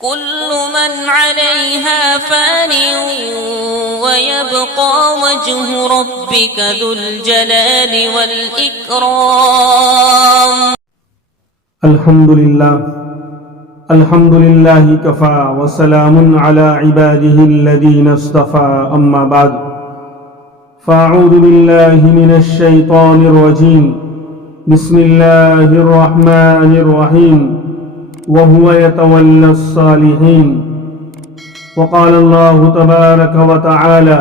كل من عليها فان ويبقى وجه ربك ذو الجلال والإكرام. الحمد لله كفى وسلام على عباده الذين اصطفى. أما بعد فأعوذ بالله من الشيطان الرجيم. بسم الله الرحمن الرحيم. وهو يتولى الصالحين. وقال الله تبارك وتعالى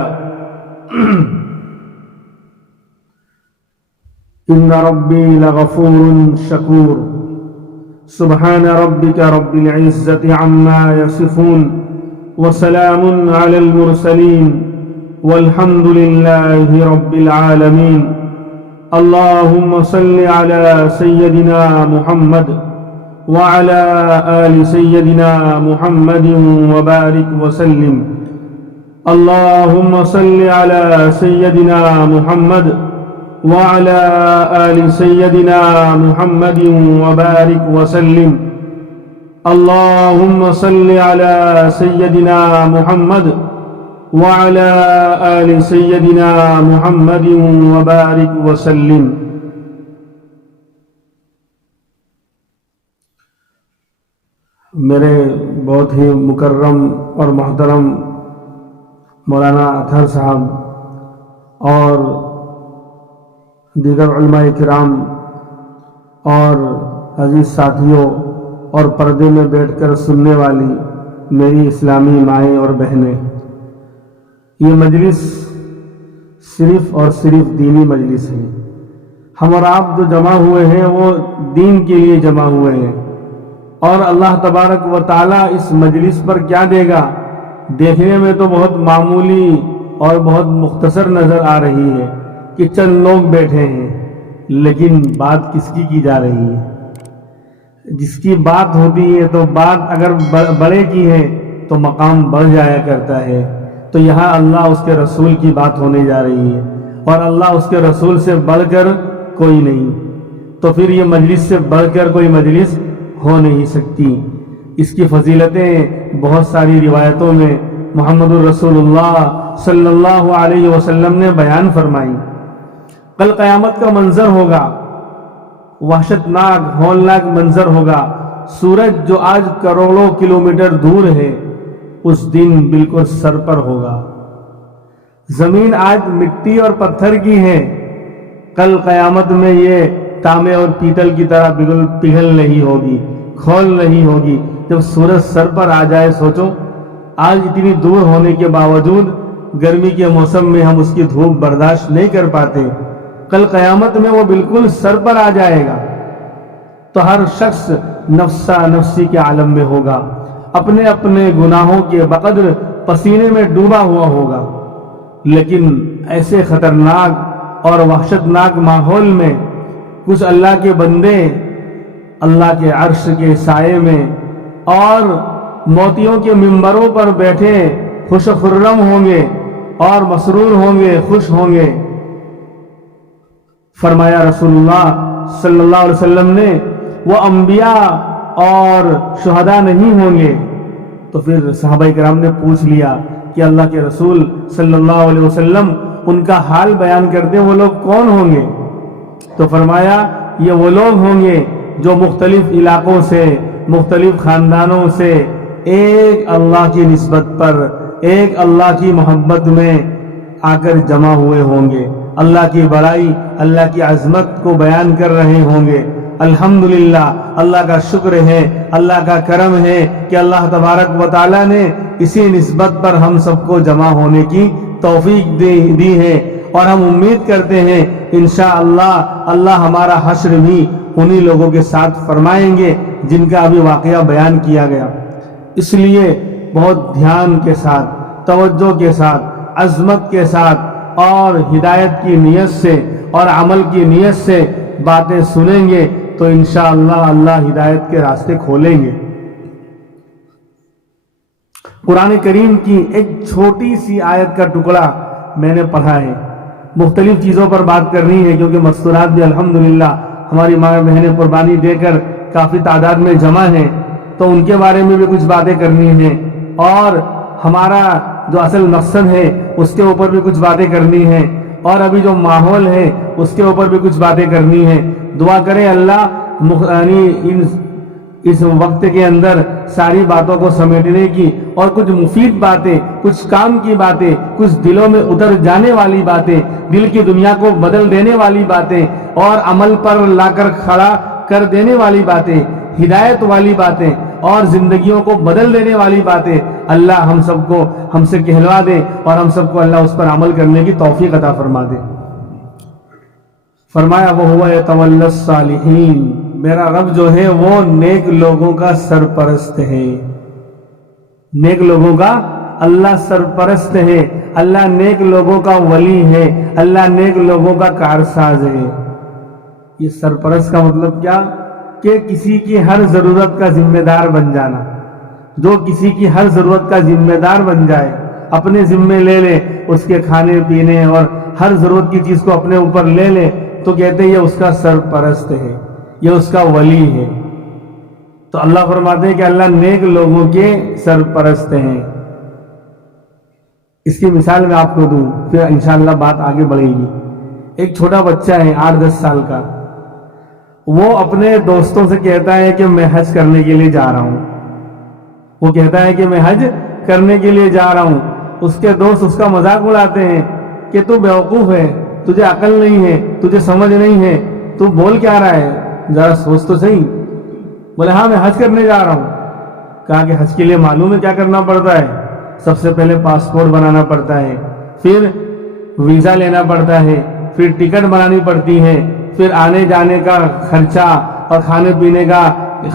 إن ربي لغفور شكور. سبحان ربك رب العزة عما يصفون وسلام على المرسلين والحمد لله رب العالمين. اللهم صل على سيدنا محمد وعلى آل سيدنا محمد وبارك وسلم. اللهم صل على سيدنا محمد وعلى آل سيدنا محمد وبارك وسلم. اللهم صل على سيدنا محمد وعلى آل سيدنا محمد وبارك وسلم. میرے بہت ہی مکرم اور محترم مولانا اطہر صاحب اور دیگر علماء کرام اور عزیز ساتھیوں اور پردے میں بیٹھ کر سننے والی میری اسلامی مائیں اور بہنیں، یہ مجلس صرف اور صرف دینی مجلس ہے. ہم اور آپ جو جمع ہوئے ہیں وہ دین کے لیے جمع ہوئے ہیں، اور اللہ تبارک و تعالی اس مجلس پر کیا دے گا، دیکھنے میں تو بہت معمولی اور بہت مختصر نظر آ رہی ہے کہ چند لوگ بیٹھے ہیں، لیکن بات کس کی جا رہی ہے؟ جس کی بات ہوتی ہے تو بات اگر بڑے کی ہے تو مقام بڑھ جایا کرتا ہے. تو یہاں اللہ اس کے رسول کی بات ہونے جا رہی ہے، اور اللہ اس کے رسول سے بڑھ کر کوئی نہیں، تو پھر یہ مجلس سے بڑھ کر کوئی مجلس ہو نہیں سکتی. اس کی فضیلتیں بہت ساری روایتوں میں محمد الرسول اللہ صلی اللہ علیہ وسلم نے بیان فرمائی. کل قیامت کا منظر ہوگا، وحشت ناک ہولناک منظر ہوگا. سورج جو آج کروڑوں کلومیٹر دور ہے اس دن بالکل سر پر ہوگا. زمین آج مٹی اور پتھر کی ہے، کل قیامت میں یہ تانبے اور پیتل کی طرح پگھل نہیں ہوگی، کھول نہیں ہوگی. جب سورج سر پر آ جائے، سوچو آج اتنی دور ہونے کے باوجود گرمی کے موسم میں ہم اس کی دھوپ برداشت نہیں کر پاتے، کل قیامت میں وہ بالکل سر پر آ جائے گا. تو ہر شخص نفسا نفسی کے عالم میں ہوگا، اپنے اپنے گناہوں کے بقدر پسینے میں ڈوبا ہوا ہوگا. لیکن ایسے خطرناک اور وحشتناک ماحول میں کچھ اللہ کے بندے اللہ کے عرش کے سائے میں اور موتیوں کے منبروں پر بیٹھے خوش خرم ہوں گے اور مسرور ہوں گے، خوش ہوں گے. فرمایا رسول اللہ صلی اللہ علیہ وسلم نے، وہ انبیاء اور شہداء نہیں ہوں گے. تو پھر صحابہ کرام نے پوچھ لیا کہ اللہ کے رسول صلی اللہ علیہ وسلم ان کا حال بیان کرتے وہ لوگ کون ہوں گے؟ تو فرمایا یہ وہ لوگ ہوں گے جو مختلف علاقوں سے، مختلف خاندانوں سے ایک اللہ کی نسبت پر، ایک اللہ کی محبت میں آ کر جمع ہوئے ہوں گے، اللہ کی بڑائی، اللہ کی عظمت کو بیان کر رہے ہوں گے. الحمدللہ، اللہ کا شکر ہے، اللہ کا کرم ہے کہ اللہ تبارک و تعالی نے اسی نسبت پر ہم سب کو جمع ہونے کی توفیق دی ہے. اور ہم امید کرتے ہیں انشاءاللہ اللہ ہمارا حشر بھی انہی لوگوں کے ساتھ فرمائیں گے جن کا ابھی واقعہ بیان کیا گیا. اس لیے بہت دھیان کے ساتھ، توجہ کے ساتھ، عظمت کے ساتھ اور ہدایت کی نیت سے اور عمل کی نیت سے باتیں سنیں گے تو انشاءاللہ اللہ ہدایت کے راستے کھولیں گے. قرآن کریم کی ایک چھوٹی سی آیت کا ٹکڑا میں نے پڑھا ہے. مختلف چیزوں پر بات کرنی ہے کیونکہ مستورات بھی الحمدللہ ہماری ماں بہنیں قربانی دے کر کافی تعداد میں جمع ہیں. تو ان کے بارے میں بھی کچھ باتیں کرنی ہیں، اور ہمارا جو اصل مقصد ہے اس کے اوپر بھی کچھ باتیں کرنی ہیں، اور ابھی جو ماحول ہے اس کے اوپر بھی کچھ باتیں کرنی ہیں۔ دعا کریں اللہ اس وقت کے اندر ساری باتوں کو سمیٹنے کی، اور کچھ مفید باتیں، کچھ کام کی باتیں، کچھ دلوں میں اتر جانے والی باتیں، دل کی دنیا کو بدل دینے والی باتیں، اور عمل پر لا کر کھڑا کر دینے والی باتیں، ہدایت والی باتیں، اور زندگیوں کو بدل دینے والی باتیں اللہ ہم سب کو ہم سے کہلوا دے، اور ہم سب کو اللہ اس پر عمل کرنے کی توفیق عطا فرما دے۔ فرمایا وَهُوَ يَتَوَلَّى الصَّالِحِينَ، میرا رب جو ہے وہ نیک لوگوں کا سرپرست ہے۔ نیک لوگوں کا اللہ سرپرست ہے، اللہ نیک لوگوں کا ولی ہے، اللہ نیک لوگوں کا کارساز ہے۔ یہ سرپرست کا مطلب کیا؟ کہ کسی کی ہر ضرورت کا ذمہ دار بن جانا۔ جو کسی کی ہر ضرورت کا ذمہ دار بن جائے، اپنے ذمے لے لے، اس کے کھانے پینے اور ہر ضرورت کی چیز کو اپنے اوپر لے لے، تو کہتے ہیں یہ اس کا سرپرست ہے، یہ اس کا ولی ہے۔ تو اللہ فرماتے ہیں کہ اللہ نیک لوگوں کے سرپرست ہیں۔ اس کی مثال میں آپ کو دوں، پھر انشاءاللہ بات آگے بڑھے گی۔ ایک چھوٹا بچہ ہے 8-10 سال کا، وہ اپنے دوستوں سے کہتا ہے کہ میں حج کرنے کے لیے جا رہا ہوں۔ وہ کہتا ہے کہ میں حج کرنے کے لیے جا رہا ہوں۔ اس کے دوست اس کا مذاق اڑاتے ہیں کہ تو بیوقوف ہے، تجھے عقل نہیں ہے، تجھے سمجھ نہیں ہے، تو بول کیا رہا ہے، ذرا سوچ تو صحیح۔ بولے ہاں میں حج کرنے جا رہا ہوں۔ کہا کہ حج کے لیے معلوم ہے کیا کرنا پڑتا ہے؟ سب سے پہلے پاسپورٹ بنانا پڑتا ہے، پھر ویزا لینا پڑتا ہے، پھر ٹکٹ بنانی پڑتی ہے، پھر آنے جانے کا خرچہ اور کھانے پینے کا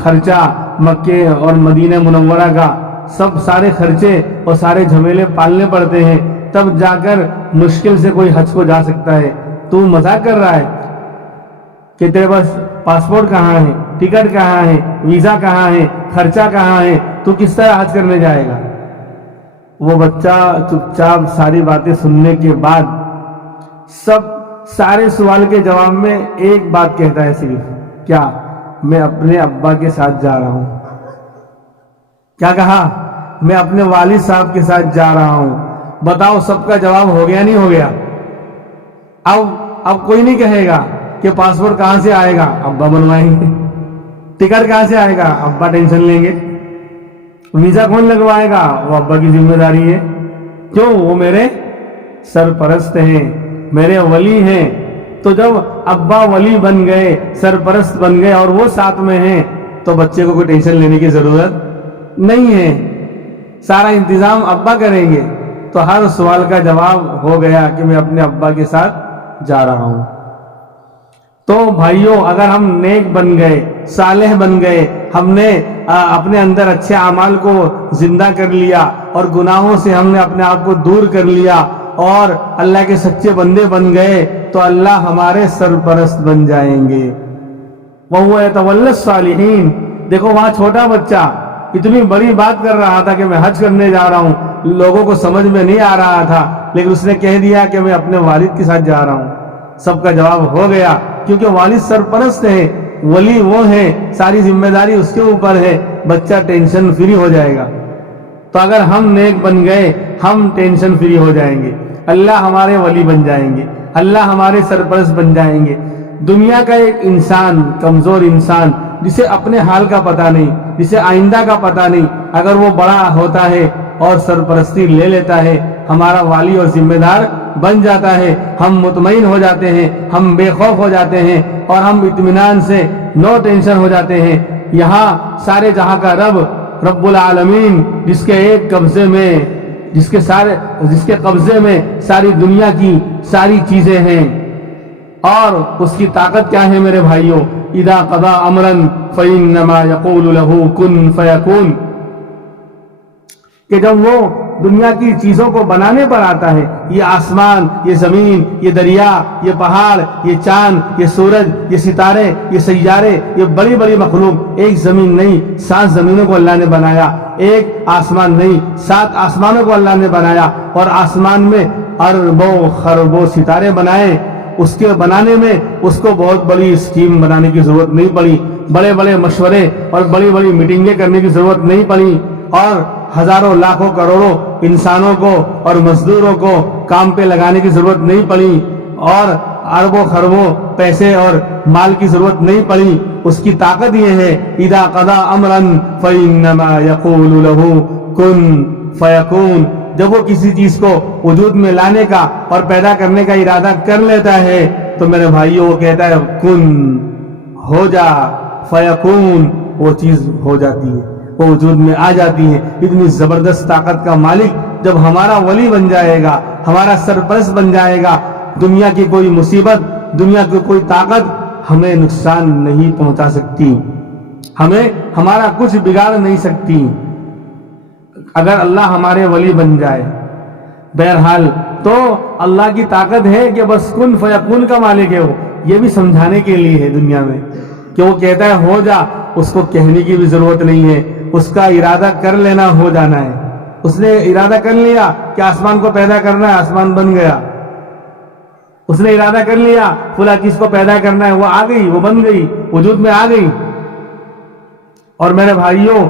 خرچہ، مکے اور مدینہ منورہ کا سب سارے خرچے اور سارے جھمیلے پالنے پڑتے ہیں، تب جا کر مشکل سے کوئی حج کو جا سکتا ہے۔ تو مذاق کر رہا ہے کہ تیرے پاس پاسپورٹ کہاں ہے، ٹکٹ کہاں ہے، ویزا کہاں ہے، خرچہ کہاں ہے، تو کس طرح حج کرنے جائے گا؟ وہ بچہ چپ چاپ ساری باتیں سننے کے بعد سارے سوال کے جواب میں ایک بات کہتا ہے صرف، کیا؟ میں اپنے ابا کے ساتھ جا رہا ہوں۔ کیا کہا؟ میں اپنے والد صاحب کے ساتھ جا رہا ہوں۔ بتاؤ سب کا جواب ہو گیا نہیں ہو گیا؟ اب کوئی نہیں کہے گا کہ پاسپورٹ کہاں سے آئے گا، ابا بنوائیں گے۔ ٹکٹ کہاں سے آئے گا، ابا ٹینشن لیں گے۔ ویزا کون لگوائے گا، وہ ابا کی ذمہ داری ہے۔ کیوں؟ وہ میرے سرپرست ہیں، میرے ولی ہیں۔ تو جب ابا ولی بن گئے، سرپرست بن گئے، اور وہ ساتھ میں ہیں، تو بچے کو کوئی ٹینشن لینے کی ضرورت نہیں ہے، سارا انتظام ابا کریں گے۔ تو ہر سوال کا جواب ہو گیا کہ میں اپنے ابا کے ساتھ جا رہا ہوں۔ تو بھائیوں، اگر ہم نیک بن گئے، صالح بن گئے، ہم نے اپنے اندر اچھے اعمال کو زندہ کر لیا، اور گناہوں سے ہم نے اپنے آپ کو دور کر لیا، اور اللہ کے سچے بندے بن گئے، تو اللہ ہمارے سرپرست بن جائیں گے۔ وَهُوَ يَتَوَلَّى الصَّالِحِينَ۔ دیکھو وہاں چھوٹا بچہ اتنی بڑی بات کر رہا تھا کہ میں حج کرنے جا رہا ہوں، لوگوں کو سمجھ میں نہیں آ رہا تھا، لیکن اس نے کہہ دیا کہ میں اپنے والد کے ساتھ جا رہا ہوں۔ سب کا جواب ہو گیا، کیونکہ والد سرپرست ہے، ولی وہ ہے، ساری ذمہ داری اس کے اوپر ہے، بچہ ٹینشن فری ہو جائے گا۔ تو اگر ہم نیک بن گئے، ہم ٹینشن فری ہو جائیں گے، اللہ ہمارے ولی بن جائیں گے، اللہ ہمارے سرپرست بن جائیں گے۔ دنیا کا ایک انسان، کمزور انسان، جسے اپنے حال کا پتہ نہیں، جسے آئندہ کا پتہ نہیں، اگر وہ بڑا ہوتا ہے اور سرپرستی لے لیتا ہے، ہمارا والی اور ذمہ دار بن جاتا ہے، ہم مطمئن ہو جاتے ہیں، ہم بے خوف ہو جاتے ہیں، اور ہم اطمینان سے نو ٹینشن ہو جاتے ہیں۔ یہاں سارے جہاں کا رب العالمین، جس کے ایک قبضے میں جس کے قبضے میں ساری دنیا کی ساری چیزیں ہیں، اور اس کی طاقت کیا ہے میرے بھائیوں؟ اذا قضى امرا فانما يقول له كن فيكون، کہ جب وہ دنیا کی چیزوں کو بنانے پر آتا ہے، یہ آسمان، یہ زمین، یہ دریا، یہ پہاڑ، یہ چاند، یہ سورج، یہ ستارے، یہ سیارے، یہ بڑی بڑی مخلوق، ایک زمین نہیں 7 زمینوں کو اللہ نے بنایا، ایک آسمان نہیں 7 آسمانوں کو اللہ نے بنایا، اور آسمان میں اربوں خربوں ستارے بنائے۔ اس کے بنانے میں اس کو بہت بڑی اسکیم بنانے کی ضرورت نہیں پڑی، بڑے بڑے مشورے اور بڑی بڑی میٹنگیں کرنے کی ضرورت نہیں پڑی اور ہزاروں لاکھوں کروڑوں انسانوں کو اور مزدوروں کو کام پہ لگانے کی ضرورت نہیں پڑی اور اربوں خربوں پیسے اور مال کی ضرورت نہیں پڑی. اس کی طاقت یہ ہے اذا قضى امرا فانما يقول له کن فیکون. جب وہ کسی چیز کو وجود میں لانے کا اور پیدا کرنے کا ارادہ کر لیتا ہے تو میرے بھائیوں وہ کہتا ہے کن ہو جا فیکون, وہ چیز ہو جاتی ہے, وہ وجود میں آ جاتی ہے. اتنی زبردست طاقت کا مالک جب ہمارا ولی بن جائے گا, ہمارا سرپرست بن جائے گا, دنیا کی کوئی مصیبت, دنیا کی کوئی طاقت ہمیں نقصان نہیں پہنچا سکتی, ہمیں ہمارا کچھ بگاڑ نہیں سکتی اگر اللہ ہمارے ولی بن جائے. بہرحال تو اللہ کی طاقت ہے کہ بس کن فیکون کا مالک ہے وہ. یہ بھی سمجھانے کے لیے ہے دنیا میں کہ وہ کہتا ہے ہو جا, اس کو کہنے کی بھی ضرورت نہیں ہے, اس کا ارادہ کر لینا ہو جانا ہے. اس نے ارادہ کر لیا کہ آسمان کو پیدا کرنا ہے, آسمان بن گیا. اس نے ارادہ کر لیا فلاں چیز کو پیدا کرنا ہے, وہ آ گئی, وہ بن گئی, وجود میں آ گئی. اور میرے بھائیوں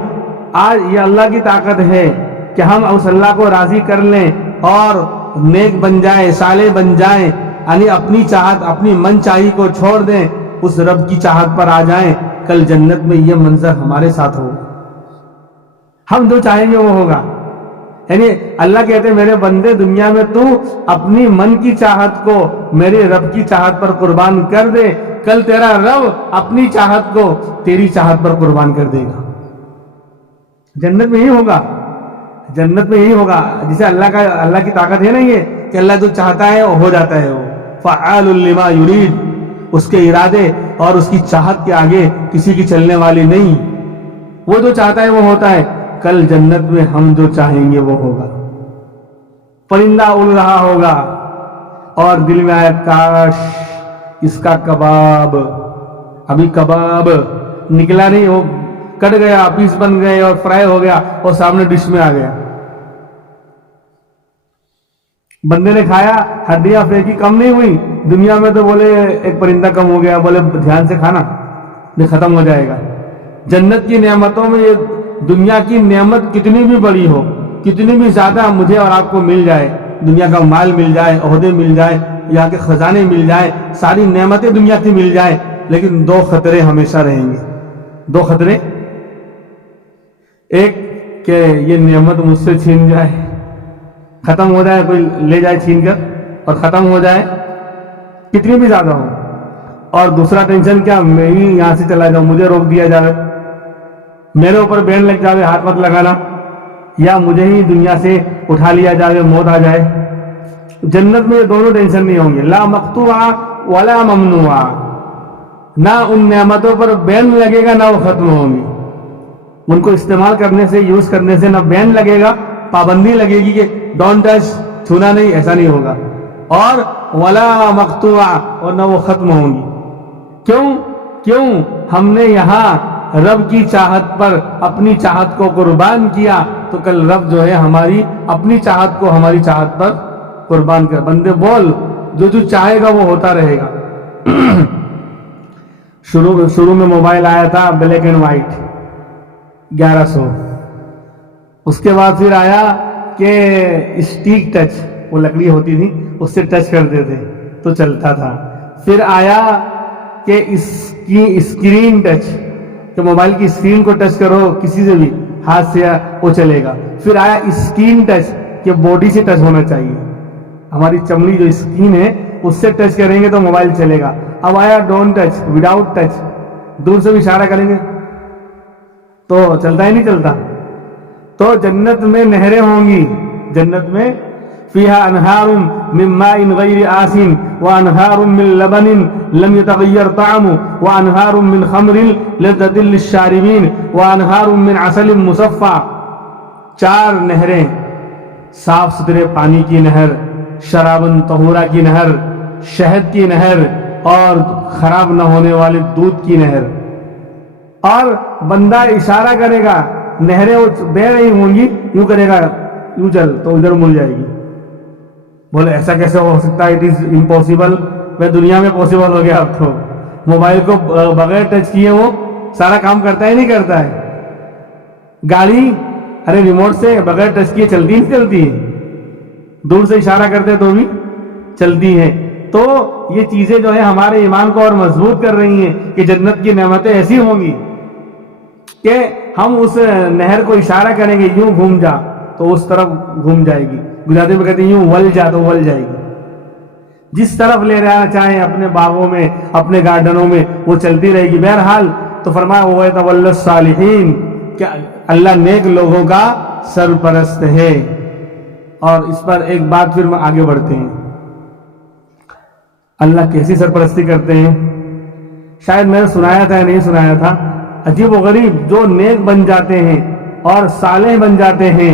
آج یہ اللہ کی طاقت ہے کہ ہم اس اللہ کو راضی کر لیں اور نیک بن جائیں, صالح بن جائیں, یعنی اپنی چاہت اپنی من چاہی کو چھوڑ دیں, اس رب کی چاہت پر آ جائیں. کل جنت میں یہ منظر ہمارے ساتھ ہو, ہم جو چاہیں گے وہ ہوگا. یعنی اللہ کہتے ہیں میرے بندے دنیا میں تو اپنی من کی چاہت کو میرے رب کی چاہت پر قربان کر دے, کل تیرا رب اپنی چاہت کو تیری چاہت پر قربان کر دے گا. جنت میں ہی ہوگا, جنت میں یہی ہوگا. جسے اللہ کی طاقت ہے نا یہ کہ اللہ جو چاہتا ہے وہ ہو جاتا ہے, وہ فعال لما یرید, اس کے ارادے اور اس کی چاہت کے آگے کسی کی چلنے والی نہیں. وہ جو چاہتا ہے وہ ہوتا ہے. کل جنت میں ہم جو چاہیں گے وہ ہوگا. پرندہ اڑ رہا ہوگا اور دل میں آیا کاش اس کا کباب, ابھی کباب نکلا نہیں, وہ کٹ گیا, پیس بن گئے اور فرائی ہو گیا اور سامنے ڈش میں آ گیا. بندے نے کھایا, ہڈیاں پھینکی, کم نہیں ہوئی. دنیا میں تو بولے ایک پرندہ کم ہو گیا, بولے دھیان سے کھانا یہ ختم ہو جائے گا. جنت کی نعمتوں میں یہ دنیا کی نعمت کتنی بھی بڑی ہو, کتنی بھی زیادہ مجھے اور آپ کو مل جائے, دنیا کا مال مل جائے, عہدے مل جائے, یہاں کے خزانے مل جائے, ساری نعمتیں دنیا کی مل جائے, لیکن دو خطرے ہمیشہ رہیں گے. دو خطرے, ایک کہ یہ نعمت مجھ سے چھین جائے, ختم ہو جائے, کوئی لے جائے چھین کر اور ختم ہو جائے کتنی بھی زیادہ ہو. اور دوسرا ٹینشن کیا, میں ہی یہاں سے چلا جاؤں, مجھے روک دیا جائے, میرے اوپر بین لگ جائے, ہاتھ مت لگانا, یا مجھے ہی دنیا سے اٹھا لیا جائے, موت آ جائے. جنت میں یہ دونوں ٹینشن نہیں ہوں گے, لا مقطوعہ ولا ممنوعہ, نہ ان نعمتوں پر بین لگے گا نہ وہ ختم ہوں گی. ان کو استعمال کرنے سے, یوز کرنے سے نہ بین لگے گا, پابندی لگے گی کہ ڈونٹ ٹچ, چھونا نہیں, ایسا نہیں ہوگا. اور ولا مقطوعہ, اور نہ وہ ختم ہوں گی. کیوں ہم نے یہاں رب کی چاہت پر اپنی چاہت کو قربان کیا, تو کل رب جو ہے ہماری اپنی چاہت کو ہماری چاہت پر قربان کر. بندے بول, جو چاہے گا وہ ہوتا رہے گا. شروع میں موبائل آیا تھا بلیک اینڈ وائٹ 1100, اس کے بعد پھر آیا کہ اسٹیک ٹچ, وہ لکڑی ہوتی تھی اس سے ٹچ کرتے تھے تو چلتا تھا. پھر آیا کہ اس کی اسکرین ٹچ, کہ موبائل کی اسکرین کو ٹچ کرو کسی سے بھی ہاتھ سے وہ چلے گا. پھر آیا اسکرین ٹچ, کہ باڈی سے ٹچ ہونا چاہیے, ہماری چمڑی جو اسکرین ہے اس سے ٹچ کریں گے تو موبائل چلے گا. اب آیا ڈونٹ ٹچ, وداؤٹ ٹچ, دور سے بھی اشارہ کریں گے تو چلتا ہی نہیں چلتا. تو جنت میں نہریں ہوں گی, جنت میں فيها انهار من ماء غير آسن وانهار من لبن لم يتغير طعمه وانهار من خمر لذة للشاربين وانهار من عسل مصفى. 4 نہریں, صاف ستھرے پانی کی نہر, شرابن طہورا کی نہر, شہد کی نہر, اور خراب نہ ہونے والے دودھ کی نہر. اور بندہ اشارہ کرے گا, نہریں بہ رہی ہوں گی, یوں کرے گا, یوں چل, تو ادھر مل جائے گی. بولے ایسا کیسے ہو سکتا ہے, اٹ از امپاسبل. میں دنیا میں پاسبل ہو گیا. اب تو موبائل کو بغیر ٹچ کیے وہ سارا کام کرتا ہے نہیں کرتا ہے؟ گاڑی ارے ریموٹ سے بغیر ٹچ کیے چلتی نہیں چلتی ہے؟ دور سے اشارہ کرتے تو بھی چلتی ہے۔ تو یہ چیزیں جو ہے ہمارے ایمان کو اور مضبوط کر رہی ہیں کہ جنت کی نعمتیں ایسی ہوں گی کہ ہم اس نہر کو اشارہ کریں گے یوں گھوم جا تو اس طرف گھوم جائے گی، گجراتی میں کہتے ہیں یوں ول جا تو ول جائے گی، جس طرف لے جانا چاہیں اپنے باغوں میں اپنے گارڈنوں میں وہ چلتی رہے گی۔ بہرحال تو فرمایا وہ یتولی الصالحین کہ اللہ نیک لوگوں کا سرپرست ہے۔ اور اس پر ایک بات پھر آگے بڑھتے ہیں، اللہ کیسی سرپرستی کرتے ہیں؟ شاید میں نے سنایا تھا یا نہیں سنایا تھا، عجیب و غریب جو نیک بن جاتے ہیں اور صالح بن جاتے ہیں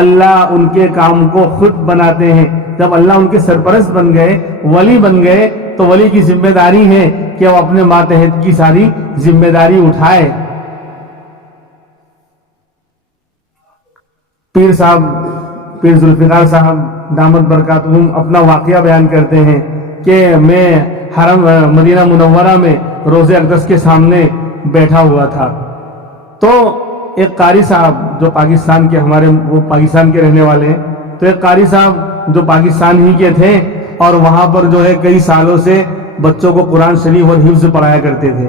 اللہ ان کے کام کو خود بناتے ہیں۔ جب اللہ ان کے سرپرست بن گئے، ولی بن گئے، تو ولی کی ذمہ داری ہے کہ وہ اپنے ماتحت کی ساری ذمہ داری اٹھائے۔ پیر صاحب، پیر ذوالفقار صاحب دامت برکاتہم اپنا واقعہ بیان کرتے ہیں کہ میں حرم مدینہ منورہ میں روضہ اقدس کے سامنے بیٹھا ہوا تھا، تو ایک قاری صاحب جو پاکستان کے ہمارے وہ پاکستان کے رہنے والے ہیں، تو ایک قاری صاحب جو پاکستان ہی کے تھے اور وہاں پر جو ہے کئی سالوں سے بچوں کو قرآن شریف اور حفظ پڑھایا کرتے تھے۔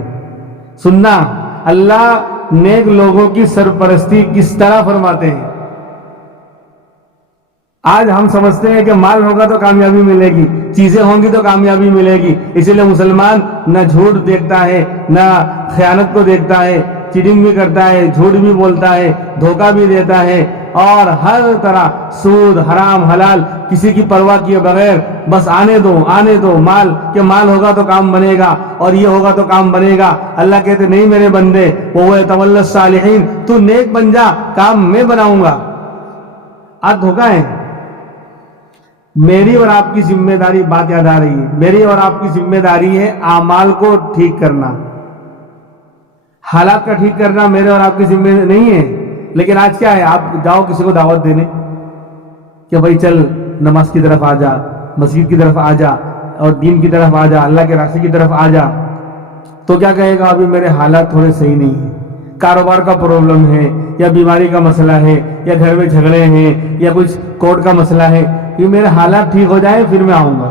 سننا اللہ نیک لوگوں کی سرپرستی کس طرح فرماتے ہیں۔ آج ہم سمجھتے ہیں کہ مال ہوگا تو کامیابی ملے گی، چیزیں ہوں گی تو کامیابی ملے گی، اسی لیے مسلمان نہ جھوٹ دیکھتا ہے نہ خیانت کو دیکھتا ہے، چیٹنگ بھی کرتا ہے، جھوٹ بھی بولتا ہے، دھوکہ بھی دیتا ہے، اور ہر طرح سود حرام حلال کسی کی پرواہ کیے بغیر بس آنے دو مال، کہ مال ہوگا تو کام بنے گا اور یہ ہوگا تو کام بنے گا۔ اللہ کہتے نہیں میرے بندے، وہ یتولی الصالحین، تو نیک بن جا، کام میں بناؤں گا۔ آج دھوکہ ہے۔ میری اور آپ کی ذمہ داری، بات یاد آ رہی ہے، میری اور آپ کی ذمہ داری ہے اعمال کو ٹھیک کرنا، حالات کا ٹھیک کرنا میرے اور آپ کی ذمہ نہیں ہے۔ لیکن آج کیا ہے، آپ جاؤ کسی کو دعوت دینے کہ بھائی چل نماز کی طرف آ جا، مسجد کی طرف آ جا، اور دین کی طرف آ جا، اللہ کے راستے کی طرف آ جا، تو کیا کہے گا ابھی میرے حالات تھوڑے صحیح نہیں ہیں، کاروبار کا پرابلم ہے، یا بیماری کا مسئلہ ہے، یا گھر میں جھگڑے ہیں، یا کچھ کورٹ کا مسئلہ ہے، یہ میرے حالات ٹھیک ہو جائے پھر میں آؤں گا،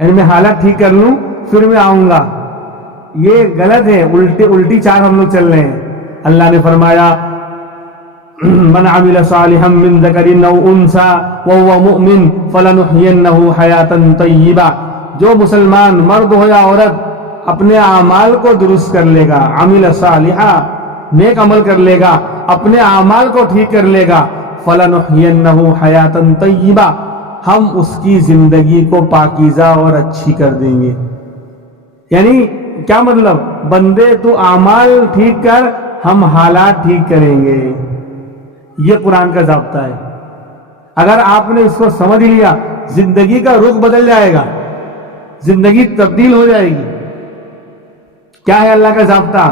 یعنی میں حالات ٹھیک کر لوں پھر میں آؤں گا۔ یہ غلط ہے، الٹی چار ہم لوگ چل رہے ہیں۔ اللہ نے فرمایا من عمل صالحا من ذکر او انثى وهو مؤمن فلنحيينه حیاتا طیبہ، جو مسلمان مرد ہو یا عورت اپنے اعمال کو درست کر لے گا، عمل صالحا نیک عمل کر لے گا، اپنے اعمال کو ٹھیک کر لے گا، فلنحيينه حیاتا طیبہ، ہم اس کی زندگی کو پاکیزہ اور اچھی کر دیں گے۔ یعنی کیا مطلب، بندے تو اعمال ٹھیک کر، ہم حالات ٹھیک کریں گے۔ یہ قرآن کا ضابطہ ہے۔ اگر آپ نے اس کو سمجھ لیا، زندگی کا رخ بدل جائے گا، زندگی تبدیل ہو جائے گی۔ کیا ہے اللہ کا ضابطہ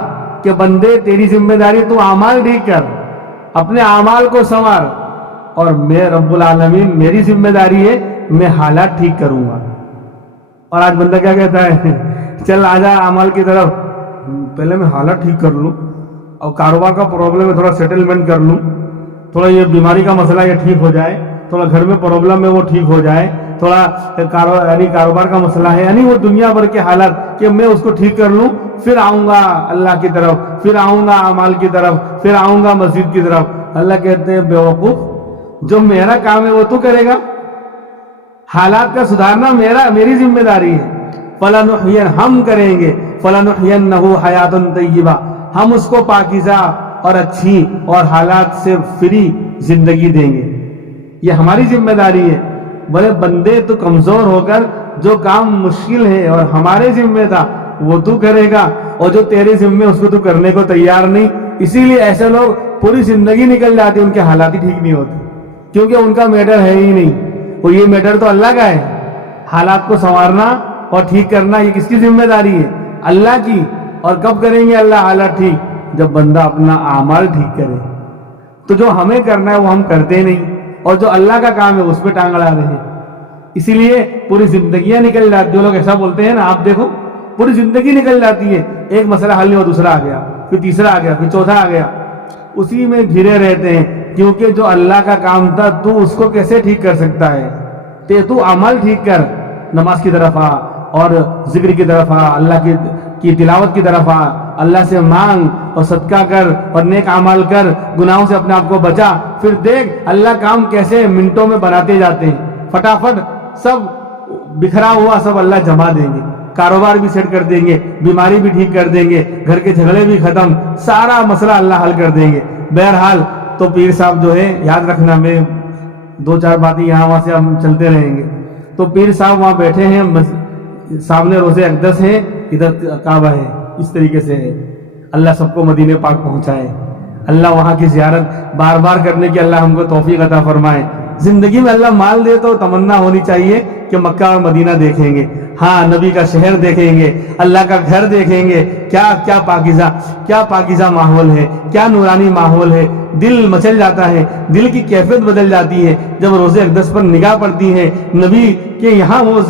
کہ بندے تیری ذمہ داری تو اعمال ٹھیک کر، اپنے اعمال کو سنوار، اور میں رب العالمین میری ذمہ داری ہے میں حالات ٹھیک کروں گا۔ اور آج بندہ کیا کہتا ہے، چل آجا اعمال کی طرف، پہلے میں حالات ٹھیک کر لوں، اور کاروبار کا پرابلم ہے تھوڑا سیٹلمنٹ کر لوں، تھوڑا یہ بیماری کا مسئلہ یہ ٹھیک ہو جائے، تھوڑا گھر میں پرابلم ہے وہ ٹھیک ہو جائے، تھوڑا یعنی کاروبار کا مسئلہ ہے، یعنی وہ دنیا بھر کے حالات کہ میں اس کو ٹھیک کر لوں پھر آؤں گا اللہ کی طرف، پھر آؤں گا اعمال کی طرف، پھر آؤں گا مسجد کی طرف۔ اللہ کہتے ہیں بیوقوف، جو میرا کام ہے وہ تو کرے گا، حالات کا سدھارنا میری ذمہ داری ہے۔ فلنحین، ہم کریں گے، فلنحینہ حیاتا طیبہ، ہم اس کو پاکیزہ اور اچھی اور حالات سے فری زندگی دیں گے۔ یہ ہماری ذمہ داری ہے۔ بڑے بندے تو کمزور ہو کر جو کام مشکل ہے اور ہمارے ذمہ تھا وہ تو کرے گا، اور جو تیرے ذمہ اس کو تو کرنے کو تیار نہیں۔ اسی لیے ایسے لوگ پوری زندگی نکل جاتی، ان کے حالات ہی ٹھیک نہیں ہوتے، کیونکہ ان کا میٹر ہے ہی نہیں۔ وہ یہ میٹر تو اللہ کا ہے، حالات کو سنوارنا اور ٹھیک کرنا یہ کس کی ذمہ داری ہے؟ اللہ کی۔ اور کب کریں گے اللہ حالات ٹھیک؟ جب بندہ اپنا اعمال ٹھیک کرے۔ تو جو ہمیں کرنا ہے وہ ہم کرتے نہیں، اور جو اللہ کا کام ہے اس پہ ٹانگ اڑا رہے ہیں، اسی لیے پوری زندگیاں نکل جاتی۔ جو لوگ ایسا بولتے ہیں نا، آپ دیکھو پوری زندگی نکل جاتی ہے، ایک مسئلہ حل نہیں ہوا دوسرا آ گیا، پھر تیسرا آ گیا، پھر چوتھا آ گیا، اسی میں گھرے رہتے ہیں، کیونکہ جو اللہ کا کام تھا تو اس کو کیسے ٹھیک کر سکتا ہے؟ تو عمل ٹھیک کر، نماز کی طرف آ اور ذکر کی طرف آ، اللہ کی تلاوت کی طرف آ، اللہ سے مانگ اور صدقہ کر اور نیک اعمال کر، گناہوں سے اپنے آپ کو بچا، پھر دیکھ اللہ کام کیسے منٹوں میں بناتے جاتے ہیں، فٹافٹ سب بکھرا ہوا سب اللہ جما دیں گے، کاروبار بھی سیٹ کر دیں گے، بیماری بھی ٹھیک کر دیں گے، گھر کے جھگڑے بھی ختم، سارا مسئلہ اللہ حل کر دیں گے۔ بہرحال تو پیر صاحب جو ہے، یاد رکھنا، میں دو چار باتیں یہاں وہاں سے ہم چلتے رہیں گے، تو پیر صاحب وہاں بیٹھے ہیں، سامنے روزے اقدس ہے، ادھر کعبہ ہے، اس طریقے سے ہے۔ اللہ سب کو مدینہ پاک پہنچائے، اللہ وہاں کی زیارت بار بار کرنے کی اللہ ہم کو توفیق عطا فرمائے۔ زندگی میں اللہ مال دے تو تمنا ہونی چاہیے کہ مکہ اور مدینہ دیکھیں گے، ہاں نبی کا شہر دیکھیں گے، اللہ کا گھر دیکھیں گے، کیا پاکیزہ ماحول ہے، کیا نورانی ماحول ہے، دل مچل جاتا ہے، دل کی کیفیت بدل جاتی ہے جب روزے اقدس پر نگاہ پڑتی ہے، نبی کے یہاں وہ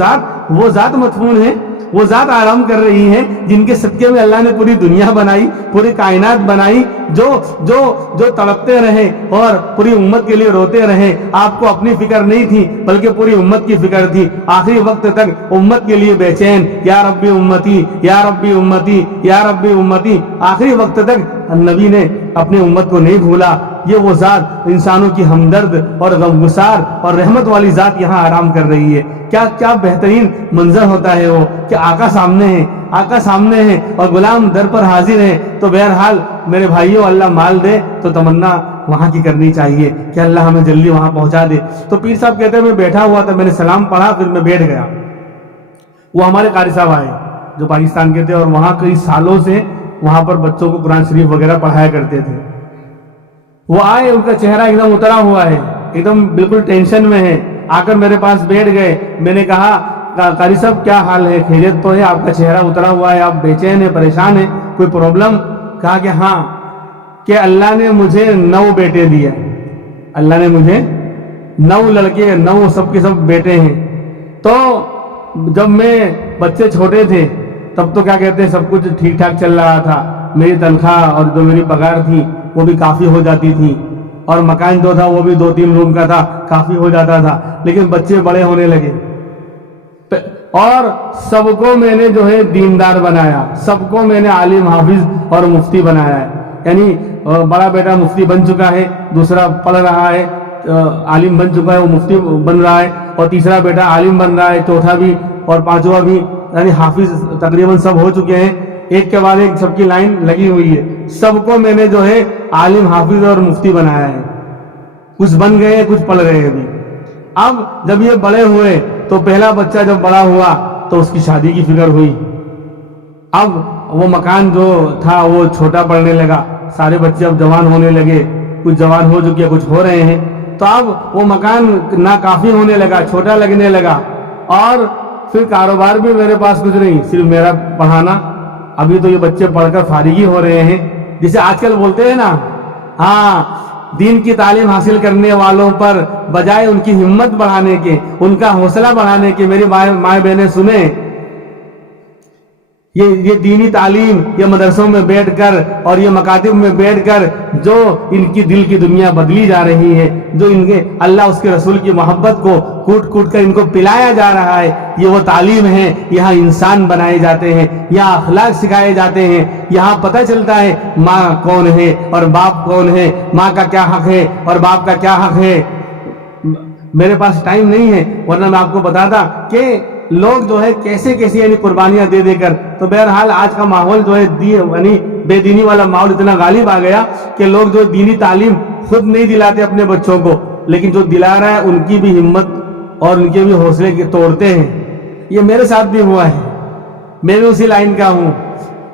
ذات مدفون ہے، وہ ذات آرام کر رہی ہے جن کے صدقے میں اللہ نے پوری دنیا بنائی، پوری کائنات بنائی، جو تڑپتے رہے اور پوری امت کے لیے روتے رہے۔ آپ کو اپنی فکر نہیں تھی بلکہ پوری امت کی فکر تھی، آخری وقت تک امت کے لیے بے چین، یا ربی امتی یا ربی امتی یا ربی امتی، آخری وقت تک نبی نے اپنی امت کو نہیں بھولا۔ یہ وہ ذات انسانوں کی ہمدرد اور غمگسار اور رحمت والی ذات یہاں آرام کر رہی ہے۔ کیا بہترین منظر ہوتا ہے وہ کہ آقا سامنے ہے اور غلام در پر حاضر ہے۔ تو بہرحال میرے بھائیوں، اللہ مال دے تو تمنا وہاں کی کرنی چاہیے کہ اللہ ہمیں جلدی وہاں پہنچا دے۔ تو پیر صاحب کہتے ہیں میں بیٹھا ہوا تھا، میں نے سلام پڑھا، پھر میں بیٹھ گیا۔ وہ ہمارے قاری صاحب آئے جو پاکستان کے تھے، اور وہاں کئی سالوں سے وہاں پر بچوں کو قرآن شریف وغیرہ پڑھایا کرتے تھے۔ وہ آئے، ان کا چہرہ ایک دم اترا ہوا ہے، ایک دم بالکل ٹینشن میں ہے، آ کر میرے پاس بیٹھ گئے۔ میں نے کہا قاری صاحب کیا حال ہے، خیریت تو ہے؟ آپ کا چہرہ اترا ہوا ہے، آپ بے چین ہیں، پریشان ہیں، کوئی پرابلم؟ کہا کہ ہاں، کہ اللہ نے مجھے 9 بیٹے دیا، اللہ نے مجھے 9 لڑکے، 9 سب کے سب بیٹے ہیں۔ تو جب میں بچے چھوٹے تھے تب تو کیا کہتے ہیں سب کچھ ٹھیک ٹھاک چل رہا تھا، میری تنخواہ اور جو میری پگار تھی وہ بھی کافی ہو جاتی تھی، اور مکان جو تھا وہ بھی 2-3 روم کا تھا، کافی ہو جاتا تھا۔ لیکن بچے بڑے ہونے لگے اور سب کو میں نے جو ہے دیندار بنایا، سب کو میں نے عالم، حافظ اور مفتی بنایا ہے۔ یعنی بڑا بیٹا مفتی بن چکا ہے، دوسرا پڑھ رہا ہے، عالم بن چکا ہے، وہ مفتی بن رہا ہے، اور تیسرا بیٹا عالم بن رہا ہے، چوتھا بھی اور پانچواں بھی، یعنی حافظ تقریباً سب ہو چکے ہیں، ایک کے بعد ایک سب کی لائن لگی ہوئی ہے۔ سب کو میں نے جو ہے عالم، حافظ اور مفتی بنایا ہے، کچھ بن گئے ہیں، کچھ پڑھ رہے ہیں ابھی۔ اب جب یہ بڑے ہوئے تو پہلا بچہ جب بڑا ہوا تو اس کی شادی کی فکر ہوئی، اب وہ مکان جو تھا وہ چھوٹا پڑنے لگا، سارے بچے اب جوان ہونے لگے، کچھ جوان ہو چکے، کچھ ہو رہے ہیں، تو اب وہ مکان ناکافی ہونے لگا، چھوٹا لگنے لگا، اور پھر کاروبار بھی میرے پاس کچھ نہیں، صرف میرا پڑھانا۔ ابھی تو یہ بچے پڑھ کر فارغ ہی ہو رہے ہیں، جسے آج کل بولتے ہیں نا، ہاں دین کی تعلیم حاصل کرنے والوں پر بجائے ان کی ہمت بڑھانے کے، ان کا حوصلہ بڑھانے کے، میری مائیں بہنیں سنیں، یہ دینی تعلیم یہ مدرسوں میں بیٹھ کر اور یہ مکاتب میں بیٹھ کر جو ان کی دل کی دنیا بدلی جا رہی ہے، جو ان کے اللہ اس کے رسول کی محبت کو کوٹ کوٹ کر ان کو پلایا جا رہا ہے، یہ وہ تعلیم ہے۔ یہاں انسان بنائے جاتے ہیں، یہاں اخلاق سکھائے جاتے ہیں، یہاں پتہ چلتا ہے ماں کون ہے اور باپ کون ہے، ماں کا کیا حق ہے اور باپ کا کیا حق ہے۔ میرے پاس ٹائم نہیں ہے ورنہ میں آپ کو بتاتا کہ لوگ جو ہے کیسے یعنی قربانیاں دے دے کر۔ تو بہرحال آج کا ماحول جو ہے یعنی بے دینی والا ماحول اتنا غالب آ گیا کہ لوگ جو دینی تعلیم خود نہیں دلاتے اپنے بچوں کو، لیکن جو دلا رہا ہے ان کی بھی ہمت اور ان کے بھی حوصلے توڑتے ہیں۔ یہ میرے ساتھ بھی ہوا ہے، میں بھی اسی لائن کا ہوں۔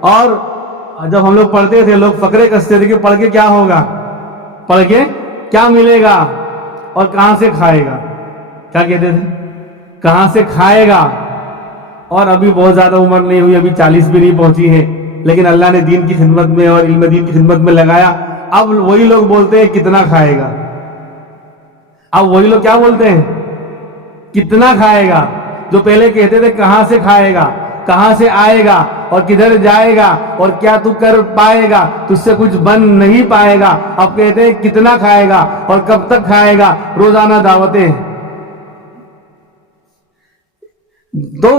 اور جب ہم لوگ پڑھتے تھے لوگ فقرے کستے تھے کہ پڑھ کے کیا ہوگا، پڑھ کے کیا ملے گا اور کہاں سے کھائے گا، کیا کہتے تھے، کہاں سے کھائے گا۔ اور ابھی بہت زیادہ عمر نہیں ہوئی، ابھی 40 بھی نہیں پہنچی ہے، لیکن اللہ نے دین کی خدمت میں اور علم دین کی خدمت میں لگایا۔ اب وہی لوگ بولتے ہیں کتنا کھائے گا، اب وہی لوگ کیا بولتے ہیں، کتنا کھائے گا۔ جو پہلے کہتے تھے کہاں سے کھائے گا، کہاں سے آئے گا اور کدھر جائے گا اور کیا تو کر پائے گا, تجھ سے کچھ بن نہیں پائے گا. اب کہتے ہیں کتنا کھائے گا اور کب تک کھائے گا, روزانہ دعوتیں. تو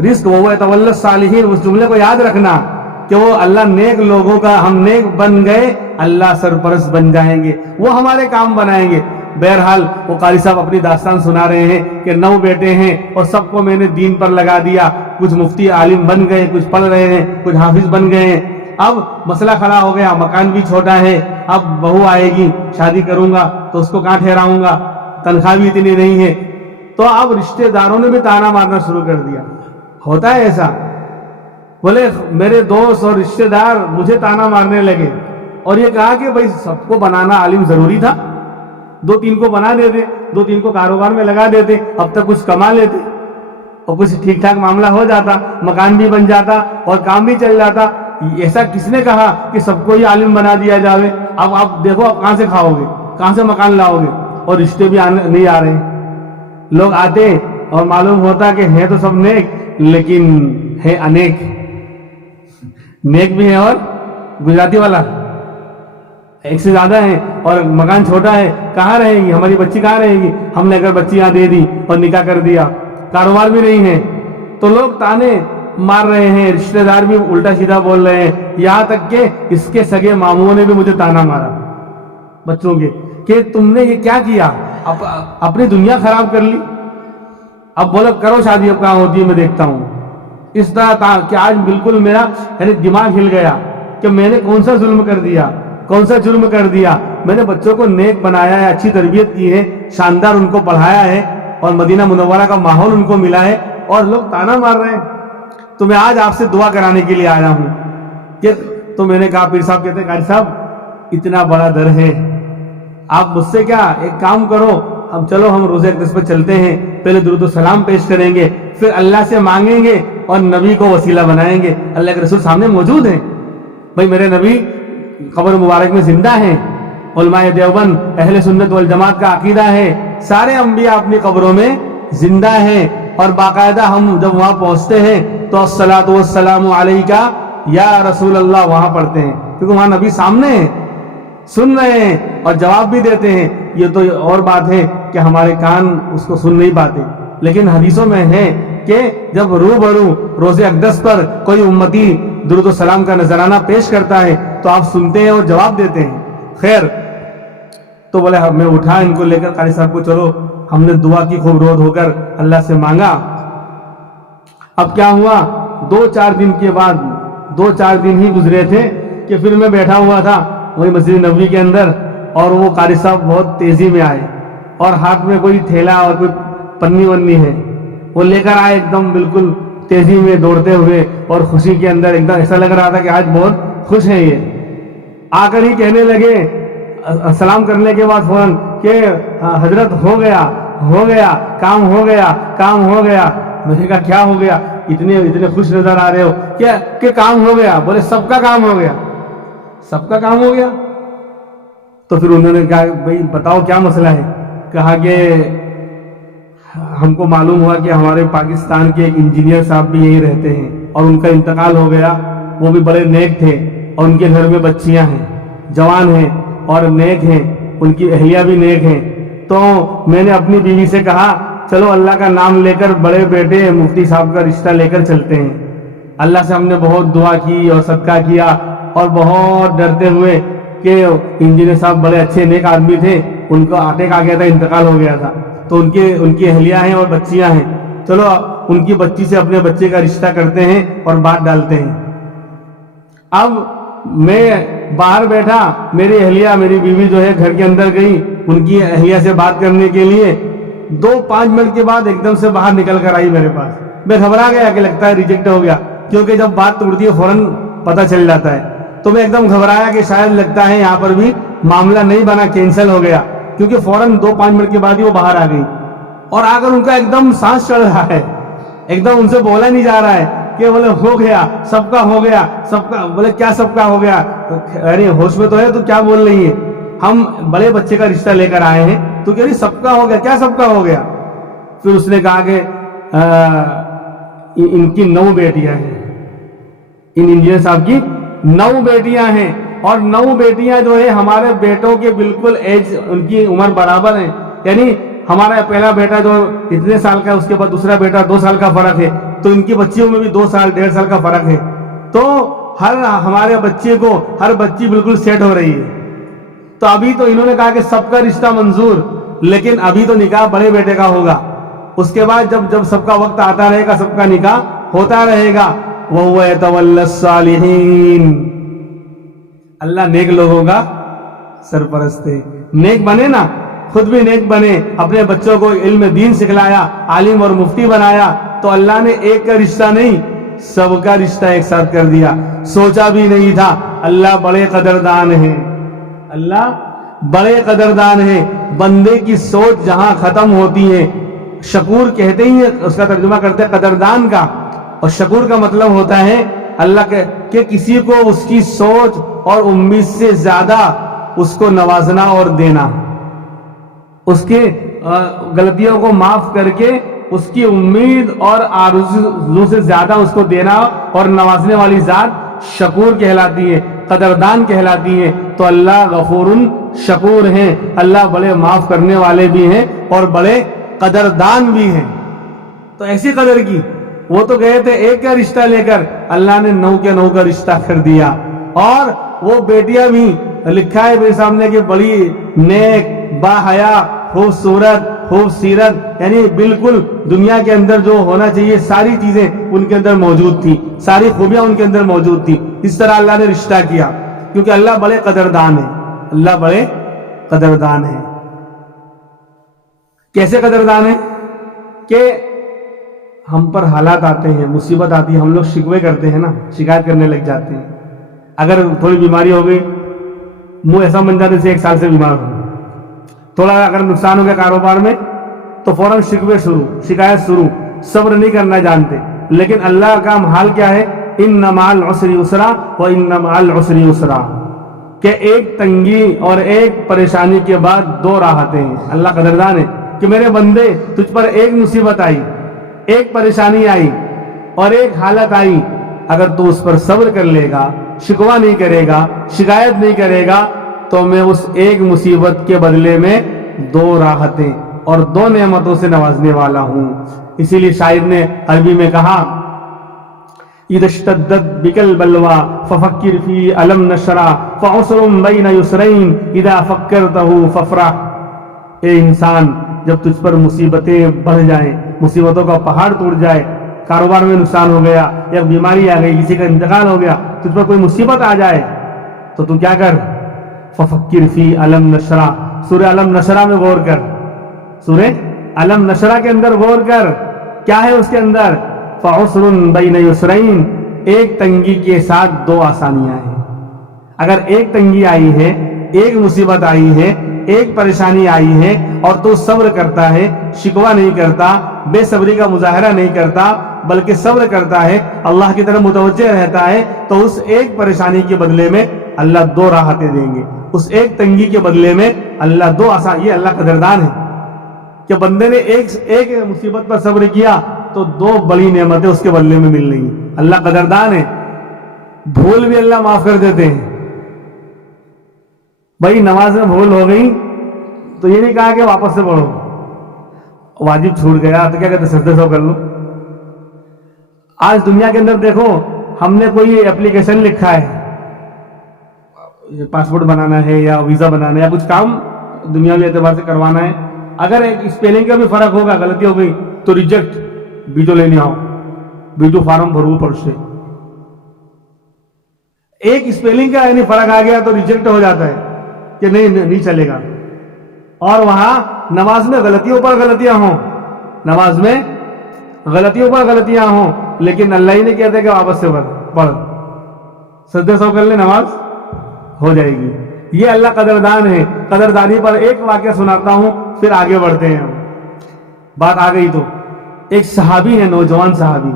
رزق وہ تول الصالحین, اس جملے کو یاد رکھنا کہ وہ اللہ نیک لوگوں کا, ہم نیک بن گئے اللہ سرپرست بن جائیں گے, وہ ہمارے کام بنائیں گے. بہرحال وہ قاری صاحب اپنی داستان سنا رہے ہیں کہ 9 بیٹے ہیں اور سب کو میں نے دین پر لگا دیا, کچھ مفتی عالم بن گئے, کچھ پڑھ رہے ہیں, کچھ حافظ بن گئے ہیں. اب مسئلہ کھڑا ہو گیا, مکان بھی چھوٹا ہے, اب بہو آئے گی, شادی کروں گا تو اس کو کہاں ٹھہراؤں گا, تنخواہ بھی اتنی نہیں ہے. تو اب رشتہ داروں نے بھی تانا مارنا شروع کر دیا. ہوتا ہے ایسا, بولے میرے دوست اور رشتہ دار مجھے تانا مارنے لگے, اور یہ کہا کہ بھائی سب کو بنانا عالم ضروری تھا, 2-3 کو بنا دیتے, 2-3 کو کاروبار میں لگا دیتے, اب تک کچھ کما لیتے اور کچھ ٹھیک ٹھاک معاملہ ہو جاتا, مکان بھی بن جاتا اور کام بھی چل جاتا. ایسا کس نے کہا کہ سب کو ہی عالم بنا دیا جاوے؟ اب آپ دیکھو آپ کہاں سے کھاؤ گے, کہاں سے مکان لاؤ گے, اور رشتے بھی نہیں آ رہے. لوگ آتے اور معلوم ہوتا کہ ہے تو سب نیک لیکن ہے انیک, نیک بھی ہے اور گجراتی والا ایک سے زیادہ ہے, اور مکان چھوٹا ہے, کہاں رہے گی ہماری بچی, کہاں رہے گی؟ ہم نے اگر بچی یہاں دے دی اور نکاح کر دیا, کاروبار بھی نہیں ہے, تو لوگ تانے مار رہے ہیں, رشتہ دار بھی الٹا سیدھا بول رہے ہیں. یہاں تک کہ اس کے سگے ماموں نے بھی مجھے تانا مارا بچوں کے کہ تم نے یہ کیا کیا, اپنی دنیا خراب کر لی. اب بولو کرو شادی, اب کہاں ہوتی ہے میں دیکھتا ہوں. اس طرح کہ آج بالکل میرا یعنی دماغ ہل گیا کہ میں نے کون سا ظلم کر دیا, کون سا جرم کر دیا. میں نے بچوں کو نیک بنایا ہے, اچھی تربیت کی ہے, شاندار ان کو پڑھایا ہے, اور مدینہ منورہ کا ماحول ان کو ملا ہے, اور لوگ تانا مار رہے ہیں. تو میں آج آپ سے دعا کرانے کے لیے آیا ہوں کہ تو میں نے کہا, پیر صاحب کہتے ہیں قاری صاحب اتنا بڑا در ہے, آپ مجھ سے کیا, ایک کام کرو, ہم روزہ اقدس پہ چلتے ہیں, پہلے درود و سلام پیش کریں گے, پھر اللہ سے مانگیں گے اور نبی کو وسیلہ بنائیں گے. اللہ کے رسول سامنے موجود ہیں, بھائی میرے نبی قبر مبارک میں زندہ ہیں. علماء دیوبند اہل سنت والجماعت کا عقیدہ ہے سارے انبیاء اپنی قبروں میں زندہ ہیں, اور باقاعدہ ہم جب وہاں پہنچتے ہیں تو الصلاۃ والسلام علیکا یا رسول اللہ وہاں پڑھتے ہیں, کیونکہ وہاں نبی سامنے ہیں, سن رہے ہیں اور جواب بھی دیتے ہیں. یہ تو اور بات ہے کہ ہمارے کان اس کو سن نہیں پاتے, لیکن حدیثوں میں ہے کہ جب روبرو روزے اقدس پر کوئی امتی درود و سلام کا نذرانہ پیش کرتا ہے تو آپ سنتے ہیں اور جواب دیتے ہیں. خیر, تو بولے میں اٹھا ان کو لے کر قاری صاحب کو, چلو ہم نے دعا کی خوب روز ہو کر اللہ سے مانگا. اب کیا ہوا, 2-4 دن کے بعد, 2-4 دن ہی گزرے تھے کہ پھر میں بیٹھا ہوا تھا وہی مسجد نبوی کے اندر, اور وہ قاری صاحب بہت تیزی میں آئے اور ہاتھ میں کوئی تھیلا اور کوئی پنی ونی ہے وہ لے کر آئے, ایک دم بالکل تیزی میں دوڑتے ہوئے, اور خوشی کے اندر ایک دم ایسا لگ رہا تھا کہ آج بہت خوش ہیں. یہ آ کر ہی کہنے لگے سلام کرنے کے بعد فوراً کہ حضرت ہو گیا کام ہو گیا. میں نے کہا کیا ہو گیا, اتنے خوش نظر آ رہے ہو کہ کام ہو گیا؟ بولے سب کا کام ہو گیا, سب کا کام ہو گیا. تو پھر انہوں نے کہا بھائی بتاؤ کیا مسئلہ ہے. کہا کہ ہم کو معلوم ہوا کہ ہمارے پاکستان کے ایک انجینئر صاحب بھی یہی رہتے ہیں اور ان کا انتقال ہو گیا. وہ بھی بڑے نیک تھے اور ان کے گھر میں بچیاں ہیں, جوان ہیں اور نیک ہیں, ان کی اہلیہ بھی نیک ہیں. تو میں نے اپنی بیوی سے کہا چلو اللہ کا نام لے کر بڑے بیٹے مفتی صاحب کا رشتہ لے کر چلتے ہیں. اللہ سے ہم نے بہت دعا کی اور صدقہ کیا, اور بہت ڈرتے ہوئے کہ انجینئر صاحب بڑے اچھے نیک آدمی تھے, ان کو اٹیک آ گیا تھا, انتقال ہو گیا تھا, تو ان کی اہلیہ ہیں اور بچیاں ہیں, چلو ان کی بچی سے اپنے بچے کا رشتہ کرتے ہیں اور بات ڈالتے ہیں. اب میں باہر بیٹھا, میری اہلیہ میری بیوی جو ہے گھر کے اندر گئی ان کی اہلیہ سے بات کرنے کے لیے. 2-5 منٹ کے بعد ایک دم سے باہر نکل کر آئی میرے پاس. میں گھبرا گیا کہ لگتا ہے ریجیکٹ ہو گیا, کیونکہ جب بات ٹوٹتی ہے فوراً پتہ چل جاتا ہے. تو میں ایک دم گھبرایا کہ شاید لگتا ہے یہاں پر بھی معاملہ نہیں بنا, کینسل ہو گیا, کیونکہ فوراً 2-5 منٹ کے بعد ہی وہ باہر آ گئی. اور آ کر ان کا ایک دم سانس چڑھ رہا ہے, ایک دم ان سے بولا نہیں جا رہا ہے کہ بولے ہو گیا, سب کا ہو گیا, سب کا. بولے کیا سب کا ہو گیا؟ ارے ہوش میں تو ہے, تو کیا بول رہی ہے؟ ہم بڑے بچے کا رشتہ لے کر آئے ہیں, تو کہہ رہی سب کا ہو گیا, کیا سب کا ہو گیا؟ پھر اس نے کہا کہ ان کی 9 بیٹیاں ہیں، ان انجینئر صاحب کی 9 بیٹیاں ہیں، اور 9 بیٹیاں جو ہے ہمارے بیٹوں کے بالکل ایج، ان کی عمر برابر ہیں. یعنی ہمارا پہلا بیٹا جو اتنے سال کا ہے، اس کے بعد دوسرا بیٹا 2 سال کا فرق ہے، تو ان کی بچیوں میں بھی 2 سال 1.5 سال کا فرق ہے. تو ہمارے بچے کو ہر بچی بالکل سیٹ ہو رہی ہے. تو ابھی تو انہوں نے کہا کہ سب کا رشتہ منظور، لیکن ابھی تو نکاح بڑے بیٹے کا ہوگا. اس کے بعد جب سب کا وقت آتا رہے گا، سب کا نکاح ہوتا رہے گا. وَهُوَ يَتَوَلَّى الصَّالِحِينَ، اللہ نیک لوگوں کا سرپرست ہے. نیک بنے نا، خود بھی نیک بنے، اپنے بچوں کو علم دین سکھلایا، عالم اور مفتی بنایا، تو اللہ نے ایک کا رشتہ نہیں، سب کا رشتہ ایک ساتھ کر دیا. سوچا بھی نہیں تھا. اللہ بڑے قدردان ہیں، اللہ بڑے قدردان ہیں. بندے کی سوچ جہاں ختم ہوتی ہے، شکور کہتے ہی اس کا ترجمہ کرتے ہیں قدردان کا، اور شکور کا مطلب ہوتا ہے اللہ کہ کسی کو اس کی سوچ اور امید سے زیادہ اس کو نوازنا اور دینا، اس کے غلطیوں کو معاف کر کے اس کی امید اور آرزو سے زیادہ اس کو دینا اور نوازنے والی ذات شکور کہلاتی ہے، قدردان کہلاتی ہے. تو اللہ غفور شکور ہیں، اللہ بڑے معاف کرنے والے بھی ہیں اور بڑے قدردان بھی ہیں. تو ایسی قدر کی، وہ تو گئے تھے ایک کا رشتہ لے کر، اللہ نے 9 کے 9 کا رشتہ کر دیا. اور وہ بیٹیاں بھی لکھا ہے میرے سامنے کہ بڑی نیک، با حیا، خوبصورت، خوبصیرت، یعنی بالکل دنیا کے اندر جو ہونا چاہیے ساری چیزیں ان کے اندر موجود تھی، ساری خوبیاں ان کے اندر موجود تھی. اس طرح اللہ نے رشتہ کیا، کیونکہ اللہ بڑے قدردان ہیں. اللہ بڑے قدردان ہیں. کیسے قدردان ہیں؟ کہ ہم پر حالات آتے ہیں، مصیبت آتی ہے، ہم لوگ شکوے کرتے ہیں نا، شکایت کرنے لگ جاتے ہیں. اگر تھوڑی بیماری ہو گئی، منہ ایسا بن جاتے سے 1 سال سے بیمار ہو، تھوڑا اگر نقصان ہو گیا کاروبار میں تو فوراً شکوے شروع، شکایت شروع، صبر نہیں کرنا جانتے. لیکن اللہ کا حال کیا ہے؟ ان مع العسر یسرا وان مع العسر یسرا، کہ ایک تنگی اور ایک پریشانی کے بعد 2 راحتیں ہیں. اللہ قدردان ہے کہ میرے بندے تجھ پر ایک مصیبت آئی، ایک پریشانی آئی اور ایک حالت آئی، اگر تو اس پر صبر کر لے گا، شکوہ نہیں کرے گا، شکایت نہیں کرے گا، تو میں اس ایک مصیبت کے بدلے میں 2 راحتیں اور 2 نعمتوں سے نوازنے والا ہوں. اسی لیے شاعر نے عربی میں کہا اذا اشتدت بك البلوى ففكر في الم نشرا فعسر بين يسرين اذا فكرته فافرح. اے انسان، جب تجھ پر مصیبتیں بڑھ جائیں، مصیبتوں کا پہاڑ ٹوٹ جائے، کاروبار میں نقصان ہو گیا، یا بیماری آ گئی، کسی کا انتقال ہو گیا، تجھ پر کوئی مصیبت آ جائے تو تو کیا کر؟ ففکر فی الم نشرا، سورہ الم نشرا میں غور کر، سورہ الم نشرا کے اندر غور کر. کیا ہے اس کے اندر؟ فعسر بین یسرین، ایک تنگی کے ساتھ 2 آسانیاں ہیں. اگر ایک تنگی آئی ہے، ایک مصیبت آئی ہے، ایک پریشانی آئی ہے، اور تو صبر کرتا ہے، شکوہ نہیں کرتا، بے صبری کا مظاہرہ نہیں کرتا، بلکہ صبر کرتا ہے، اللہ کی طرف متوجہ رہتا ہے، تو اس ایک پریشانی کے بدلے میں اللہ 2 راحتیں دیں گے. اس ایک تنگی کے بدلے میں اللہ 2 آسان. یہ اللہ قدردان ہے کہ بندے نے ایک مصیبت پر صبر کیا تو 2 بڑی نعمتیں اس کے بدلے میں مل رہی ہیں. اللہ قدردان ہے. بھول بھی اللہ معاف کر دیتے ہیں. بھائی نماز میں بھول ہو گئی تو یہ نہیں کہا کہ واپس سے پڑھو، واجب چھوٹ گیا تو کیا کہتے سجدے سو کر لو. آج دنیا کے اندر دیکھو، ہم نے کوئی اپلیکیشن لکھا ہے، پاسپورٹ بنانا ہے یا ویزا بنانا ہے یا کچھ کام دنیاوی اعتبار سے کروانا ہے، اگر ایک اسپیلنگ کا بھی فرق ہوگا، غلطی ہو گئی تو ریجیکٹ، بیجو لینے آؤ، بیجو فارم بھرو پڑھے. ایک اسپیلنگ کا یعنی فرق آ گیا تو ریجیکٹ ہو جاتا ہے کہ نہیں چلے گا. اور وہاں نماز میں غلطیوں پر غلطیاں ہوں، نماز میں غلطیوں پر غلطیاں ہوں، لیکن اللہ ہی نے کہتے کہ واپس سے پڑھ، سجدے سو کر لے، نماز ہو جائے گی. یہ اللہ قدردان ہے. قدردانی پر ایک واقعہ سناتا ہوں، پھر آگے بڑھتے ہیں. بات آ گئی تو ایک صحابی ہے، نوجوان صحابی،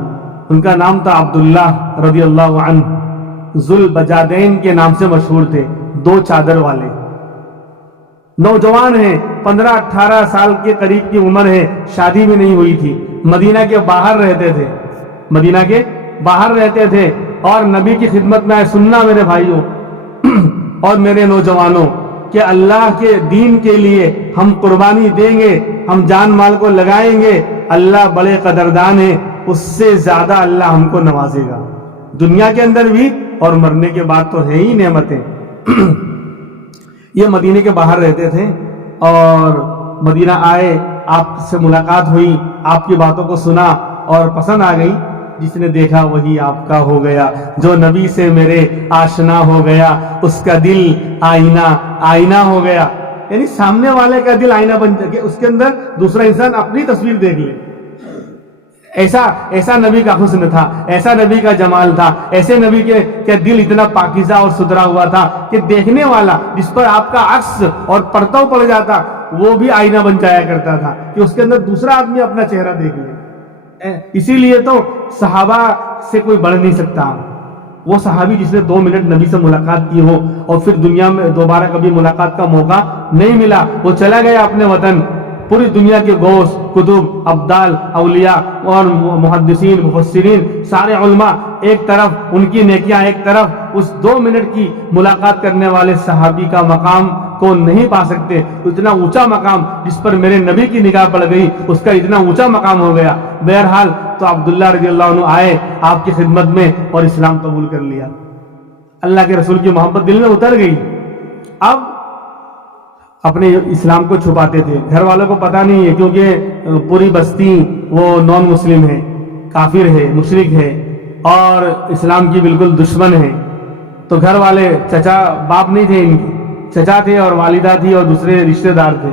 ان کا نام تھا عبداللہ رضی اللہ عنہ. ذوالبجادین کے نام سے مشہور تھے، 2 چادر والے. نوجوان ہیں، 15-18 سال کے قریب کی عمر ہے، شادی بھی نہیں ہوئی تھی، مدینہ کے باہر رہتے تھے. مدینہ کے باہر رہتے تھے اور نبی کی خدمت میں آئے. سننا میرے بھائیوں اور میرے نوجوانوں کہ اللہ کے دین کے لیے ہم قربانی دیں گے, ہم جان مال کو لگائیں گے, اللہ بڑے قدردان ہے, اس سے زیادہ اللہ ہم کو نوازے گا دنیا کے اندر بھی اور مرنے کے بعد تو ہے ہی نعمتیں. یہ مدینے کے باہر رہتے تھے اور مدینہ آئے, آپ سے ملاقات ہوئی, آپ کی باتوں کو سنا اور پسند آ گئی. جس نے دیکھا وہی آپ کا ہو گیا, جو نبی سے میرے آشنا ہو گیا اس کا دل آئینہ ہو گیا. یعنی سامنے والے کا دل آئینہ بن کے اس کے اندر دوسرا انسان اپنی تصویر دیکھ لے. ایسا نبی کا حسن تھا, ایسا نبی کا جمال تھا, ایسے نبی کے دل اتنا پاکیزہ اور ستھرا ہوا تھا کہ دیکھنے والا جس پر آپ کا عکس اور پرتو پڑ جاتا وہ بھی آئینہ بن جایا کرتا تھا کہ اس کے اندر دوسرا آدمی اپنا چہرہ دیکھ لے. اسی لیے تو صحابہ سے کوئی بڑھ نہیں سکتا. وہ صحابی جس نے 2 منٹ نبی سے ملاقات کی ہو اور پھر دنیا میں دوبارہ کبھی ملاقات کا موقع نہیں ملا, وہ چلا گیا اپنے وطن. پوری دنیا کے غوث, کتب, ابدال, اولیاء اور محدثین, مفسرین, سارے علماء ایک طرف, ان کی نیکیاں ایک طرف, اس 2 منٹ کی ملاقات کرنے والے صحابی کا مقام کو نہیں پا سکتے. اتنا اونچا مقام جس پر میرے نبی کی نگاہ پڑ گئی اس کا اتنا اونچا مقام ہو گیا. بہرحال تو عبداللہ رضی اللہ عنہ آئے آپ کی خدمت میں اور اسلام قبول کر لیا. اللہ کے رسول کی محبت دل میں اتر گئی. اب اپنے اسلام کو چھپاتے تھے, گھر والوں کو پتہ نہیں ہے کیونکہ پوری بستی وہ نان مسلم ہے, کافر ہے, مشرک ہے اور اسلام کی بالکل دشمن ہے. تو گھر والے, چچا باپ نہیں تھے ان کے, چچا تھے اور والدہ تھی اور دوسرے رشتہ دار تھے,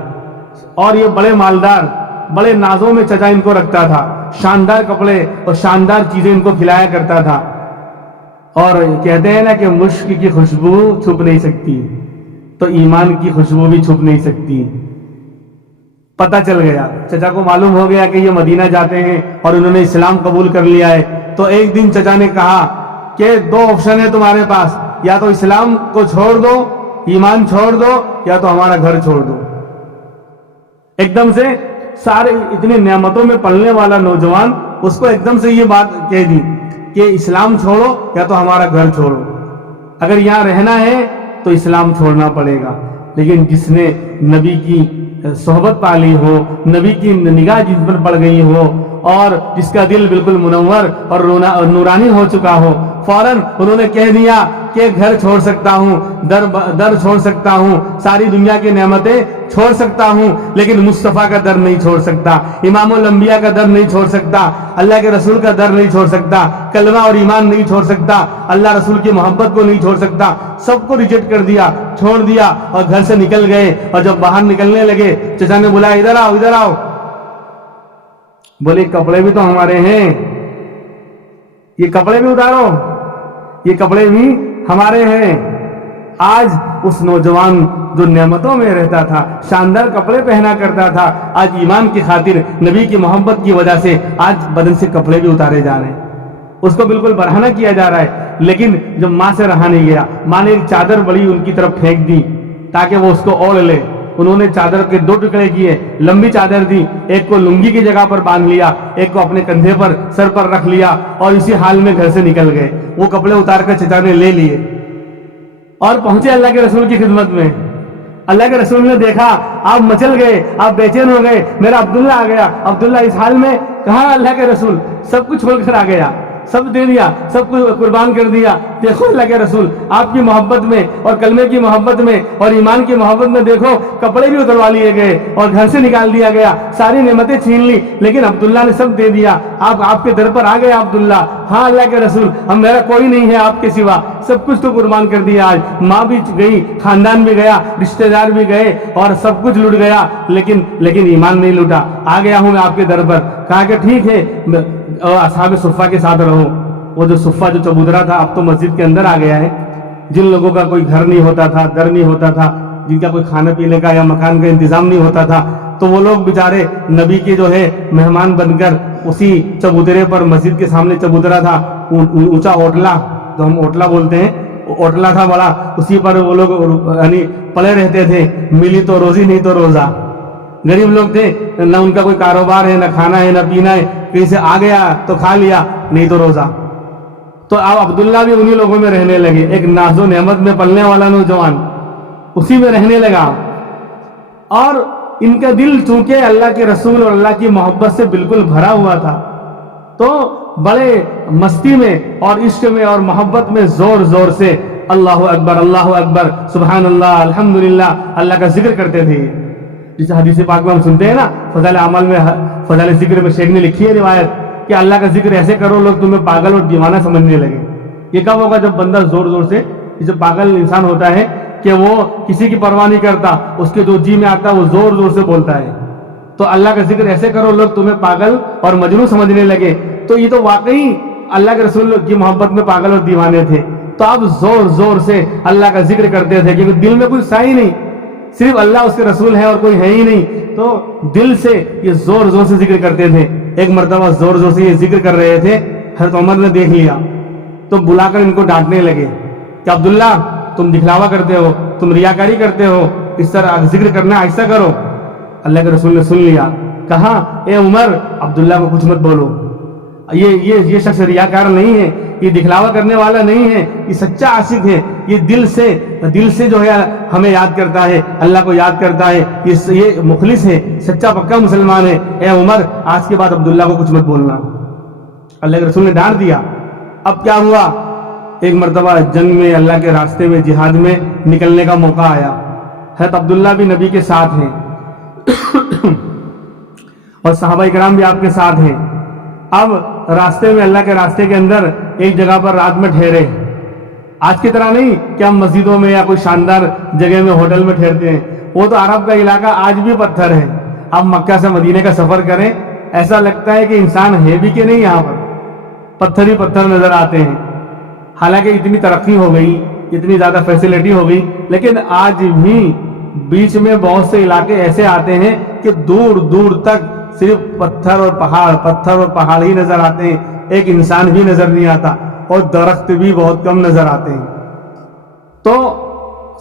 اور یہ بڑے مالدار, بڑے نازوں میں چچا ان کو رکھتا تھا, شاندار کپڑے اور شاندار چیزیں ان کو کھلایا کرتا تھا. اور کہتے ہیں نا کہ مشک کی خوشبو چھپ نہیں سکتی تو ایمان کی خوشبو بھی چھپ نہیں سکتی. پتہ چل گیا, چچا کو معلوم ہو گیا کہ یہ مدینہ جاتے ہیں اور انہوں نے اسلام قبول کر لیا ہے. تو ایک دن چچا نے کہا کہ 2 آپشن ہے تمہارے پاس, یا تو اسلام کو چھوڑ دو, ایمان چھوڑ دو, یا تو ہمارا گھر چھوڑ دو. ایک دم سے سارے اتنی نعمتوں میں پلنے والا نوجوان اس کو ایک دم سے یہ بات کہہ دی کہ اسلام چھوڑو یا تو ہمارا گھر چھوڑو. اگر یہاں رہنا ہے تو اسلام چھوڑنا پڑے گا. لیکن جس نے نبی کی صحبت پالی ہو, نبی کی نگاہ جس پر پڑ گئی ہو اور جس کا دل بالکل منور اور نورانی ہو چکا ہو, فوراً انہوں نے کہہ دیا کہ گھر چھوڑ سکتا ہوں, در چھوڑ سکتا ہوں, ساری دنیا کی نعمتیں چھوڑ سکتا ہوں, لیکن مصطفیٰ کا در نہیں چھوڑ سکتا, امام الانبیاء کا در نہیں چھوڑ سکتا, اللہ کے رسول کا در نہیں چھوڑ سکتا, کلمہ اور ایمان نہیں چھوڑ سکتا, اللہ رسول کی محبت کو نہیں چھوڑ سکتا. سب کو ریجیکٹ کر دیا, چھوڑ دیا اور گھر سے نکل گئے. اور جب باہر نکلنے لگے چچا نے بولا ادھر آؤ, ادھر آؤ. بولے کپڑے بھی تو ہمارے ہیں, یہ کپڑے بھی اتارو, یہ کپڑے بھی ہمارے ہیں. آج اس نوجوان جو نعمتوں میں رہتا تھا, شاندار کپڑے پہنا کرتا تھا, آج ایمان کی خاطر, نبی کی محبت کی وجہ سے آج بدن سے کپڑے بھی اتارے جا رہے ہیں. اس کو بالکل برہنہ کیا جا رہا ہے. لیکن جب ماں سے رہا نہیں گیا, ماں نے ایک چادر بڑی ان کی طرف پھینک دی تاکہ وہ اس کو اوڑھ لے. انہوں نے چادر کے 2 ٹکڑے کیے, لمبی چادر دی, ایک کو لنگی کی جگہ پر باندھ لیا, ایک کو اپنے کندھے پر سر پر رکھ لیا اور اسی حال میں گھر سے نکل گئے. وہ کپڑے اتار کر چچا نے لے لیے اور پہنچے اللہ کے رسول کی خدمت میں. اللہ کے رسول نے دیکھا آپ مچل گئے, آپ بے چین ہو گئے, میرا عبداللہ آ گیا. عبداللہ اس حال میں, کہاں اللہ کے رسول, سب کچھ چھوڑ کر آ گیا, سب دے دیا, سب کچھ قربان کر دیا. دیکھو اللہ کے رسول آپ کی محبت میں اور کلمے کی محبت میں اور ایمان کی محبت میں دیکھو کپڑے بھی اتروا لیے گئے اور گھر سے نکال دیا گیا, ساری نعمتیں چھین لی, لیکن عبداللہ نے سب دے دیا. آپ کے در پر آ گیا عبداللہ. ہاں اللہ کے رسول, ہم میرا کوئی نہیں ہے آپ کے سوا, سب کچھ تو قربان کر دیا. آج ماں بھی گئی, خاندان بھی گیا, رشتہ دار بھی گئے اور سب کچھ لٹ گیا, لیکن ایمان نہیں لوٹا. آ گیا ہوں میں آپ کے در پر. کہا کہ ٹھیک ہے اصحاب صفہ کے ساتھ رہو. وہ جو صفہ جو چبوترا تھا اب تو مسجد کے اندر آ گیا ہے. جن لوگوں کا کوئی گھر نہیں ہوتا تھا, در نہیں ہوتا تھا, جن کا کوئی کھانے پینے کا یا مکان کا انتظام نہیں ہوتا تھا, تو وہ لوگ بیچارے نبی کے جو ہے مہمان بن کر اسی چبوترے پر, مسجد کے سامنے چبوترا تھا, اونچا اوٹلا جو ہم اوٹلا بولتے ہیں, اوٹلا تھا بڑا, اسی پر وہ لوگ یعنی پڑے رہتے تھے. ملی تو روزی, نہیں تو روزہ. غریب لوگ تھے, نہ ان کا کوئی کاروبار ہے, نہ کھانا ہے, نہ پینا ہے. کہیں سے آ گیا تو کھا لیا, نہیں تو روزہ. تو اب عبداللہ بھی انہی لوگوں میں رہنے لگے, ایک ناز و نعمت میں پلنے والا نوجوان اسی میں رہنے لگا. اور ان کا دل چونکہ اللہ کے رسول اور اللہ کی محبت سے بالکل بھرا ہوا تھا, تو بڑے مستی میں اور عشق میں اور محبت میں زور زور سے اللہ اکبر سبحان اللہ الحمدللہ اللہ کا ذکر کرتے تھے. جسے حدیث پاک میں ہم سنتے ہیں نا, فضائل اعمال میں فضائل ذکر میں شیخ نے لکھی ہے روایت کہ اللہ کا ذکر ایسے کرو لوگ تمہیں پاگل اور دیوانہ سمجھنے لگے. یہ کب ہوگا؟ جب بندہ زور زور سے, جسے پاگل انسان ہوتا ہے کہ وہ کسی کی پرواہ نہیں کرتا, اس کے جو جی میں آتا ہے وہ زور زور سے بولتا ہے. تو اللہ کا ذکر ایسے کرو لوگ تمہیں پاگل اور مجنون سمجھنے لگے. تو یہ تو واقعی اللہ کے رسول کی محبت میں پاگل اور دیوانے تھے. تو اب زور زور سے اللہ کا ذکر کرتے تھے کیونکہ دل میں کوئی سا ہی نہیں, صرف اللہ اس کے رسول ہے اور کوئی ہے ہی نہیں. تو دل سے یہ زور زور سے ذکر کرتے تھے. ایک مرتبہ زور زور سے یہ ذکر کر رہے تھے, حضرت عمر نے دیکھ لیا تو بلا کر ان کو ڈانٹنے لگے کہ عبداللہ تم دکھلاوا کرتے ہو, تم ریاکاری کرتے ہو, اس طرح ذکر کرنا ایسا کرو. اللہ کے رسول نے سن لیا, کہا اے عمر عبداللہ کو کچھ مت بولو, یہ شخص ریاکار نہیں ہے, یہ دکھلاوا کرنے والا نہیں ہے, یہ سچا عاشق ہے, یہ دل سے جو ہے ہمیں یاد کرتا ہے, اللہ کو یاد کرتا ہے, یہ مخلص ہے, سچا پکا مسلمان ہے. اے عمر آج کے بعد عبداللہ کو کچھ مت بولنا. اللہ کے رسول نے ڈانٹ دیا. اب کیا ہوا؟ ایک مرتبہ جنگ میں اللہ کے راستے میں جہاد میں نکلنے کا موقع آیا. حضرت عبداللہ بھی نبی کے ساتھ ہیں اور صحابہ کرام بھی آپ کے ساتھ ہیں. اب راستے میں اللہ کے راستے کے اندر ایک جگہ پر رات میں ٹھہرے. آج کی طرح نہیں کہ ہم مسجدوں میں یا کوئی شاندار جگہ میں ہوٹل میں ٹھہرتے ہیں. وہ تو عرب کا علاقہ آج بھی پتھر ہے. اب مکہ سے مدینے کا سفر کریں, ایسا لگتا ہے کہ انسان ہے بھی کہ نہیں, یہاں پر پتھر ہی پتھر نظر آتے ہیں. حالانکہ اتنی ترقی ہو گئی, اتنی زیادہ فیسلٹی ہو گئی, لیکن آج بھی بیچ میں بہت سے علاقے ایسے آتے ہیں کہ دور دور تک صرف پتھر اور پہاڑ ہی نظر آتے ہیں, ایک انسان بھی نظر نہیں آتا, اور درخت بھی بہت کم نظر آتے ہیں. تو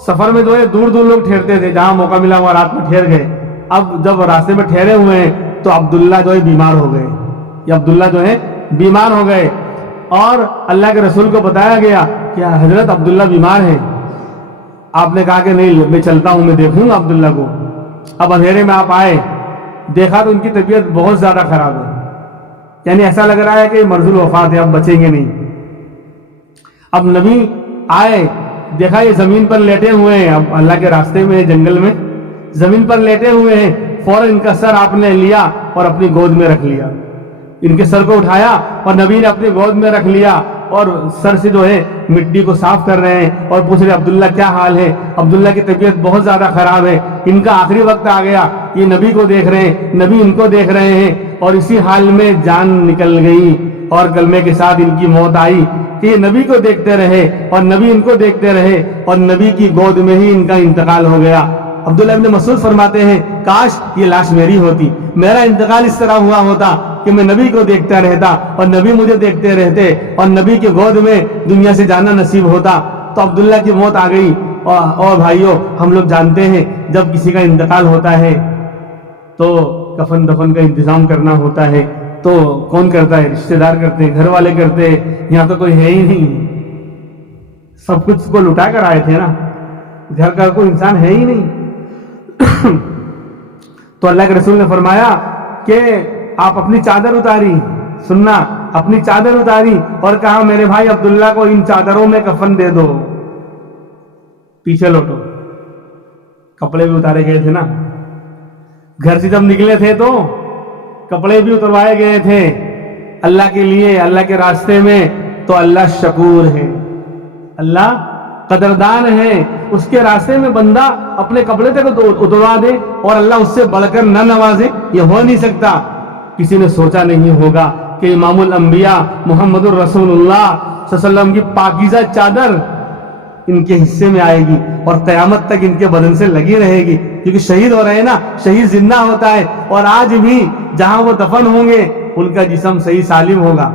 سفر میں جو ہے دور دور لوگ ٹھہرتے تھے, جہاں موقع ملا وہاں رات میں ٹھہر گئے. اب جب راستے میں ٹھہرے ہوئے ہیں تو عبداللہ جو ہے بیمار ہو گئے. یہ عبداللہ جو ہے بیمار ہو گئے, اور اللہ کے رسول کو بتایا گیا کہ حضرت عبداللہ بیمار ہیں. آپ نے کہا کہ نہیں, میں چلتا ہوں, میں دیکھوں گا عبداللہ کو. اب اندھیرے میں آپ آئے, دیکھا تو ان کی طبیعت بہت زیادہ خراب ہے, یعنی ایسا لگ رہا ہے کہ مرض الوفات ہے, اب بچیں گے نہیں. اب نبی آئے, دیکھا یہ زمین پر لیٹے ہوئے ہیں, اب اللہ کے راستے میں جنگل میں زمین پر لیٹے ہوئے ہیں. فوراً ان کا سر آپ نے لیا اور اپنی گود میں رکھ لیا. ان کے سر کو اٹھایا اور نبی نے اپنی گود میں رکھ لیا, اور سر سے جو ہے مٹی کو صاف کر رہے ہیں اور پوچھ رہے عبداللہ کیا حال ہے. عبداللہ کی طبیعت بہت زیادہ خراب ہے, ان کا آخری وقت آ گیا. یہ نبی کو دیکھ رہے ہیں, نبی ان کو دیکھ رہے ہیں, اور اسی حال میں جان نکل گئی اور کلمے کے ساتھ ان کی موت آئی کہ یہ نبی کو دیکھتے رہے اور نبی ان کو دیکھتے رہے, اور نبی کی گود میں ہی ان کا انتقال ہو گیا. عبداللہ ابن مسعود فرماتے ہیں کاش یہ لاش میری ہوتی, میرا انتقال اس طرح ہوا ہوتا کہ میں نبی کو دیکھتا رہتا اور نبی مجھے دیکھتے رہتے اور نبی کی گود میں دنیا سے جانا نصیب ہوتا. تو عبداللہ کی موت آ گئی. اور بھائیوں, ہم لوگ جانتے ہیں جب کسی کا انتقال ہوتا ہے تو کفن دفن کا انتظام کرنا ہوتا ہے, تو کون کرتا ہے؟ رشتہ دار کرتے ہیں, گھر والے کرتے ہیں. یہاں تو کوئی ہے ہی نہیں, سب کچھ کو لٹا کر آئے تھے نا, گھر کا کوئی انسان ہے ہی نہیں. تو اللہ کے رسول نے فرمایا کہ آپ اپنی چادر اتاری, سننا, اپنی چادر اتاری اور کہا میرے بھائی عبداللہ کو ان چادروں میں کفن دے دو. پیچھے لوٹو, کپڑے بھی اتارے گئے تھے نا, گھر سے جب نکلے تھے تو کپڑے بھی اتروائے گئے تھے اللہ کے لیے, اللہ کے راستے میں. تو اللہ شکور ہے, اللہ قدردان ہے. اس کے راستے میں بندہ اپنے کپڑے تک اتروا دے اور اللہ اس سے بڑھ کر نہ نوازے, یہ ہو نہیں سکتا. کسی نے سوچا نہیں ہوگا کہ امام الانبیاء محمد الرسول اللہ صلی اللہ علیہ وسلم کی پاکیزہ چادر ان کے حصے میں آئے گی اور قیامت تک ان کے بدن سے لگی رہے گی, کیونکہ شہید ہو رہے ہیں نا, شہید زندہ ہوتا ہے, اور آج بھی جہاں وہ دفن ہوں گے ان کا جسم صحیح سالم ہوگا.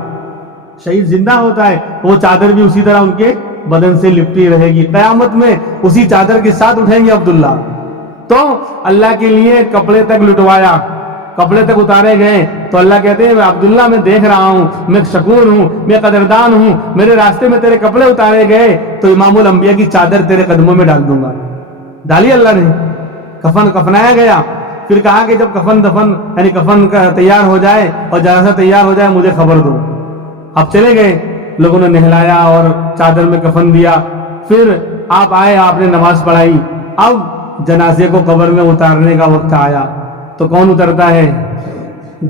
شہید زندہ ہوتا ہے, وہ چادر بھی اسی طرح ان کے بدن سے لپٹی رہے گی. قیامت میں اسی چادر کے ساتھ اٹھیں گے عبداللہ. تو اللہ کے لیے کپڑے تک لٹوایا, کپڑے تک اتارے گئے تو اللہ کہتے ہیں عبداللہ میں دیکھ رہا ہوں، میں شکور ہوں، میں قدردان ہوں، میرے راستے میں تیرے کپڑے اتارے گئے تو امام الانبیاء کی چادر تیرے قدموں میں ڈال دوں گا۔ ڈالی اللہ نے، کفن کفنایا گیا۔ پھر کہا کہ جب کفن کا تیار ہو جائے اور جنازہ تیار ہو جائے مجھے خبر دو۔ اب چلے گئے، لوگوں نے نہلایا اور چادر میں کفن دیا۔ پھر آپ آئے، آپ نے نماز پڑھائی۔ اب جنازے کو قبر میں اتارنے کا وقت آیا تو کون اترتا ہے؟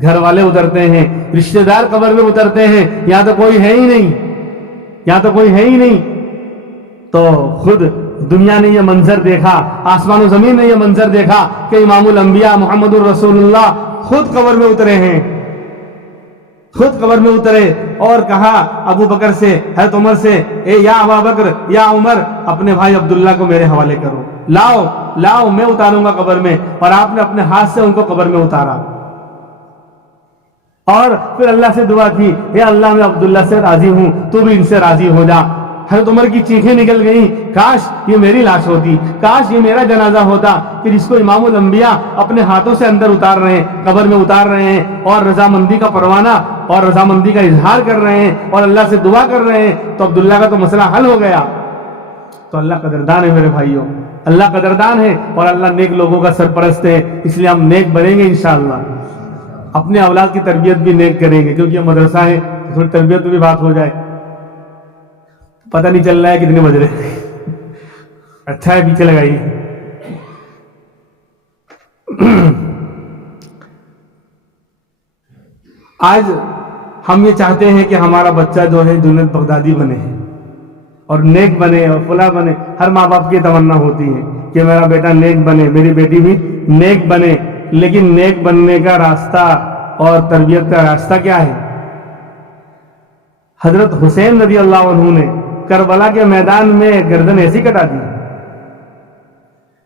گھر والے اترتے ہیں، رشتہ دار قبر میں اترتے ہیں، یہاں تو کوئی ہے ہی نہیں، یہاں تو کوئی ہے ہی نہیں۔ تو خود دنیا نے یہ منظر دیکھا، آسمان و زمین نے یہ منظر دیکھا کہ امام الانبیاء محمد الرسول اللہ خود قبر میں اترے ہیں، خود قبر میں اترے اور کہا ابو بکر سے، حضرت عمر سے، اے یا ابا بکر یا عمر، اپنے بھائی عبداللہ کو میرے حوالے کرو، لاؤ میں اتاروں گا قبر میں۔ اور آپ نے اپنے ہاتھ سے ان کو قبر میں اتارا اور پھر اللہ سے دعا کی، اے اللہ میں عبداللہ سے راضی ہوں، تو بھی ان سے راضی ہو جا۔ حضرت عمر کی چیخیں نکل گئیں، کاش یہ میری لاش ہوتی، کاش یہ میرا جنازہ ہوتا کہ جس کو امام الانبیاء اپنے ہاتھوں سے اندر اتار رہے ہیں، قبر میں اتار رہے ہیں اور رضامندی کا پروانہ اور رضامندی کا اظہار کر رہے ہیں اور اللہ سے دعا کر رہے ہیں، تو عبداللہ کا تو مسئلہ حل ہو گیا۔ تو اللہ قدردان ہے میرے بھائیوں، اللہ قدردان ہے اور اللہ نیک لوگوں کا سرپرست ہے، اس لیے ہم نیک بنیں گے انشاءاللہ۔ اپنے اولاد کی تربیت بھی نیک کریں گے، کیونکہ یہ مدرسہ ہے، تھوڑی تربیت میں بھی بات ہو جائے۔ پتہ نہیں چل رہا ہے کتنے بج رہے، اچھا ہے پیچھے لگائیے۔ آج ہم یہ چاہتے ہیں کہ ہمارا بچہ جو ہے جنید بغدادی بنے اور نیک بنے اور فلاں بنے، ہر ماں باپ کی تمنا ہوتی ہے کہ میرا بیٹا نیک بنے، میری بیٹی بھی نیک بنے، لیکن نیک بننے کا راستہ اور تربیت کا راستہ کیا ہے؟ حضرت حسین رضی اللہ عنہ نے کربلا کے میدان میں گردن ایسی کٹا دی۔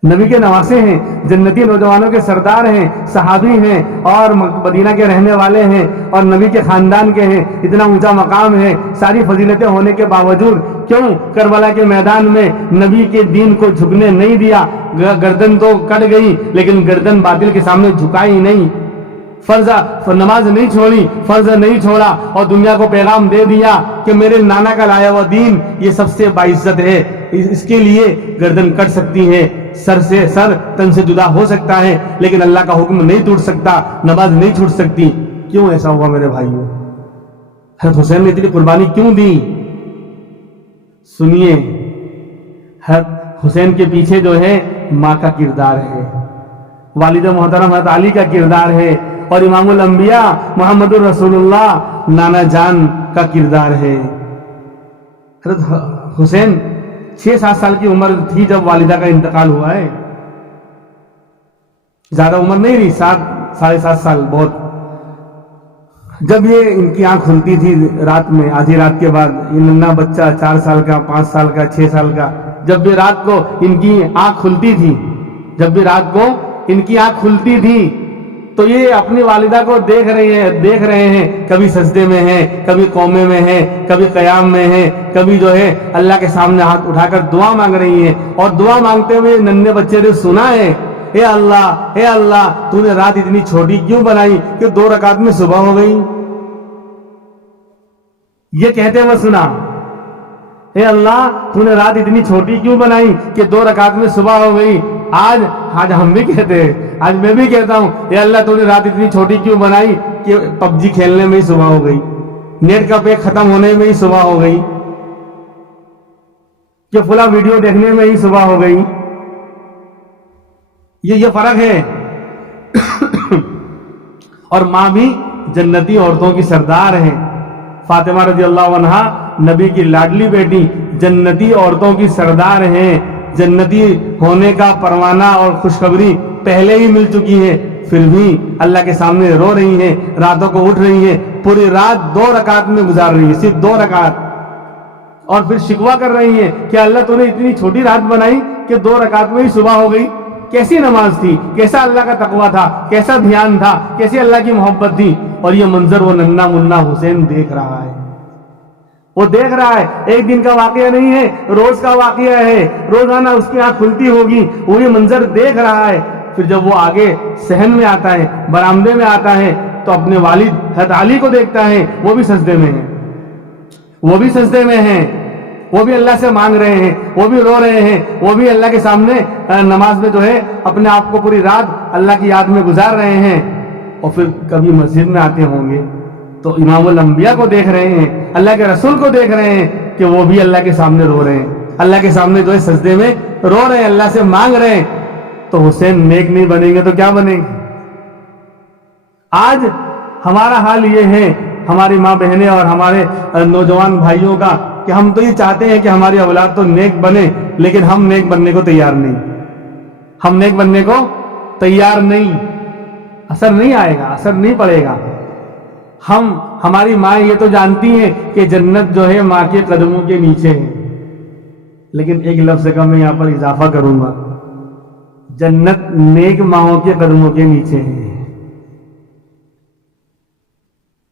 نبی کے نواسے ہیں، جنتی نوجوانوں کے سردار ہیں، صحابی ہیں اور مدینہ کے رہنے والے ہیں اور نبی کے خاندان کے ہیں، اتنا اونچا مقام ہے، ساری فضیلتیں ہونے کے باوجود کیوں کربلا کے میدان میں نبی کے دین کو جھکنے نہیں دیا؟ گردن تو کٹ گئی لیکن گردن باطل کے سامنے جھکائی نہیں، فرض نماز نہیں چھوڑی، فرض نہیں چھوڑا اور دنیا کو پیغام دے دیا کہ میرے نانا کا لایا ہوا دین یہ سب سے باعزت ہے، اس کے لیے گردن کٹ سکتی ہے، سر تن سے جدا ہو سکتا ہے، لیکن اللہ کا حکم نہیں ٹوٹ سکتا، نماز نہیں چھوٹ سکتی۔ کیوں ایسا ہوا میرے بھائیوں؟ حضرت حسین نے اتنی قربانی کیوں دی؟ سنیے، حضرت حسین کے پیچھے جو ہے ماں کا کردار ہے، والد محترم حضرت علی کا کردار ہے اور امام الانبیاء محمد الرسول اللہ نانا جان کا کردار ہے۔ حضرت حسین 6-7 سال کی عمر تھی جب والدہ کا انتقال ہوا ہے، زیادہ عمر نہیں رہی، 7-7.5 سال بہت۔ جب یہ ان کی آنکھ کھلتی تھی رات میں، آدھی رات کے بعد، یہ ننا بچہ 4 سال کا، 5 سال کا، 6 سال کا، جب بھی رات کو ان کی آنکھ کھلتی تھی، تو یہ اپنی والدہ کو دیکھ رہے ہیں، کبھی سجدے میں ہیں، کبھی قومے میں ہیں، کبھی قیام میں ہیں، کبھی جو ہے اللہ کے سامنے ہاتھ اٹھا کر دعا مانگ رہی ہیں، اور دعا مانگتے ہوئے ننھے بچے نے سنا ہے، اے اللہ تو نے رات اتنی چھوٹی کیوں بنائی کہ 2 رکعت میں صبح ہو گئی؟ یہ کہتے ہوئے سنا، اے اللہ تو نے رات اتنی چھوٹی کیوں بنائی کہ 2 رکعت میں صبح ہو گئی؟ آج ہم بھی کہتے ہیں، آج میں بھی کہتا ہوں، اے اللہ تو نے رات اتنی چھوٹی کیوں بنائی کہ PUBG کھیلنے میں ہی صبح ہو گئی، نیٹ کا پیک ختم ہونے میں ہی صبح ہو گئی، کہ فلاں ویڈیو دیکھنے میں ہی صبح ہو گئی۔ یہ فرق ہے۔ اور ماں بھی جنتی عورتوں کی سردار ہیں، فاطمہ رضی اللہ عنہا نبی کی لاڈلی بیٹی جنتی عورتوں کی سردار ہیں، جنتی ہونے کا پروانہ اور خوشخبری پہلے ہی مل چکی ہے، پھر بھی اللہ کے سامنے رو رہی ہیں، راتوں کو اٹھ رہی ہیں، پوری رات 2 رکعت میں گزار رہی ہے، صرف 2 رکعت، اور پھر شکوہ کر رہی ہیں کہ اللہ تو نے اتنی چھوٹی رات بنائی کہ 2 رکعت میں ہی صبح ہو گئی۔ کیسی نماز تھی، کیسا اللہ کا تقویٰ تھا، کیسا دھیان تھا، کیسی اللہ کی محبت تھی، اور یہ منظر وہ ننھا منا حسین دیکھ رہا ہے، وہ دیکھ رہا ہے، ایک دن کا واقعہ نہیں ہے، روز کا واقعہ ہے، روزانہ اس کی آنکھ کھلتی ہوگی، وہ یہ منظر دیکھ رہا ہے۔ پھر جب وہ آگے صحن میں آتا ہے، برآمدے میں آتا ہے، تو اپنے والد حضرت علی کو دیکھتا ہے، وہ بھی سجدے میں ہیں، وہ بھی سجدے میں ہیں، وہ بھی اللہ سے مانگ رہے ہیں، وہ بھی رو رہے ہیں، وہ بھی اللہ کے سامنے نماز میں جو ہے اپنے آپ کو پوری رات اللہ کی یاد میں گزار رہے ہیں۔ اور پھر کبھی مسجد میں آتے ہوں گے تو امام الانبیاء کو دیکھ رہے ہیں، اللہ کے رسول کو دیکھ رہے ہیں کہ وہ بھی اللہ کے سامنے رو رہے ہیں، اللہ کے سامنے جو ہے سجدے میں رو رہے ہیں، اللہ سے مانگ رہے ہیں۔ تو حسین نیک نہیں بنیں گے تو کیا بنیں گے؟ آج ہمارا حال یہ ہے، ہماری ماں بہنیں اور ہمارے نوجوان بھائیوں کا، کہ ہم تو یہ چاہتے ہیں کہ ہماری اولاد تو نیک بنے، لیکن ہم نیک بننے کو تیار نہیں، ہم نیک بننے کو تیار نہیں۔ اثر نہیں آئے گا، اثر نہیں پڑے گا۔ ہماری ماں یہ تو جانتی ہیں کہ جنت جو ہے ماں کے قدموں کے نیچے ہے، لیکن ایک لفظ کا میں یہاں پر اضافہ کروں گا، جنت نیک ماؤں کے قدموں کے نیچے ہے۔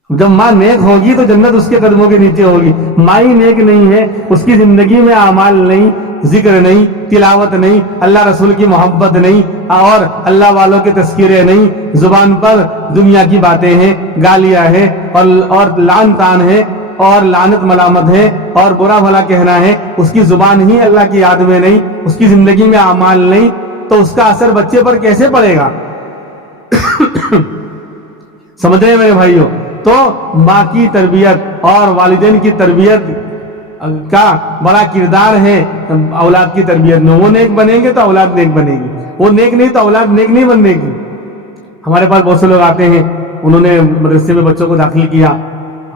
جب ماں نیک ہوگی تو جنت اس کے قدموں کے نیچے ہوگی۔ ماں ہی نیک نہیں ہے، اس کی زندگی میں اعمال نہیں، ذکر نہیں، تلاوت نہیں، اللہ رسول کی محبت نہیں، اور اللہ والوں کے تذکرے نہیں، زبان پر دنیا کی باتیں ہیں، گالیاں ہیں، اور لعن طعن ہے، اور لعنت ملامت ہے، اور برا بھلا کہنا ہے، اس کی زبان ہی اللہ کی یاد میں نہیں، اس کی زندگی میں اعمال نہیں، تو اس کا اثر بچے پر کیسے پڑے گا؟ سمجھ رہے ہیں میرے بھائیوں؟ تو ماں کی تربیت اور والدین کی تربیت کا بڑا کردار ہے اولاد کی تربیت میں۔ وہ نیک بنیں گے تو اولاد نیک بنے گی، وہ نیک نہیں تو اولاد نیک نہیں بننے گی۔ ہمارے پاس بہت سے لوگ آتے ہیں، انہوں نے مدرسے میں بچوں کو داخل کیا،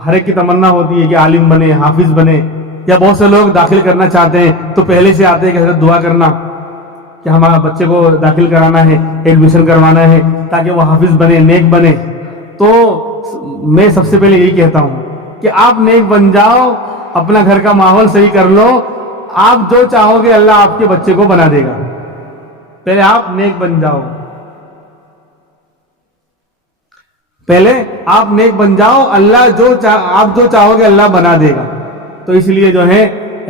ہر ایک کی تمنا ہوتی ہے کہ عالم بنے، حافظ بنے، یا بہت سے لوگ داخل کرنا چاہتے ہیں تو پہلے سے آتے ہیں کہ حضرت دعا کرنا کہ ہمارا بچے کو داخل کرانا ہے، ایڈمیشن کروانا ہے تاکہ وہ حافظ بنے، نیک بنے۔ تو میں سب سے پہلے یہی کہتا ہوں کہ آپ نیک بن جاؤ، اپنا گھر کا ماحول صحیح کر لو، آپ جو چاہو گے اللہ آپ کے بچے کو بنا دے گا۔ پہلے آپ نیک بن جاؤ، پہلے آپ نیک بن جاؤ، اللہ آپ جو چاہو گے اللہ بنا دے گا۔ تو اس لیے جو ہے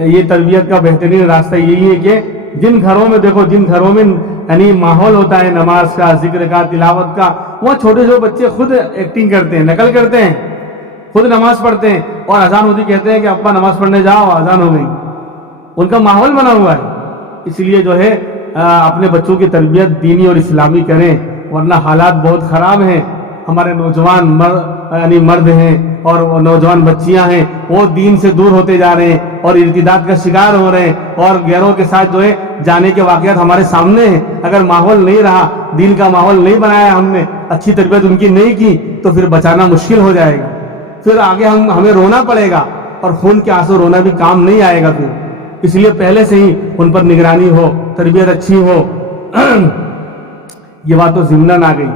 یہ تربیت کا بہترین راستہ یہی ہے کہ جن گھروں میں دیکھو، جن گھروں میں یعنی ماحول ہوتا ہے نماز کا، ذکر کا، تلاوت کا، وہ چھوٹے چھوٹے بچے خود ایکٹنگ کرتے ہیں، نقل کرتے ہیں، خود نماز پڑھتے ہیں، اور اذان ہوتی کہتے ہیں کہ ابا نماز پڑھنے جاؤ، اذان ہو گئی۔ ان کا ماحول بنا ہوا ہے۔ اس لیے جو ہے اپنے بچوں کی تربیت دینی اور اسلامی کریں، ورنہ حالات بہت خراب ہیں۔ ہمارے نوجوان مرد ہیں اور نوجوان بچیاں ہیں، وہ دین سے دور ہوتے جا رہے ہیں اور ارتداد کا شکار ہو رہے ہیں، اور غیروں کے ساتھ جو ہے جانے کے واقعات ہمارے سامنے ہیں۔ اگر ماحول نہیں رہا، دین کا ماحول نہیں بنایا ہم نے، اچھی تربیت ان کی نہیں کی، تو پھر بچانا مشکل ہو جائے گا، پھر آگے ہمیں رونا پڑے گا، اور خون کے آنسو رونا بھی کام نہیں آئے گا پھر۔ اس لیے پہلے سے ہی ان پر نگرانی ہو، تربیت اچھی ہو۔ یہ بات تو ضمناً آ گئی۔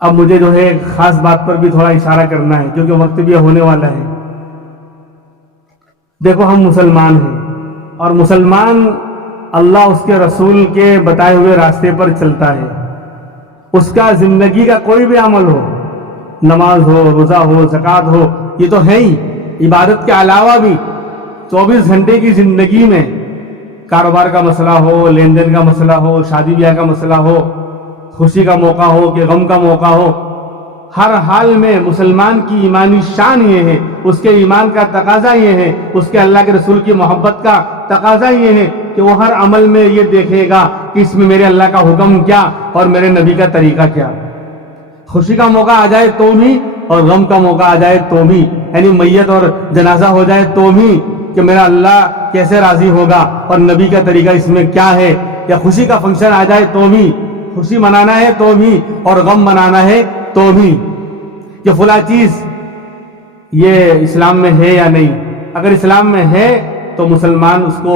اب مجھے جو ہے خاص بات پر بھی تھوڑا اشارہ کرنا ہے، کیونکہ وقت بھی ہونے والا ہے۔ دیکھو، ہم مسلمان ہیں، اور مسلمان اللہ اس کے رسول کے بتائے ہوئے راستے پر چلتا ہے۔ اس کا زندگی کا کوئی بھی عمل ہو، نماز ہو، روزہ ہو، زکوٰۃ ہو، یہ تو ہے ہی۔ عبادت کے علاوہ بھی 24 گھنٹے کی زندگی میں کاروبار کا مسئلہ ہو، لین دین کا مسئلہ ہو، شادی بیاہ کا مسئلہ ہو، خوشی کا موقع ہو کہ غم کا موقع ہو، ہر حال میں مسلمان کی ایمانی شان یہ ہے، اس کے ایمان کا تقاضا یہ ہے، اس کے اللہ کے رسول کی محبت کا تقاضا یہ ہے کہ وہ ہر عمل میں یہ دیکھے گا کہ اس میں میرے اللہ کا حکم کیا اور میرے نبی کا طریقہ کیا۔ خوشی کا موقع آ جائے تو بھی، اور غم کا موقع آ جائے تو بھی، یعنی میت اور جنازہ ہو جائے تو بھی، کہ میرا اللہ کیسے راضی ہوگا اور نبی کا طریقہ اس میں کیا ہے۔ یا خوشی کا فنکشن آ جائے تو بھی، خوشی منانا ہے تو بھی، اور غم منانا ہے تو بھی، کہ فلاں چیز یہ اسلام میں ہے یا نہیں۔ اگر اسلام میں ہے تو مسلمان اس کو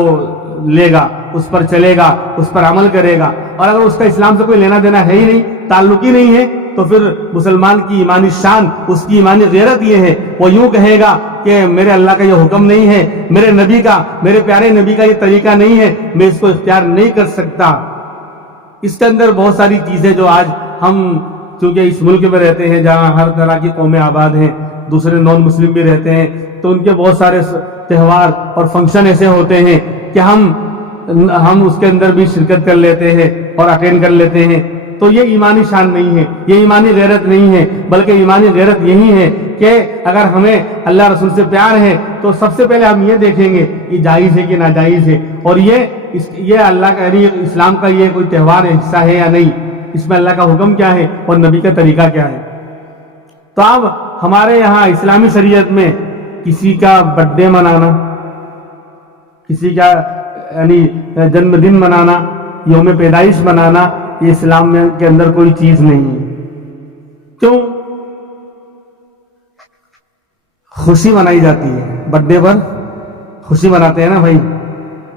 لے گا، اس پر چلے گا، اس پر عمل کرے گا، اور اگر اس کا اسلام سے کوئی لینا دینا ہے ہی نہیں، تعلق ہی نہیں ہے، تو پھر مسلمان کی ایمانی شان، اس کی ایمانی غیرت یہ ہے، وہ یوں کہے گا کہ میرے اللہ کا یہ حکم نہیں ہے، میرے نبی کا، میرے پیارے نبی کا یہ طریقہ نہیں ہے، میں اس کو اختیار نہیں کر سکتا۔ اس کے اندر بہت ساری چیزیں جو آج ہم چونکہ اس ملک میں رہتے ہیں جہاں ہر طرح کی قومیں آباد ہیں، دوسرے نان مسلم بھی رہتے ہیں، تو ان کے بہت سارے تہوار اور فنکشن ایسے ہوتے ہیں کہ ہم اس کے اندر بھی شرکت کر لیتے ہیں اور اٹینڈ کر لیتے ہیں، تو یہ ایمانی شان نہیں ہے، یہ ایمانی غیرت نہیں ہے، بلکہ ایمانی غیرت یہی ہے کہ اگر ہمیں اللہ رسول سے پیار ہے تو سب سے پہلے ہم یہ دیکھیں گے یہ جائز ہے کہ ناجائز ہے، اور یہ اللہ کا یعنی اسلام کا یہ کوئی تہوار حصہ ہے یا نہیں، اس میں اللہ کا حکم کیا ہے اور نبی کا طریقہ کیا ہے۔ تو اب ہمارے یہاں اسلامی شریعت میں کسی کا برتھ ڈے منانا، کسی کا یعنی جنم دن منانا، یوم پیدائش منانا، یہ اسلام میں کے اندر کوئی چیز نہیں ہے۔ کیوں؟ خوشی منائی جاتی ہے، برتھ ڈے پر خوشی مناتے ہیں نا بھائی،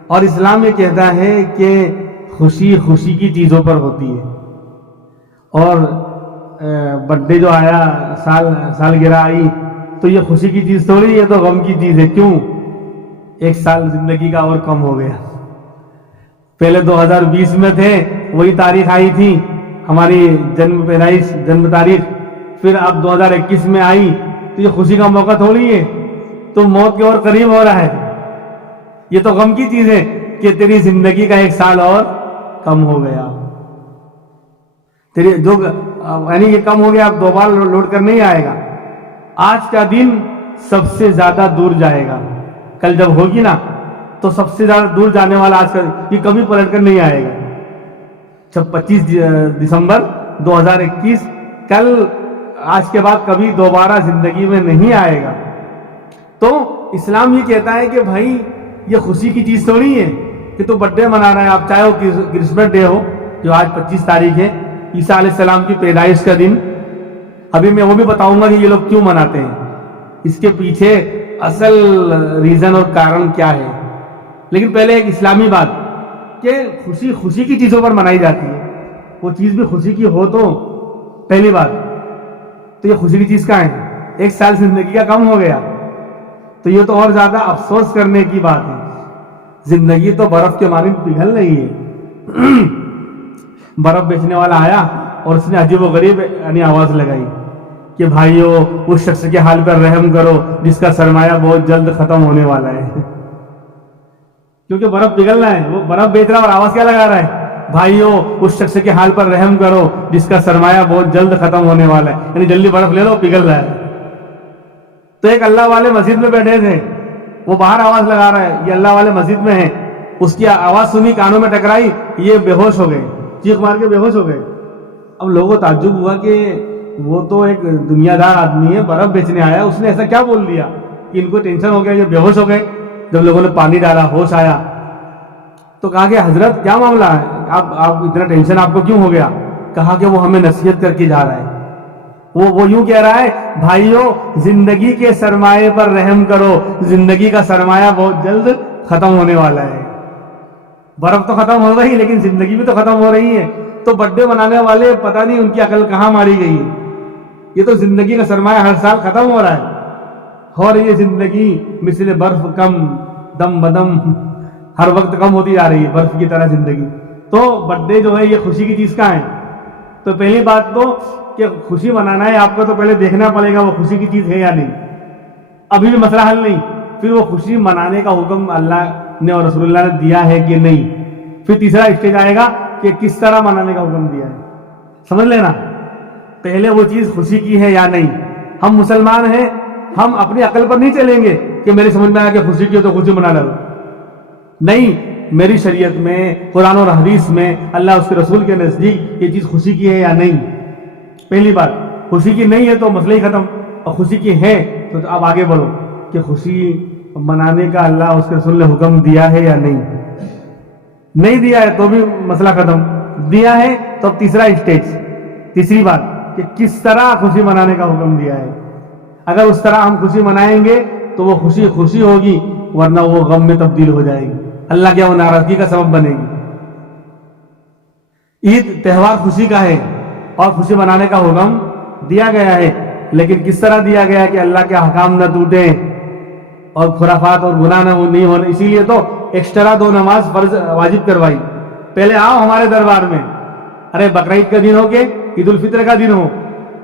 اور اسلام یہ کہتا ہے کہ خوشی خوشی کی چیزوں پر ہوتی ہے، اور برتھ ڈے جو آیا، سالگرہ آئی، تو یہ خوشی کی چیز تھوڑی، یہ تو غم کی چیز ہے۔ کیوں؟ ایک سال زندگی کا اور کم ہو گیا، پہلے 2020 میں تھے، وہی تاریخ آئی تھی ہماری جنم تاریخ، پھر اب 2021 میں آئی، تو یہ خوشی کا موقع تھوڑی ہے، تو موت کے اور قریب ہو رہا ہے، یہ تو غم کی چیز ہے کہ تیری زندگی کا ایک سال اور کم ہو گیا، تیری جو یعنی یہ کم ہو گیا، اب دوبارہ لوٹ کر نہیں آئے گا۔ آج کا دن سب سے زیادہ دور جائے گا، کل جب ہوگی نا تو سب سے زیادہ دور جانے والا آج کا یہ کبھی پلٹ کر نہیں آئے گا۔ جب 25 دسمبر 2021 کل آج کے بعد کبھی دوبارہ زندگی میں نہیں آئے گا۔ تو اسلام یہ کہتا ہے کہ بھائی یہ خوشی کی چیز تھوڑی ہے کہ تو برتھ ڈے منا رہا ہے، آپ چاہے وہ کرسمس ڈے ہو جو آج 25 تاریخ ہے، عیسیٰ علیہ السلام کی پیدائش کا دن، ابھی میں وہ بھی بتاؤں گا کہ یہ لوگ کیوں مناتے ہیں، اس کے پیچھے اصل ریزن اور کارن کیا ہے۔ لیکن پہلے ایک اسلامی بات کہ خوشی کی چیزوں پر منائی جاتی ہے، وہ چیز بھی خوشی کی ہو تو پہلی بات تو یہ خوشی کی چیز کہاں ہے؟ ایک سال زندگی کا کم ہو گیا، تو یہ تو اور زیادہ افسوس کرنے کی بات ہے۔ زندگی تو برف کے مانند پگھل رہی ہے۔ برف بیچنے والا آیا اور اس نے عجیب و غریب یعنی آواز لگائی کہ بھائیو اس شخص کے حال پر رحم کرو جس کا سرمایہ بہت جلد ختم ہونے والا ہے، کیونکہ برف پگھل رہا ہے، وہ برف بیچ رہا ہے اور آواز کیا لگا رہا ہے؟ بھائیو اس شخص کے حال پر رحم کرو جس کا سرمایہ بہت جلد ختم ہونے والا ہے، یعنی جلدی برف لے لو، پگھل رہا ہے۔ تو ایک اللہ والے مسجد میں بیٹھے تھے، وہ باہر آواز لگا رہا ہے، یہ اللہ والے مسجد میں ہیں، اس کی آواز سنی، کانوں میں ٹکرائی، یہ بے ہوش ہو گئے، چیخ مار کے بے ہوش ہو گئے۔ اب لوگوں کو تعجب ہوا کہ وہ تو ایک دنیا دار آدمی ہے، برف بیچنے آیا، اس نے ایسا کیا بول دیا کہ ان کو ٹینشن ہو گیا، یہ بے ہوش ہو گئے۔ جب لوگوں نے پانی ڈالا، ہوش آیا، تو کہا کہ حضرت کیا معاملہ ہے، آپ اتنا ٹینشن آپ کو کیوں ہو گیا؟ کہا کہ وہ ہمیں نصیحت کر کے جا رہا ہے، وہ یوں کہہ رہا ہے بھائیو زندگی کے سرمایہ پر رحم کرو، زندگی کا سرمایہ بہت جلد ختم ہونے والا ہے۔ برف تو ختم ہو گئی لیکن زندگی بھی تو ختم ہو رہی ہے۔ تو برتھ ڈے منانے والے پتہ نہیں ان کی عقل کہاں ماری گئی ہے، یہ تو زندگی کا سرمایہ ہر سال ختم ہو رہا ہے، اور یہ زندگی مثل برف کم دم بدم ہر وقت کم ہوتی جا رہی ہے، برف کی طرح زندگی۔ تو برتھ ڈے جو ہے یہ خوشی کی چیز کہاں ہے؟ تو پہلی بات تو کہ خوشی منانا ہے آپ کو تو پہلے دیکھنا پڑے گا وہ خوشی کی چیز ہے یا نہیں، ابھی بھی مسئلہ حل نہیں، پھر وہ خوشی منانے کا حکم اللہ نے اور رسول اللہ نے دیا ہے کہ نہیں، پھر تیسرا اسٹیج آئے گا کہ کس طرح منانے کا حکم دیا ہے۔ سمجھ لینا، پہلے وہ چیز خوشی کی ہے یا نہیں۔ ہم مسلمان ہیں، ہم اپنی عقل پر نہیں چلیں گے کہ میری سمجھ میں آیا کہ خوشی کی ہو تو خوشی منا لو، نہیں، میری شریعت میں، قرآن اور حدیث میں، اللہ اس کے رسول کے نزدیک یہ چیز خوشی کی ہے یا نہیں۔ پہلی بات خوشی کی نہیں ہے تو مسئلہ ہی ختم، اور خوشی کی ہے تو اب آگے بڑھو کہ خوشی منانے کا اللہ اس کے رسول نے حکم دیا ہے یا نہیں۔ نہیں دیا ہے تو بھی مسئلہ ختم، دیا ہے تو اب تیسرا اسٹیج، تیسری بات کہ کس طرح خوشی منانے کا حکم دیا ہے۔ اگر اس طرح ہم خوشی منائیں گے تو وہ خوشی خوشی ہوگی، ورنہ وہ غم میں تبدیل ہو جائے گی، اللہ کے وہ ناراضگی کا سبب بنے گی۔ عید تہوار خوشی کا ہے اور خوشی منانے کا حکم دیا گیا ہے، لیکن کس طرح دیا گیا ہے کہ اللہ کے احکام نہ ٹوٹیں اور خرافات اور گناہ نہیں ہونے، اسی لیے تو ایکسٹرا 2 نماز فرض واجب کروائی۔ پہلے آؤ ہمارے دربار میں، ارے بقرعید کا دن ہو کہ عید الفطر کا دن ہو،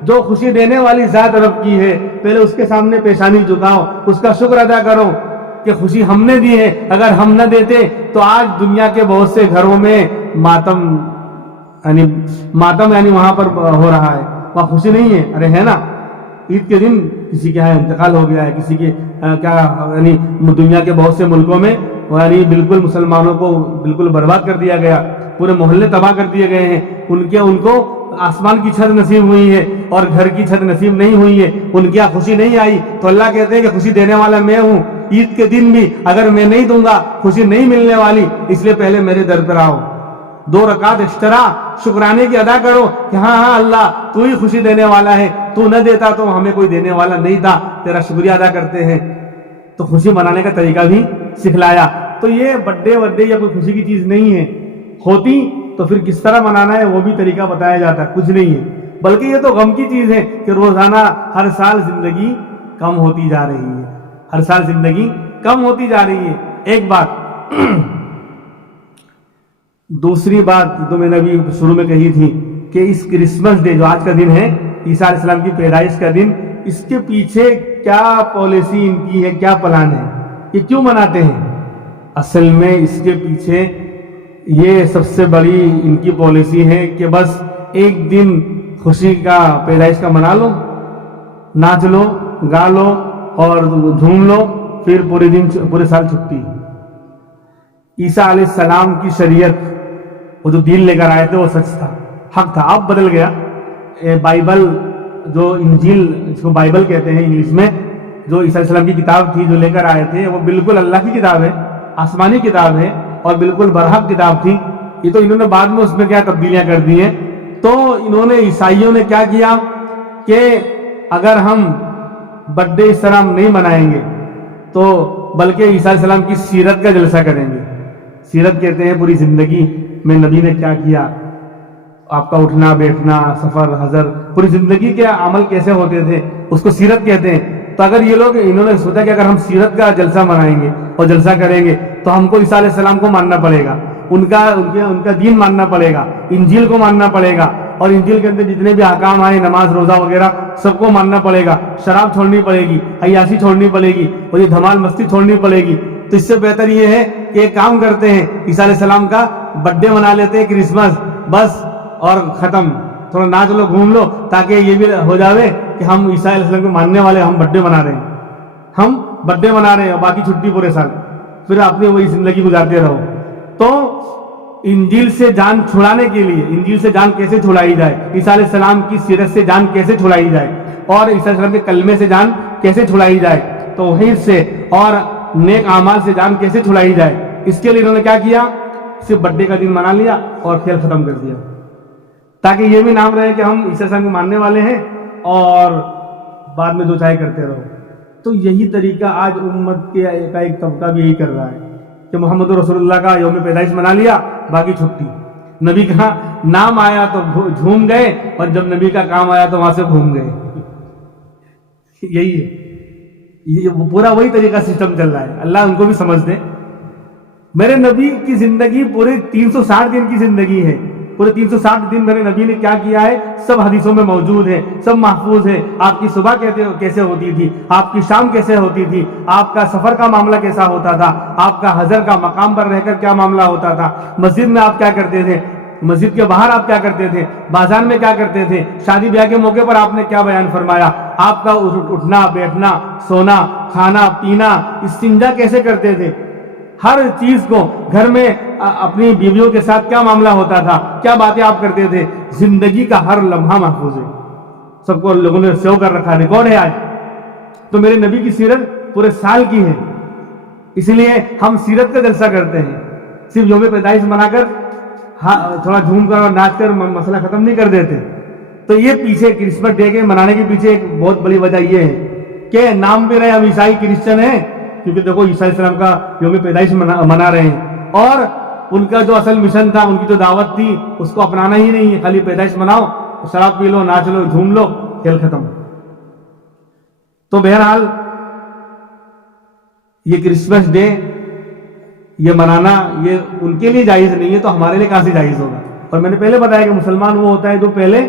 جو خوشی دینے والی ذات رب کی ہے، پہلے اس کے سامنے پیشانی جھکاؤ، اس کا شکر ادا کرو کہ خوشی ہم نے دی ہے، اگر ہم نہ دیتے تو آج دنیا کے بہت سے گھروں میں ماتم یعنی ماتم یعنی وہاں پر ہو رہا ہے، وہاں خوشی نہیں ہے. ارے ہے نا، عید کے دن کسی کے یہاں انتقال ہو گیا ہے، کسی کے کیا یعنی دنیا کے بہت سے ملکوں میں یعنی بالکل مسلمانوں کو بالکل برباد کر دیا گیا، پورے محلے تباہ کر دیے گئے ہیں. ان کو آسمان کی چھت نصیب ہوئی ہے اور گھر کی چھت نصیب نہیں ہوئی ہے، ان کی خوشی نہیں آئی. تو اللہ کہتے ہیں کہ خوشی دینے والا میں ہوں. عید کے دن بھی اگر میں نہیں دوں گا خوشی نہیں ملنے والی، اس لیے پہلے میرے در پر آؤ، 2 رکعت اشترا شکرانے کی ادا کرو کہ ہاں ہاں اللہ تو ہی خوشی دینے والا ہے، تو نہ دیتا تو ہمیں کوئی دینے والا نہیں تھا، تیرا شکریہ ادا کرتے ہیں. تو خوشی منانے کا طریقہ بھی سکھلایا. تو یہ برتھڈے یا کوئی خوشی کی چیز نہیں ہے. ہوتی تو پھر کس طرح منانا ہے وہ بھی طریقہ بتایا جاتا ہے، کچھ نہیں ہے. بلکہ یہ تو غم کی چیز ہے کہ روزانہ ہر سال زندگی کم ہوتی جا رہی ہے، ہر سال زندگی کم ہوتی جا رہی ہے. ایک بات. دوسری بات تو میں نے ابھی شروع میں کہی تھی کہ اس کرسمس ڈے جو آج کا دن ہے، عیسیٰ علیہ السلام کی پیدائش کا دن، اس کے پیچھے کیا پالیسی ان کی ہے، کیا پلان ہے، یہ کیوں مناتے ہیں؟ اصل میں اس کے پیچھے یہ سب سے بڑی ان کی پالیسی ہے کہ بس ایک دن خوشی کا پیدائش کا منا لو، ناچ لو، گا لو اور جھوم لو، پھر پورے سال چھٹی. عیسیٰ علیہ السلام کی شریعت، وہ جو دین لے کر آئے تھے وہ سچ تھا، حق تھا. اب بدل گیا. بائبل جو انجیل جس کو بائبل کہتے ہیں انگلش میں، جو عیسیٰ علیہ السلام کی کتاب تھی جو لے کر آئے تھے، وہ بالکل اللہ کی کتاب ہے، آسمانی کتاب ہے اور بالکل برحق کتاب تھی. یہ تو انہوں نے بعد میں اس میں کیا تبدیلیاں کر دی ہیں. تو انہوں نے عیسائیوں نے کیا کیا کہ اگر ہم برتھ ڈے اس طرح نہیں منائیں گے تو بلکہ عیسیٰ علیہ السلام کی سیرت کا جلسہ کریں گے. سیرت کہتے ہیں پوری زندگی میں نبی نے کیا کیا، آپ کا اٹھنا بیٹھنا، سفر حضر، پوری زندگی کے عمل کیسے ہوتے تھے، اس کو سیرت کہتے ہیں. تو اگر یہ لوگ، انہوں نے سوچا کہ اگر ہم سیرت کا جلسہ منائیں گے اور جلسہ کریں گے تو ہم کو عیسیٰ علیہ السلام کو ماننا پڑے گا، ان کا دین ماننا پڑے گا، انجیل کو ماننا پڑے گا، اور انجیل کے اندر جتنے بھی احکام آئے، نماز روزہ وغیرہ سب کو ماننا پڑے گا. شراب چھوڑنی پڑے گی، عیاشی چھوڑنی پڑے گی اور یہ دھمال مستی چھوڑنی پڑے گی. تو اس سے بہتر یہ ہے کہ ایک کام کرتے ہیں، عیسیٰ علیہ السلام کا برتھ ڈے منا لیتے ہیں، کرسمس، بس اور ختم. تھوڑا ناچ لو، گھوم لو، تاکہ یہ بھی ہو جاوے کہ ہم عیسیٰ علیہ السلام کو ماننے والے، ہم برتھ ڈے منا رہے ہیں، ہم برتھ ڈے منا رہے ہیں اور باقی چھٹی پورے سال، پھر اپنی وہی زندگی گزارتے رہو. تو انجیل سے جان چھڑانے کے لیے، انجیل سے جان کیسے چھڑائی جائے، عیسیٰ علیہ السلام کی سیرت سے جان کیسے چھڑائی جائے اور عیسیٰ علیہ السلام کے کلمے سے جان کیسے چھڑائی جائے، توحید سے اور نیک اعمال سے جان کیسے چھڑائی جائے، اس کے لیے انہوں نے کیا کیا، صرف برتھ ڈے کا دن منا لیا اور کھیل ختم کر دیا، تاکہ یہ بھی نام رہے کہ ہم عیسیٰ علیہ السلام کو ماننے والے ہیں اور بعد میں جو چاہے کرتے رہو. تو یہی طریقہ آج امت کے ایک طبقہ بھی یہی کر رہا ہے کہ محمد رسول اللہ کا یوم پیدائش منا لیا، باقی چھٹی. نبی کا نام آیا تو جھوم گئے اور جب نبی کا کام آیا تو وہاں سے گھوم گئے. یہی ہے، یہ پورا وہی طریقہ سسٹم چل رہا ہے. اللہ ان کو بھی سمجھ دے. میرے نبی کی زندگی پورے 360 دن کی زندگی ہے. پورے 360 دن میرے نبی نے کیا کیا ہے سب حدیثوں میں موجود ہے، سب محفوظ ہے. آپ کی صبح کیسے ہوتی تھی، آپ کی شام کیسے ہوتی تھی، آپ کا سفر کا معاملہ کیسا ہوتا تھا، آپ کا حضر کا مقام پر رہ کر کیا معاملہ ہوتا تھا، مسجد میں آپ کیا کرتے تھے، مسجد کے باہر آپ کیا کرتے تھے، بازار میں کیا کرتے تھے، شادی بیاہ کے موقع پر آپ نے کیا بیان فرمایا، آپ کا اٹھنا بیٹھنا، سونا کھانا پینا، استنجا کیسے کرتے تھے، ہر چیز کو گھر میں اپنی بیویوں کے ساتھ کیا معاملہ ہوتا تھا، کیا باتیں آپ کرتے تھے. زندگی کا ہر لمحہ محفوظ ہے، سب کو لوگوں نے سیو کر رکھا، ریکارڈ ہے آج. تو میرے نبی کی سیرت پورے سال کی ہے، اس لیے ہم سیرت کا جلسہ کرتے ہیں. صرف یوم پیدائش منا کر تھوڑا جھوم کر اور ناچ کر مسئلہ ختم نہیں کر دیتے. تو یہ پیچھے کرسمس ڈے کے منانے کے پیچھے ایک بہت بڑی وجہ یہ ہے کہ نام بھی رہے ہم عیسائی کرسچن ہیں، کیونکہ دیکھو عیسیٰ علیہ السلام کا یوم پیدائش منا رہے ہیں، اور ان کا جو اصل مشن تھا، ان کی جو دعوت تھی، اس کو اپنانا ہی نہیں ہے. خالی پیدائش مناؤ، شراب پی لو، ناچ لو، جھوم لو، کھیل ختم. تو بہرحال یہ کرسمس ڈے یہ منانا یہ ان کے لیے جائز نہیں ہے، تو ہمارے لیے کہاں سے جائز ہوگا. اور میں نے پہلے بتایا کہ مسلمان وہ ہوتا ہے جو پہلے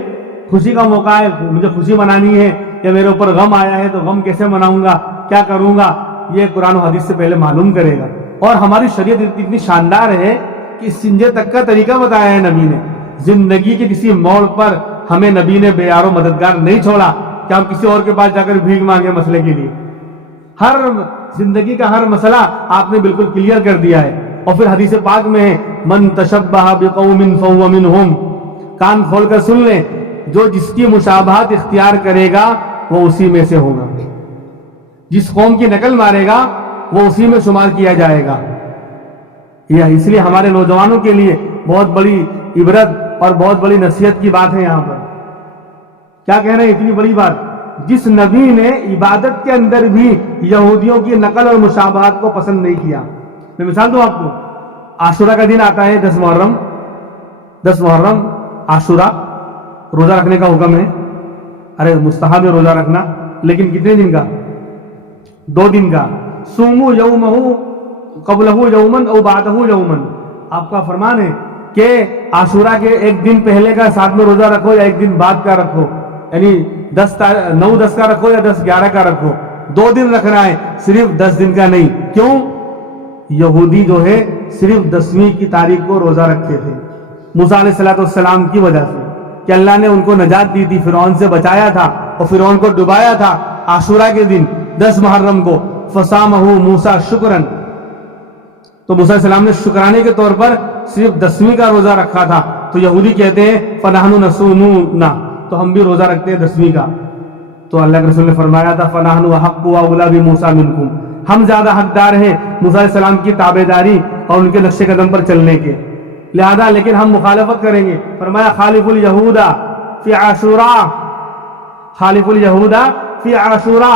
خوشی کا موقع ہے، مجھے خوشی منانی ہے، یا میرے اوپر غم آیا ہے تو غم کیسے مناؤں گا، کیا کروں گا، یہ قرآن و حدیث سے پہلے معلوم کرے گا. اور ہماری شریعت اتنی شاندار ہے کہ استنجے تک کا طریقہ بتایا ہے نبی نے. زندگی کے کسی موڑ پر ہمیں نبی نے بے یار و مددگار نہیں چھوڑا کہ ہم کسی اور کے پاس جا کر بھیک مانگے مسئلے کے لیے. ہر زندگی کا ہر مسئلہ آپ نے بالکل کلیئر کر دیا ہے. اور پھر حدیث پاک میں ہے من تشبہ بقوم فہو منہم. کان کھول کر سن لیں, جو جس کی مشابہت اختیار کرے گا وہ اسی میں سے ہوگا. جس قوم کی نقل مارے گا وہ اسی میں شمار کیا جائے گا. یہ اس لیے ہمارے نوجوانوں کے لیے بہت بڑی عبرت اور بہت بڑی نصیحت کی بات ہے. یہاں پر کیا کہہ رہے ہیں, اتنی بڑی بات, جس نبی نے عبادت کے اندر بھی یہودیوں کی نقل اور مشابہت کو پسند نہیں کیا. میں مثال دوں آپ کو, عاشورہ کا دن آتا ہے 10 محرم عاشورہ, روزہ رکھنے کا حکم ہے. ارے مستحب ہے روزہ رکھنا, لیکن کتنے دن کا؟ 2 دن کا. صوموا یومہ قبلہ یومن او بعدہ یومن. آپ کا فرمان ہے کہ عاشورہ کے ایک دن پہلے کا ساتھ میں روزہ رکھو یا ایک دن بعد کا رکھو, یعنی 9-10 کا رکھو یا 10-11 کا رکھو. 2 دن رکھنا ہے, صرف 10 دن کا نہیں. کیوں؟ یہودی جو ہے صرف 10ویں کی تاریخ کو روزہ رکھتے تھے موسیٰ علیہ السلام کی وجہ سے, کہ اللہ نے ان کو نجات دی تھی, فرعون سے بچایا تھا اور فرعون کو ڈبایا تھا عاشورہ کے دن 10 محرم کو. فصامہ موسیٰ شکرن, تو موسیٰ علیہ السلام نے شکرانے کے طور پر صرف 10ویں کا روزہ رکھا تھا. تو یہودی کہتے ہیں فنحن نصومنا, تو ہم بھی روزہ رکھتے ہیں 10ویں کا. تو اللہ کے رسول نے فرمایا تھا فنحن احق واولی بموسیٰ منکم, ہم زیادہ حقدار ہیں موسیٰ علیہ السلام کی تابعداری اور ان کے نقش قدم پر چلنے کے, لہذا لیکن ہم مخالفت کریں گے. فرمایا خالف الیہود فی عاشورہ, خالف الیہود فی عاشورہ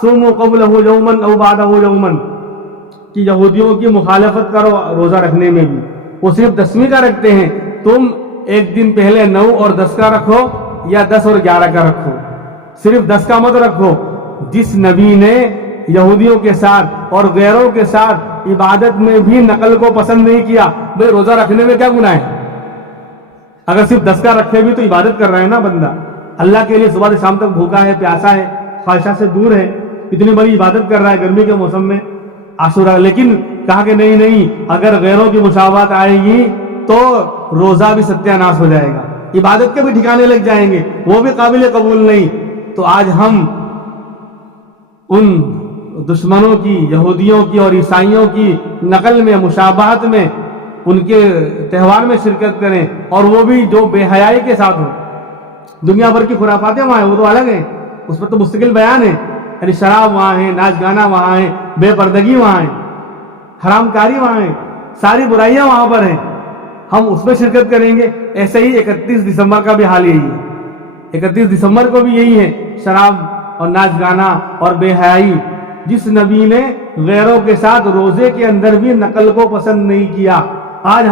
صوموا قبلہ یومن او بعدہ یومن, کہ یہودیوں کی مخالفت کرو روزہ رکھنے میں بھی. وہ صرف 10ویں کا رکھتے ہیں, تم ایک دن پہلے 9 اور 10 کا رکھو یا 10 اور 11 کا رکھو, صرف 10 کا مت رکھو. جس نبی نے یہودیوں کے ساتھ اور غیروں کے ساتھ عبادت میں بھی نقل کو پسند نہیں کیا, بھئی روزہ رکھنے میں کیا گناہ ہے؟ اگر صرف 10 کا رکھے بھی تو عبادت کر رہا ہے نا بندہ, اللہ کے لیے صبح سے شام تک بھوکا ہے, پیاسا ہے, خواہشات سے دور ہے, اتنی بڑی عبادت کر رہا ہے گرمی کے موسم میں عاشورہ. لیکن کہا کہ نہیں, اگر غیروں کی مشابہت آئے گی تو روزہ بھی ستیہ ناش ہو جائے گا, عبادت کے بھی ٹھکانے لگ جائیں گے, وہ بھی قابل قبول نہیں. تو آج ہم ان دشمنوں کی, یہودیوں کی اور عیسائیوں کی نقل میں, مشابہت میں, ان کے تہوار میں شرکت کریں, اور وہ بھی جو بے حیائی کے ساتھ ہو. دنیا بھر کی خرافاتیں وہاں ہیں, وہ تو الگ ہیں, اس پر تو مستقل بیان ہے. یعنی شراب وہاں ہے, ناچ گانا وہاں ہے, بے پردگی وہاں ہے, حرام کاری وہاں ہے, ساری برائیاں وہاں پر ہیں. ہم اس میں شرکت کریں گے. ایسے ہی 31 دسمبر کا بھی حال یہی ہے. 31 دسمبر کو بھی یہی ہے, شراب اور ناچ گانا اور بے حیائی. جس نبی نے غیروں کے ساتھ روزے کے اندر بھی نقل کو پسند نہیں کیا, آج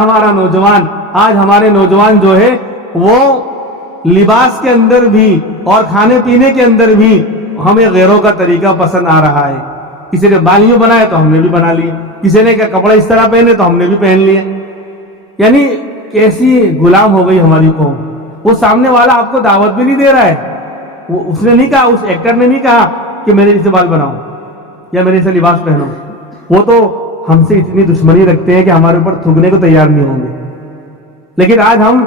ہمارے نوجوان جو ہے وہ لباس کے اندر بھی اور کھانے پینے کے اندر بھی ہمیں غیروں کا طریقہ پسند آ رہا ہے. کسی نے بالیوں بنائے تو ہم نے بھی بنا لیے, کسی نے کپڑے اس طرح پہنے تو ہم نے بھی پہن لیے. یعنی کیسی غلام ہو گئی ہماری قوم. وہ سامنے والا آپ کو دعوت بھی نہیں دے رہا ہے, اس نے نہیں کہا, اس ایکٹر نے نہیں کہا کہ میرے جیسے بال بناؤ یا میرے جیسے لباس پہنو. وہ تو ہم سے اتنی دشمنی رکھتے ہیں کہ ہمارے اوپر تھوکنے کو تیار نہیں ہوں گے. لیکن آج ہم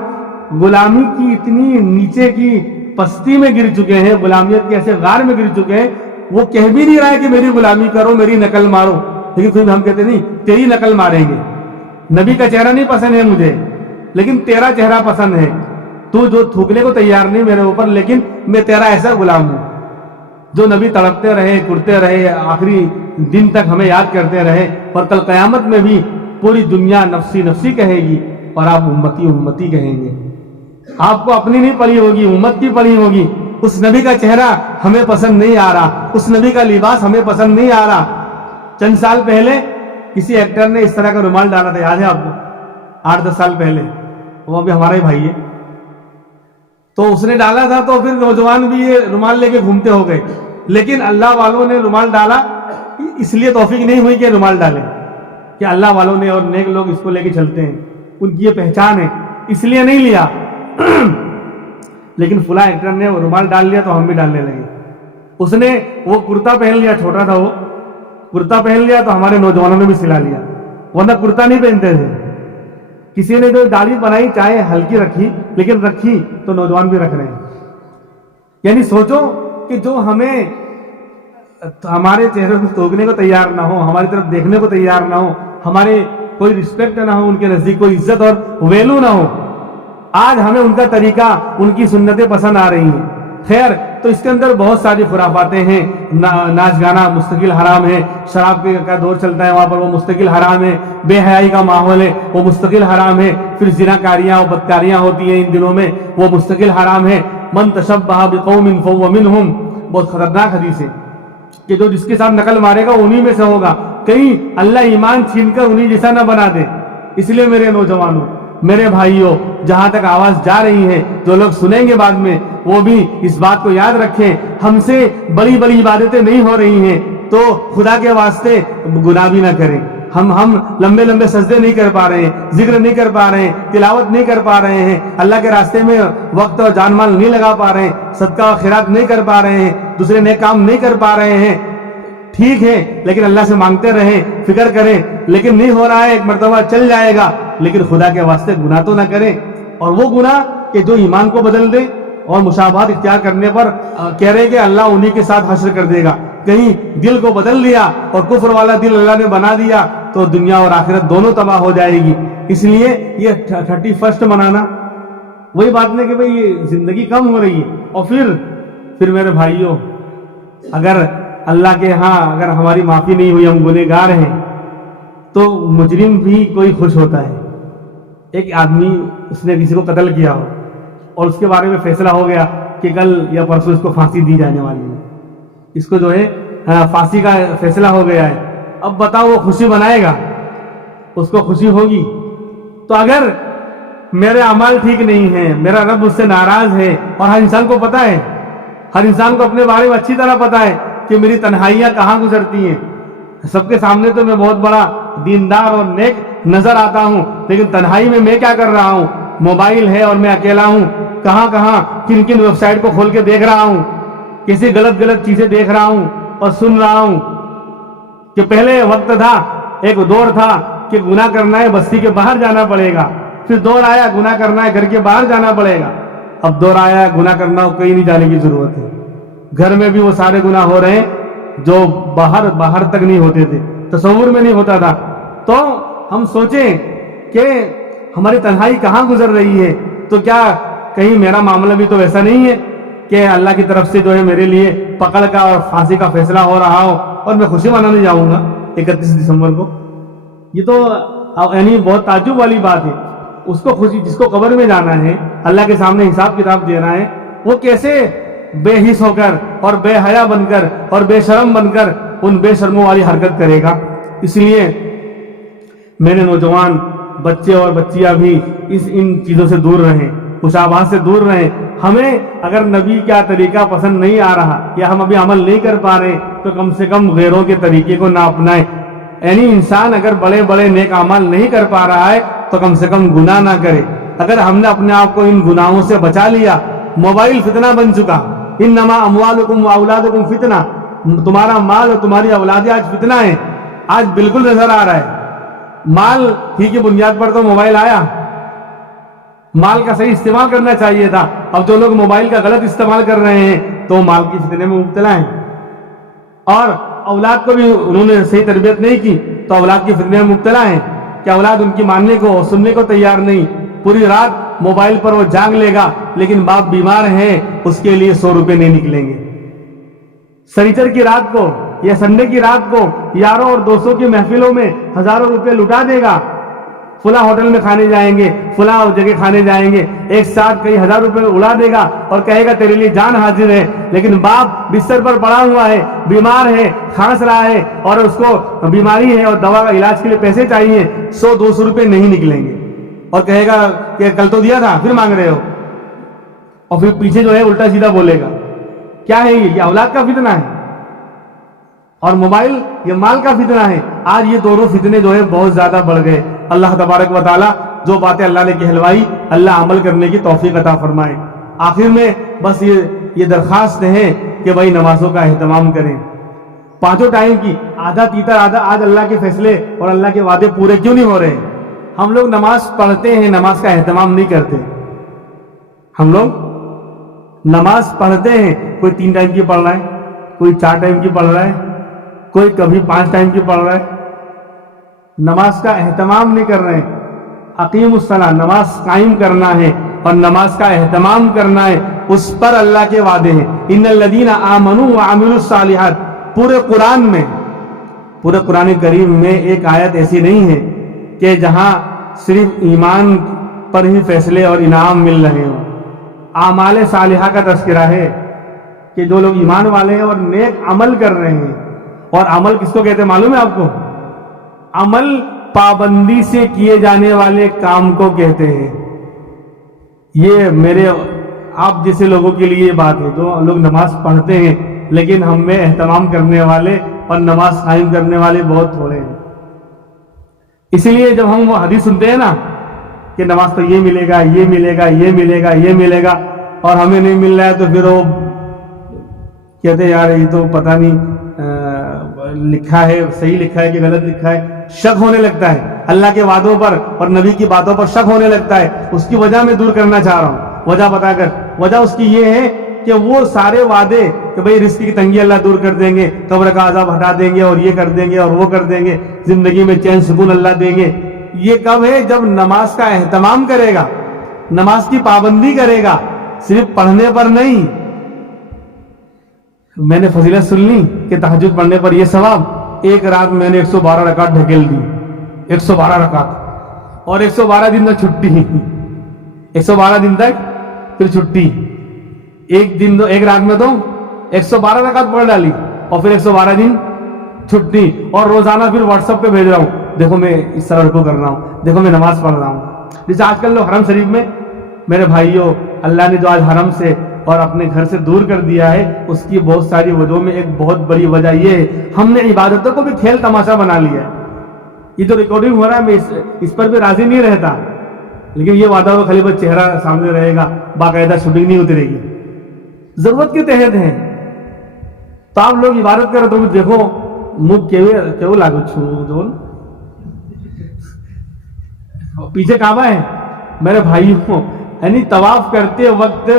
غلامی کی اتنی نیچے کی پستی میں گر چکے ہیں, غلامیت کے ایسے غار میں گر چکے ہیں, وہ کہہ بھی نہیں رہا ہے کہ میری غلامی کرو, میری نقل مارو, لیکن پھر ہم کہتے نہیں تیری نقل ماریں گے. نبی کا چہرہ نہیں پسند ہے مجھے, لیکن تیرا چہرہ پسند ہے. تو جو تھوکنے کو تیار نہیں میرے اوپر, لیکن میں تیرا ایسا غلام ہوں. جو نبی تڑپتے رہے, کرتے رہے, آخری دن تک ہمیں یاد کرتے رہے, اور کل قیامت میں بھی پوری دنیا نفسی نفسی کہے گی اور آپ امتی امتی کہیں گے. آپ کو اپنی نہیں پڑی ہوگی, امت کی پڑی ہوگی. اس نبی کا چہرہ ہمیں پسند نہیں آ رہا, اس نبی کا لباس ہمیں پسند نہیں آ رہا. چند سال پہلے کسی ایکٹر نے اس طرح کا رومال ڈالا تھا, یاد ہے آپ کو؟ 8-10 سال پہلے, وہ بھی ہمارا ہی بھائی ہے. تو اس نے ڈالا تھا تو پھر نوجوان بھی یہ رومال لے کے گھومتے ہو گئے. لیکن اللہ والوں نے رومال ڈالا, اس لیے توفیق نہیں ہوئی کہ رومال ڈالیں, کہ اللہ والوں نے اور نیک لوگ اس کو لے کے چلتے ہیں, ان کی یہ پہچان ہے, اس لیے نہیں لیا. لیکن فلاں ایکٹر نے وہ رومال ڈال لیا تو ہم بھی ڈالنے لگے. اس نے وہ کرتا پہن لیا, چھوٹا تھا وہ, کرتا پہن لیا تو ہمارے نوجوانوں نے بھی سلا لیا, ورنہ کرتا نہیں پہنتے تھے. کسی نے جو داڑھی بنائی چاہے ہلکی رکھی لیکن رکھی تو نوجوان بھی رکھ رہے ہیں. یعنی سوچو کہ جو ہمیں ہمارے چہرے کو توکنے کو تیار نہ ہو, ہماری طرف دیکھنے کو تیار نہ ہو, ہمارے کوئی رسپیکٹ نہ ہو, ان کے نزدیک کوئی عزت اور ویلو نہ ہو, آج ہمیں ان کا طریقہ, ان کی سنتیں پسند آ رہی ہیں. خیر, تو اس کے اندر بہت ساری خرافاتیں ہیں. ناچ گانا مستقل حرام ہے, شراب کا دور چلتا ہے وہاں پر, وہ مستقل حرام ہے. بے حیائی کا ماحول ہے, وہ مستقل حرام ہے. پھر زنا کاریاں اور بدکاریاں ہوتی ہیں ان دنوں میں, وہ مستقل حرام ہے. من تشبہ بقوم فہو منہم, بہت خطرناک حدیث ہے کہ جو جس کے ساتھ نقل مارے گا انہی میں سے ہوگا. کہیں اللہ ایمان چھین کر انہی جیسا نہ بنا دے. اس لیے میرے نوجوانوں, میرے بھائیوں, جہاں تک آواز جا رہی ہے, جو لوگ سنیں گے بعد میں وہ بھی اس بات کو یاد رکھیں, ہم سے بڑی بڑی عبادتیں نہیں ہو رہی ہیں تو خدا کے واسطے گناہ بھی نہ کریں. ہم لمبے لمبے سجدے نہیں کر پا رہے ہیں, ذکر نہیں کر پا رہے ہیں, تلاوت نہیں کر پا رہے ہیں, اللہ کے راستے میں وقت اور جان مال نہیں لگا پا رہے ہیں, صدقہ و خیرات نہیں کر پا رہے ہیں, دوسرے نیک کام نہیں کر پا رہے ہیں. ٹھیک ہے, لیکن اللہ سے مانگتے رہیں, فکر کریں, لیکن نہیں ہو رہا ہے, ایک مرتبہ چل جائے گا, لیکن خدا کے واسطے گناہ تو نہ کریں. اور وہ گناہ کہ جو ایمان کو بدل دے اور مشابہت اختیار کرنے پر کہہ رہے کہ اللہ انہی کے ساتھ حشر کر دے گا. کہیں دل کو بدل دیا اور کفر والا دل اللہ نے بنا دیا تو دنیا اور آخرت دونوں تباہ ہو جائے گی. اس لیے یہ 31 منانا وہی بات نہیں کہ بھئی یہ زندگی کم ہو رہی ہے. اور پھر میرے بھائیوں, اگر اللہ کے ہاں اگر ہماری معافی نہیں ہوئی, ہم گنہگار ہیں, تو مجرم بھی کوئی خوش ہوتا ہے. ایک آدمی اس نے کسی کو قتل کیا ہو اور اس کے بارے میں فیصلہ ہو گیا کہ کل یا پرسوں اس کو پھانسی دی جانے والی ہے, اس کو جو ہے پھانسی کا فیصلہ ہو گیا ہے. اب بتاؤ وہ خوشی منائے گا, اس کو خوشی ہوگی؟ تو اگر میرے اعمال ٹھیک نہیں ہیں, میرا رب اس سے ناراض ہے, اور ہر انسان کو پتا ہے, ہر انسان کو اپنے بارے میں اچھی طرح پتا ہے کہ میری تنہائیاں کہاں گزرتی ہیں. سب کے سامنے تو میں بہت بڑا دیندار اور نیک نظر آتا ہوں, لیکن تنہائی میں کیا کر رہا ہوں؟ موبائل ہے اور میں اکیلا ہوں, کہاں کن کن ویب سائٹ کو کھول کے دیکھ رہا ہوں, کیسی غلط چیزیں دیکھ رہا ہوں اور سن رہا ہوں. کہ پہلے وقت تھا, ایک دور تھا کہ گناہ کرنا ہے بستی کے باہر جانا پڑے گا, پھر دور آیا گناہ کرنا ہے گھر کے باہر جانا پڑے گا, اب دور آیا گناہ کرنا ہو کہیں نہیں جانے کی ضرورت ہے. گھر میں بھی وہ سارے گناہ ہو رہے ہیں جو باہر تک نہیں ہوتے تھے, تصور میں نہیں ہوتا تھا. تو ہم سوچیں کہ ہماری تنہائی کہاں گزر رہی ہے, تو کیا کہیں میرا معاملہ بھی تو ویسا نہیں ہے کہ اللہ کی طرف سے جو ہے میرے لیے پکڑ کا اور پھانسی کا فیصلہ ہو رہا ہو اور میں خوشی منانے جاؤں گا 31 دسمبر کو؟ یہ تو یعنی بہت تعجب والی بات ہے. اس کو خوشی, جس کو قبر میں جانا ہے, اللہ کے سامنے حساب کتاب دینا ہے, وہ کیسے بے حس ہو کر اور بے حیا بن کر اور بے شرم بن کر ان بے شرموں والی حرکت کرے گا؟ اس لیے میرے نوجوان بچے اور بچیاں بھی ان چیزوں سے دور رہیں, مشابہت سے دور رہیں. ہمیں اگر نبی کا طریقہ پسند نہیں آ رہا یا ہم ابھی عمل نہیں کر پا رہے تو کم سے کم غیروں کے طریقے کو نہ اپنائیں. یعنی انسان اگر بڑے بڑے نیک اعمال نہیں کر پا رہا ہے تو کم سے کم گناہ نہ کرے. اگر ہم نے اپنے آپ کو ان گناہوں سے بچا لیا, موبائل فتنہ بن چکا, انما اموالکم واولادکم فتنہ, تمہارا مال اور تمہاری اولادیں آج فتنہ ہیں. آج بالکل نظر آ رہا ہے, مال ہی کی بنیاد پر تو موبائل آیا, مال کا صحیح استعمال کرنا چاہیے تھا. اب جو لوگ موبائل کا غلط استعمال کر رہے ہیں تو مال کی فتنے میں مبتلا ہیں, اور اولاد کو بھی انہوں نے صحیح تربیت نہیں کی تو اولاد کی فتنے میں مبتلا ہیں کہ اولاد ان کی ماننے کو اور سننے کو تیار نہیں. پوری رات موبائل پر وہ جاگ لے گا, لیکن باپ بیمار ہے, اس کے لیے 100 روپے نہیں نکلیں گے. سنیچر کی رات کو یا سنڈے کی رات کو یاروں اور دوستوں کی محفلوں میں ہزاروں روپے لٹا دے گا, فلاں ہوٹل میں کھانے جائیں گے, فلاں جگہ کھانے جائیں گے, ایک ساتھ کئی ہزار روپے اڑا دے گا اور کہے گا تیرے لیے جان حاضر ہے. لیکن باپ بستر پر پڑا ہوا ہے, بیمار ہے, کھانس رہا ہے اور اس کو بیماری ہے اور دوا کا علاج کے لیے پیسے چاہیے, 100-200 روپے نہیں نکلیں گے, اور کہے گا کہ کل تو دیا تھا پھر مانگ رہے ہو, اور پھر پیچھے جو ہے الٹا سیدھا بولے گا. کیا ہے یہ اولاد کا فتنہ ہے اور موبائل یہ مال کا فتنہ ہے. آج یہ دونوں فتنے جو ہے بہت زیادہ بڑھ گئے. اللہ تبارک و تعالی جو باتیں اللہ نے کہلوائی, اللہ عمل کرنے کی توفیق عطا فرمائے. آخر میں بس یہ درخواست ہے کہ بھائی نمازوں کا اہتمام کریں, 5 ٹائم کی, آدھا تیتر آدھا. آج اللہ کے فیصلے اور اللہ کے وعدے پورے کیوں نہیں ہو رہے؟ ہم لوگ نماز پڑھتے ہیں، نماز کا اہتمام نہیں کرتے. ہم لوگ نماز پڑھتے ہیں، کوئی 3 ٹائم کی پڑھ رہا ہے، کوئی 4 ٹائم کی پڑھ رہا ہے، کوئی کبھی 5 ٹائم کی پڑھ رہا ہے. نماز کا اہتمام نہیں کر رہے ہیں. اقیم الصلاۃ، نماز قائم کرنا ہے اور نماز کا اہتمام کرنا ہے، اس پر اللہ کے وعدے ہیں. ان الذین آمنوا وعملوا الصالحات. پورے قرآن میں، پورے قرآن کریم میں ایک آیت ایسی نہیں ہے کہ جہاں صرف ایمان پر ہی فیصلے اور انعام مل رہے ہوں. اعمال صالحہ کا تذکرہ ہے کہ جو لوگ ایمان والے ہیں اور نیک عمل کر رہے ہیں. اور عمل کس کو کہتے ہیں معلوم ہے آپ کو؟ عمل پابندی سے کیے جانے والے کام کو کہتے ہیں. یہ میرے آپ جیسے لوگوں کے لیے یہ بات ہے جو لوگ نماز پڑھتے ہیں لیکن ہم میں اہتمام کرنے والے اور نماز قائم کرنے والے بہت تھوڑے ہیں. اسی لیے جب ہم وہ حدیث سنتے ہیں نا کہ نماز تو یہ ملے گا، یہ ملے گا، یہ ملے گا، یہ ملے گا، اور ہمیں نہیں مل رہا ہے، تو پھر وہ کہتے ہیں یار یہ تو پتہ نہیں لکھا ہے صحیح لکھا ہے کہ غلط لکھا ہے. شک ہونے لگتا ہے اللہ کے وعدوں پر اور نبی کی باتوں پر، شک ہونے لگتا ہے. اس کی وجہ میں دور کرنا چاہ رہا ہوں، وجہ بتا کر. وجہ اس کی یہ ہے کہ وہ سارے وعدے کہ بھئی رزق کی تنگی اللہ دور کر دیں گے، قبر کا عذاب ہٹا دیں گے، اور یہ کر دیں گے اور وہ کر دیں گے، زندگی میں چین سکون اللہ دیں گے، یہ کب ہے؟ جب نماز کا اہتمام کرے گا، نماز کی پابندی کرے گا، صرف پڑھنے پر نہیں. میں نے فضیلت سن لی کہ تہجد پڑھنے پر یہ ثواب. ایک رات میں نے 112 رکعت ڈھکیل دی، 112 رکعت، اور 112 دن تک چھٹی. 112 دن تک پھر چھٹی. ایک رات میں تو 112 رکعت پڑھ ڈالی اور پھر 112 دن چھٹی. اور روزانہ پھر واٹس ایپ پہ بھیج رہا ہوں، دیکھو میں اس طرح رکوع کر رہا ہوں، دیکھو میں نماز پڑھ رہا ہوں. جیسے آج کل لوگ حرم شریف میں، میرے بھائیوں، اللہ نے جو آج حرم سے اور اپنے گھر سے دور کر دیا ہے، اس کی بہت ساری وجہوں میں ایک بہت بڑی وجہ یہ ہے ہم نے عبادتوں کو بھی کھیل تماشا بنا لیا ہے. یہ جو ریکارڈنگ ہو رہا ہے میں اس پر بھی راضی نہیں رہتا، لیکن یہ وعدہ ہو خالی بس چہرہ سامنے رہے گا، باقاعدہ شوٹنگ نہیں اترے گی. ضرورت کے تحت ہیں تو آپ لوگ عبادت کرو تو بھی دیکھو منہ کیوں لاگو چھو پیچھے کعبہ ہے میرے بھائیوں. یعنی طواف کرتے وقت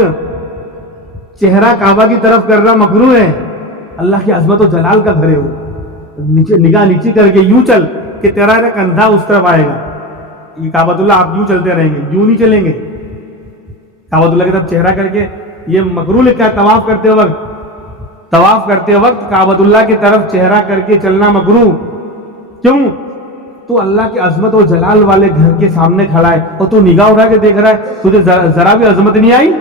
چہرہ کعبہ کی طرف کرنا مکروہ ہے. اللہ کی عظمت و جلال کا گھر ہے وہ. نیچے نگاہ نیچے کر کے یوں چل کہ تیرا کندھا اس طرف آئے گا. یہ کعبۃ اللہ آپ یوں چلتے رہیں گے، یوں نہیں چلیں گے. کعبۃ اللہ کی طرف چہرہ کر کے یہ مکروہ لکھا ہے. طواف کرتے وقت کعبۃ اللہ کی طرف چہرہ کر کے چلنا مکروہ. کیوں؟ تو اللہ کی عظمت و جلال والے گھر کے سامنے کھڑا ہے اور تو نگاہ اٹھا کے دیکھ رہا ہے، تجھے ذرا بھی عظمت نہیں آئی؟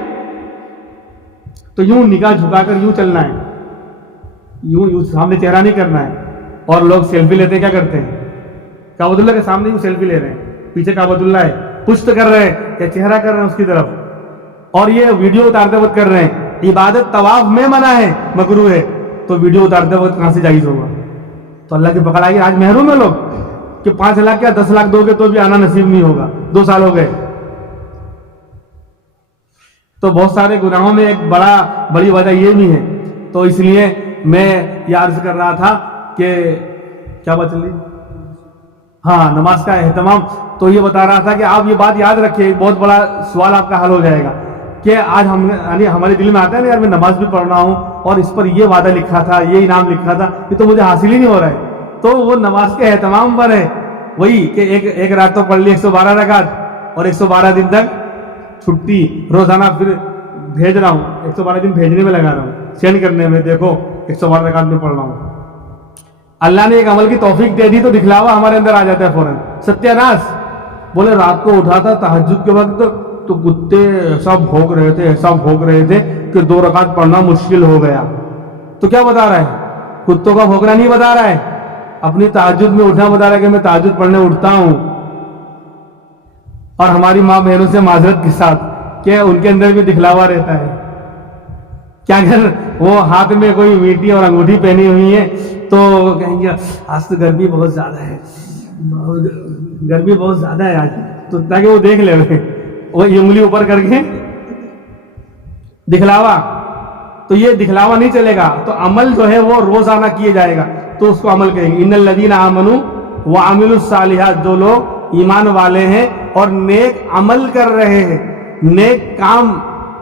تو یوں نگاہ جھکا کر یوں چلنا ہے، یوں سامنے چہرہ نہیں کرنا ہے. اور لوگ سیلفی لیتے کیا کرتے ہیں؟ کعبۃ اللہ کے سامنے یوں سیلفی لے رہے ہیں، پیچھے کعبۃ اللہ ہے، پشت کر رہے ہیں یا چہرہ کر رہے ہیں اس کی طرف، اور یہ ویڈیو اتارتے وقت کر رہے ہیں. عبادت طواف میں منع ہے، مکروہ ہے، تو ویڈیو اتارتے وقت کہاں سے جائز ہوگا؟ تو اللہ کی پکڑ آئی. آج محروم ہے لوگ کہ 5 لاکھ یا 10 لاکھ دو گے تو بھی آنا نصیب نہیں ہوگا. 2 سال ہو گئے. تو بہت سارے گناہوں میں ایک بڑی وجہ یہ بھی ہے. تو اس لیے میں یہ عرض کر رہا تھا کہ کیا بات چل رہی؟ ہاں، نماز کا اہتمام. تو یہ بتا رہا تھا کہ آپ یہ بات یاد رکھیں، بہت بڑا سوال آپ کا حل ہو جائے گا کہ آج ہمارے دل میں آتا ہے نا یار میں نماز بھی پڑھ رہا ہوں اور اس پر یہ وعدہ لکھا تھا، یہ انعام لکھا تھا، یہ تو مجھے حاصل ہی نہیں ہو رہا ہے. تو وہ نماز کے اہتمام پر ہے. وہی کہ ایک رات تو پڑھ لی 112 رکعت اور 112 دن تک چھٹی. روزانہ پھر بھیج رہا ہوں، 112 دن بھیجنے میں لگا رہا ہوں، سینڈ کرنے میں، دیکھو 112 رکعت میں پڑھ رہا ہوں. اللہ نے ایک عمل کی توفیق دے دی تو دکھلاوا ہمارے اندر آ جاتا ہے فوراً. ستیہ ناس. بولے رات کو اٹھا تھا تہجد کے وقت تو کتے ایسا بھونک رہے تھے کہ 2 رکعت پڑھنا مشکل ہو گیا. تو کیا بتا رہا ہے؟ کتوں کا بھونکنا نہیں بتا رہا ہے، اپنی تہجد میں اٹھنا بتا رہا ہے کہ میں تہجد پڑھنے اٹھتا ہوں. اور ہماری ماں بہنوں سے معذرت کے ساتھ کہ ان کے اندر بھی دکھلاوا رہتا ہے. کیا اگر وہ ہاتھ میں کوئی میٹھی اور انگوٹھی پہنی ہوئی ہے تو کہیں گے آج تو گرمی بہت زیادہ ہے آج، تو تاکہ وہ دیکھ لے وہ انگلی اوپر کر کے دکھلاوا. تو یہ دکھلاوا نہیں چلے گا. تو عمل جو ہے وہ روزانہ کیے جائے گا تو اس کو عمل کریں گے. ان الذین آمنوا وعملوا الصالحات. جو لوگ ایمان والے ہیں اور نیک عمل کر رہے ہیں. نیک کام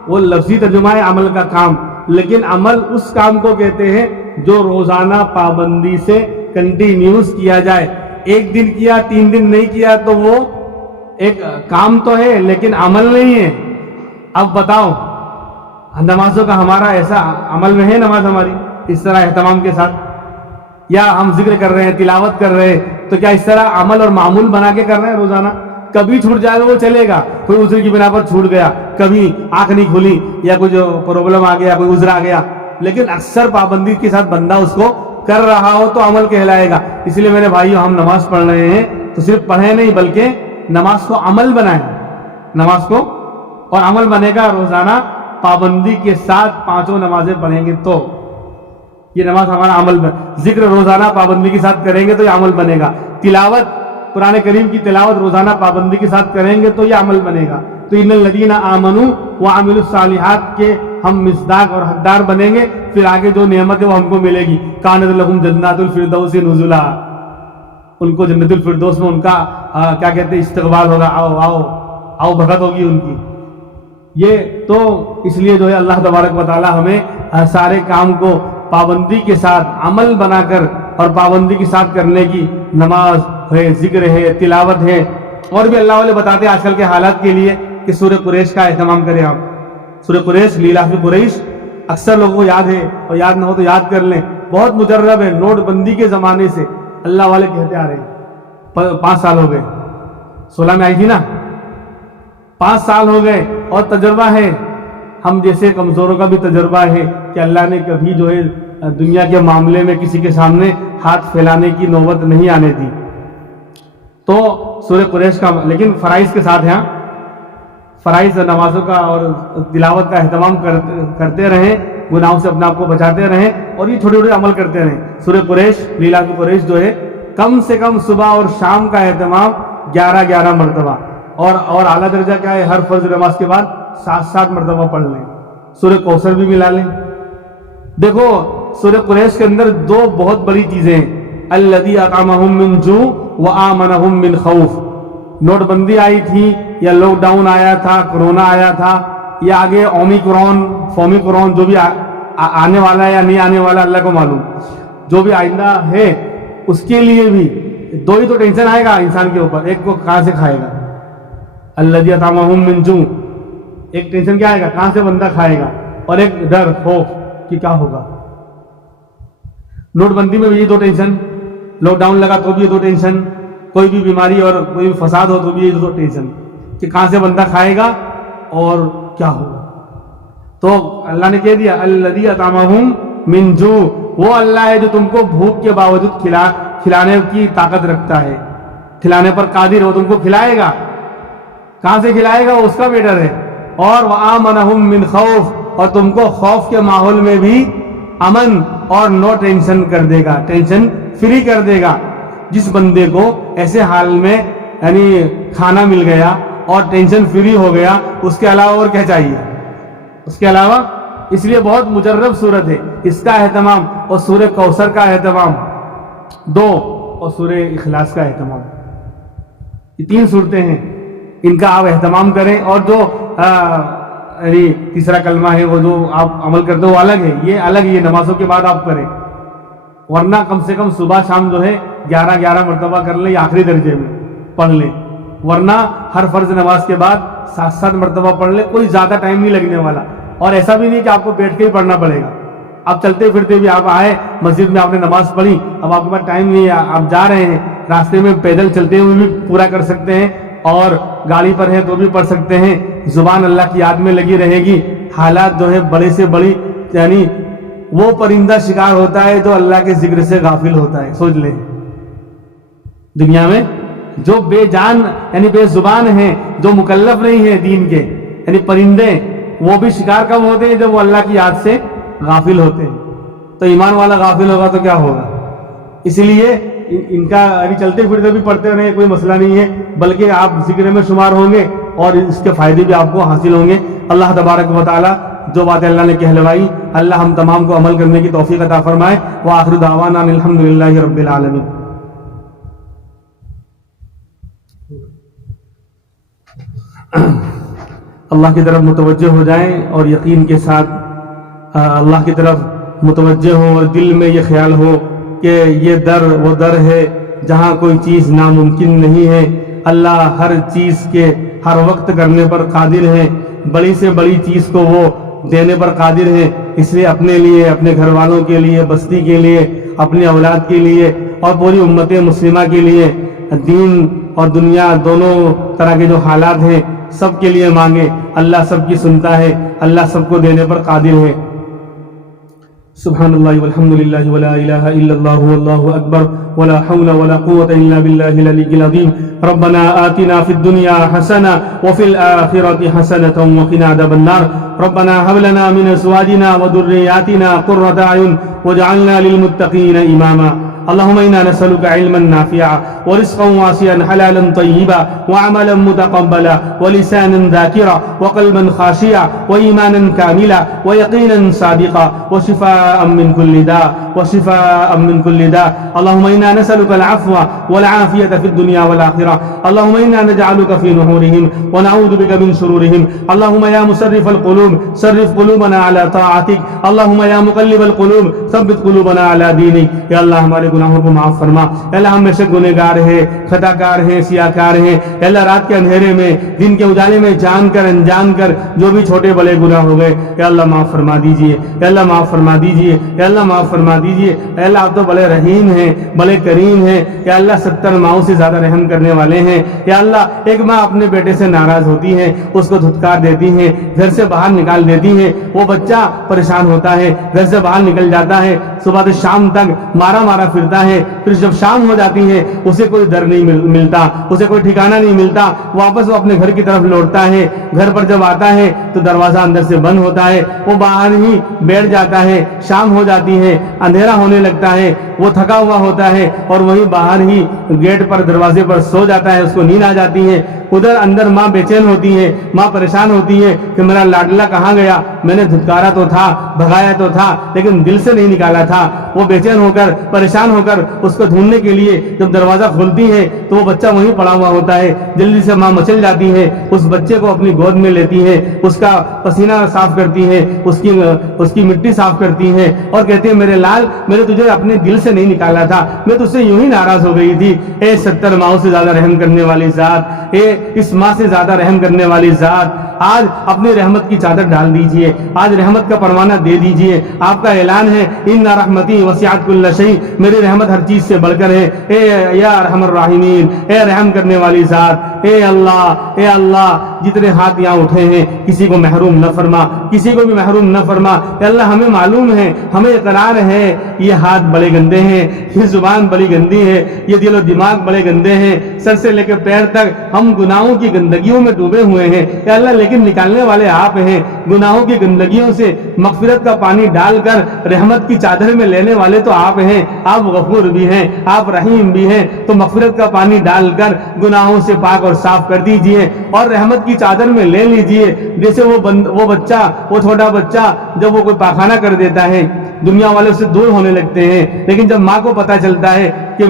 وہ لفظی ترجمہ ہے عمل کا کام، لیکن عمل اس کام کو کہتے ہیں جو روزانہ پابندی سے کنٹینیوس کیا جائے. ایک دن کیا 3 دن نہیں کیا تو وہ ایک کام تو ہے لیکن عمل نہیں ہے. اب بتاؤ نمازوں کا ہمارا ایسا عمل میں ہے نماز ہماری اس طرح اہتمام کے ساتھ، یا ہم ذکر کر رہے ہیں تلاوت کر رہے ہیں تو کیا اس طرح عمل اور معمول بنا کے کر رہے ہیں روزانہ؟ کبھی چھوٹ جائے وہ چلے گا، کوئی عذر کی بنا پر چھوٹ گیا، کبھی آنکھ نہیں کھلی یا کچھ پرابلم آ گیا، کوئی عذر آ گیا، لیکن اکثر پابندی کے ساتھ بندہ اس کو کر رہا ہو تو عمل کہلائے گا. اس لیے میرے بھائیو ہم نماز پڑھ رہے ہیں تو صرف پڑھیں نہیں بلکہ نماز کو عمل بنائیں. نماز کو اور عمل بنے گا روزانہ پابندی کے ساتھ 5 نمازیں پڑھیں گے تو یہ نماز ہمارا عمل ذکر روزانہ پابندی کے ساتھ کریں گے تو یہ عمل بنے گا. تلاوت قرآن کریم کی تلاوت روزانہ پابندی کے ساتھ کریں گے تو یہ عمل بنے گا. تو ان الذین آمنوا وعملوا الصالحات کے ہم مصداق اور حقدار بنیں گے. پھر آگے جو نعمت ہے وہ ہم کو ملے گی. کانت لہم جنات الفردوس نزلا، ان کو جنت الفردوس میں ان کا کیا کہتے ہیں استقبال ہوگا، آؤ آؤ آؤ بھگت ہوگی ان کی. یہ تو اس لیے جو ہے اللہ تبارک و تعالی ہمیں سارے کام کو پابندی کے ساتھ عمل بنا کر اور پابندی کے ساتھ کرنے کی نماز ہے، ذکر ہے، تلاوت ہے. اور بھی اللہ والے بتاتے ہیں آج کل کے حالات کے لیے کہ سورہ قریش کا اہتمام کریں. آپ سورہ قریش لیلاف قریش اکثر لوگوں کو یاد ہے اور یاد نہ ہو تو یاد کر لیں. بہت مجرب ہے، نوٹ بندی کے زمانے سے اللہ والے کہتے آ رہے ہیں. 5 سال ہو گئے، 16 میں آئی تھی نا، 5 سال ہو گئے اور تجربہ ہے. ہم جیسے کمزوروں کا بھی تجربہ ہے کہ اللہ نے کبھی جو ہے دنیا کے معاملے میں کسی کے سامنے ہاتھ پھیلانے کی نوبت نہیں آنے دی. تو سورہ قریش کا لیکن فرائض کے ساتھ ہیں، فرائض نمازوں کا اور تلاوت کا اہتمام کرتے رہیں، گناہوں سے اپنے آپ کو بچاتے رہیں اور یہ چھوٹے چھوٹے عمل کرتے رہیں. سورہ قریش لیلاف قریش جو ہے کم سے کم صبح اور شام کا اہتمام 11 مرتبہ، اور اعلیٰ درجہ کیا ہے ہر فرض نماز کے بعد 7 مرتبہ پڑھ لیں. سورہ کوثر بھی ملا لیں. دیکھو سورہ قریش کے اندر 2 بہت بڑی چیزیں ہیں. الذی اطعمہم من جوع وآمنہم من خوف. نوٹ بندی آئی تھی یا لاک ڈاؤن آیا تھا، کرونا آیا تھا، یا آگے فومیکرون جو بھی آنے والا ہے یا نہیں آنے والا اللہ کو معلوم، جو بھی آئندہ ہے اس کے لیے بھی 2 ہی تو ٹینشن آئے گا انسان کے اوپر. ایک کو کہاں سے کھائے گا، الذی اطعمہم من جوع، ایک ٹینشن کیا آئے گا کہاں سے بندہ کھائے گا، اور ایک ڈر خوف کہ کیا ہوگا. نوٹ بندی میں بھی یہ 2 ٹینشن، لاک ڈاؤن لگا تو بھی یہ 2 ٹینشن، کوئی بھی بیماری اور کوئی بھی فساد ہو تو بھی یہ 2 ٹینشن کہ کہاں سے بندہ کھائے گا اور کیا ہوگا. تو اللہ نے کہہ دیا الذی اطعمہم من جوع، وہ اللہ ہے جو تم کو بھوک کے باوجود کھلانے کی طاقت رکھتا ہے، کھلانے پر قادر ہو، تم کو کھلائے گا. کہاں سے کھلائے گا وہ اس کا میٹر ہے. اور وآمنہم من خوف، اور تم کو خوف کے ماحول میں بھی امن اور نو ٹینشن کر دے گا، ٹینشن فری کر دے گا. جس بندے کو ایسے حال میں یعنی کھانا مل گیا اور ٹینشن فری ہو گیا، اس کے علاوہ اور کیا چاہیے اس کے علاوہ. اس لیے بہت مجرب صورت ہے اس کا اہتمام، اور سورہ کوثر کا اہتمام 2، اور سورہ اخلاص کا اہتمام. یہ 3 صورتیں ہیں، ان کا آپ اہتمام کریں. اور جو تیسرا کلمہ ہے وہ جو آپ عمل کرتے ہو وہ الگ ہے، یہ الگ، یہ نمازوں کے بعد آپ کریں. ورنہ کم سے کم صبح شام جو ہے 11 مرتبہ کر لیں یا آخری درجے میں پڑھ لیں. ورنہ ہر فرض نماز کے بعد 7 مرتبہ پڑھ لیں، کوئی زیادہ ٹائم نہیں لگنے والا. اور ایسا بھی نہیں کہ آپ کو بیٹھ کے ہی پڑھنا پڑے گا. اب چلتے پھرتے بھی آپ آئے مسجد میں، آپ نے نماز پڑھی، اب آپ کے پاس ٹائم نہیں ہے، آپ جا رہے ہیں راستے میں پیدل چلتے ہوئے بھی پورا کر سکتے ہیں، اور گاڑی پر ہے تو بھی پڑھ سکتے ہیں. زبان اللہ کی یاد میں لگی رہے گی. حالات جو ہے بڑے سے بڑی، یعنی وہ پرندہ شکار ہوتا ہے جو اللہ کے ذکر سے غافل ہوتا ہے. سوچ لیں دنیا میں جو بے جان یعنی بے زبان ہیں، جو مکلف نہیں ہیں دین کے، یعنی پرندے، وہ بھی شکار کب ہوتے ہیں جب وہ اللہ کی یاد سے غافل ہوتے ہیں. تو ایمان والا غافل ہوگا تو کیا ہوگا. اس لیے ان کا ابھی چلتے پھرتے بھی پڑھتے رہے، کوئی مسئلہ نہیں ہے، بلکہ آپ ذکر میں شمار ہوں گے اور اس کے فائدے بھی آپ کو حاصل ہوں گے. اللہ تبارک و تعالی جو باتیں اللہ نے کہلوائی، اللہ ہم تمام کو عمل کرنے کی توفیق عطا فرمائے. وآخر دعوانا الحمدللہ رب العالمین. اللہ کی طرف متوجہ ہو جائیں اور یقین کے ساتھ اللہ کی طرف متوجہ ہوں اور دل میں یہ خیال ہو کہ یہ در وہ در ہے جہاں کوئی چیز ناممکن نہیں ہے. اللہ ہر چیز کے ہر وقت کرنے پر قادر ہے. بڑی سے بڑی چیز کو وہ دینے پر قادر ہے. اس لیے اپنے لیے، اپنے گھر والوں کے لیے، بستی کے لیے، اپنی اولاد کے لیے اور پوری امت مسلمہ کے لیے، دین اور دنیا دونوں طرح کے جو حالات ہیں سب کے لیے مانگے. اللہ سب کی سنتا ہے، اللہ سب کو دینے پر قادر ہے. سبحان اللہ والحمد للہ ولا الہ الا اللہ واللہ اکبر ولا حول ولا قوة الا باللہ العلی العظیم. ربنا آتنا فی الدنیا حسنہ وفی الآخرۃ حسنۃ وقنا عذاب النار. ربنا هب لنا من ازواجنا وذرياتنا قرة اعین واجعلنا للمتقین اماما. اللهم إنا نسألك علما نافعا ورزقا واسعا حلالا طيبا وعملا متقبلا ولسانا ذاكرا وقلبا خاشعا وإيمانا كاملا ويقينا صادقا وشفاء من كل داء وشفاء من كل داء. اللهم إنا نسألك العفو والعافية في الدنيا والآخرة. اللهم إنا نجعلك في نحورهم ونعوذ بك من شرورهم. اللهم يا مصرف القلوب صرف قلوبنا على طاعتك. اللهم يا مقلب القلوب ثبت قلوبنا على دينك. یا اللہ ہمارے گناہوں کو معاف فرما. اللہ ہم بے شک گنہگار ہیں، خطا کار ہیں، سیاہ کار ہیں. اللہ رات کے اندھیرے میں، دن کے اجالے میں جان کر انجان کر جو بھی چھوٹے بڑے گناہ ہو گئے یا اللہ معاف فرما دیجئے. یا اللہ معاف فرما دیجئے. یا اللہ معاف فرما دیجئے. اے اللہ آپ تو بڑے رحیم ہیں، بڑے کریم ہیں. یا اللہ 70 ماؤں سے زیادہ رحم کرنے والے ہیں. یا اللہ ایک ماں اپنے بیٹے سے ناراض ہوتی ہے، اس کو دھتکار دیتی ہے، گھر سے باہر نکال دیتی ہے، وہ بچہ پریشان ہوتا ہے، گھر سے باہر نکل جاتا ہے، صبح سے شام تک مارا مارا پھرتا ہے. پھر جب شام ہو جاتی ہے اسے کوئی در نہیں ملتا، اسے کوئی ٹھکانہ نہیں ملتا. واپس وہ اپنے گھر کی طرف لوٹتا ہے. گھر پر جب آتا ہے تو دروازہ اندر سے بند ہوتا ہے، وہ باہر ہی بیٹھ جاتا ہے. شام ہو جاتی ہے، اندھیرا ہونے لگتا ہے، وہ تھکا ہوا ہوتا ہے اور وہی باہر ہی گیٹ پر دروازے پر سو جاتا ہے. اس کو نیند آ جاتی ہے. ادھر اندر ماں بے چین ہوتی ہے، ماں پریشان ہوتی ہے کہ میرا لاڈلا کہاں گیا. میں نے دھتکارا تو تھا، بھگایا تو تھا، لیکن دل سے نہیں نکالا تھا. وہ بے چین ہو کر پریشان ہو کر اس کو ڈھونڈنے کے لیے جب دروازہ کھولتی ہے تو وہ بچہ وہیں پڑا ہوا ہوتا ہے. جلدی سے ماں مچل جاتی ہے، اس بچے کو اپنی گود میں لیتی ہے، اس کا پسینہ صاف کرتی ہے، اس کی مٹی صاف کرتی ہے اور کہتی ہے میرے لال، میں نے تجھے اپنے دل سے نہیں نکالا تھا، میں تجھ سے یوں ہی ناراض ہو گئی تھی. اے 70 ماؤں سے زیادہ رحم کرنے والی ذات، اے اس ماں سے زیادہ رحم کرنے والی ذات، آج اپنی رحمت کی چادر ڈال دیجئے، آج رحمت کا پروانہ دے دیجئے. آپ کا اعلان ہے ان رحمتی وسعت کل شیء، میری رحمت ہر چیز سے بڑھ کر ہے. اے یا ارحم الراحمین، اے رحم کرنے والی ذات، اے اللہ جتنے ہاتھ یہاں اٹھے ہیں کسی کو محروم نہ فرما، کسی کو بھی محروم نہ فرما. اے اللہ ہمیں معلوم ہے، ہمیں اقرار ہے یہ ہاتھ بڑے گندے ہیں، یہ زبان بڑی گندی ہے، یہ دل و دماغ بڑے گندے ہیں، سر سے لے کے پیر تک ہم گناہوں کی گندگیوں میں ڈوبے ہوئے ہیں. اے اللہ لیکن نکالنے والے آپ ہیں. گناہوں کی گندگیوں سے مغفرت کا پانی ڈال کر رحمت کی چادر میں لینے والے تو آپ ہیں. آپ غفور بھی ہیں، آپ رحیم بھی ہیں. تو مغفرت کا پانی ڈال کر گناہوں سے پاک اور صاف کر دیجئے اور رحمت کی چادر میں لے لیجئے. جیسے وہ بچہ، وہ چھوٹا بچہ جب وہ کوئی پاخانہ کر دیتا ہے دنیا والے سے دور ہونے لگتے ہیں، لیکن جب ماں کو پتہ چلتا ہے کہ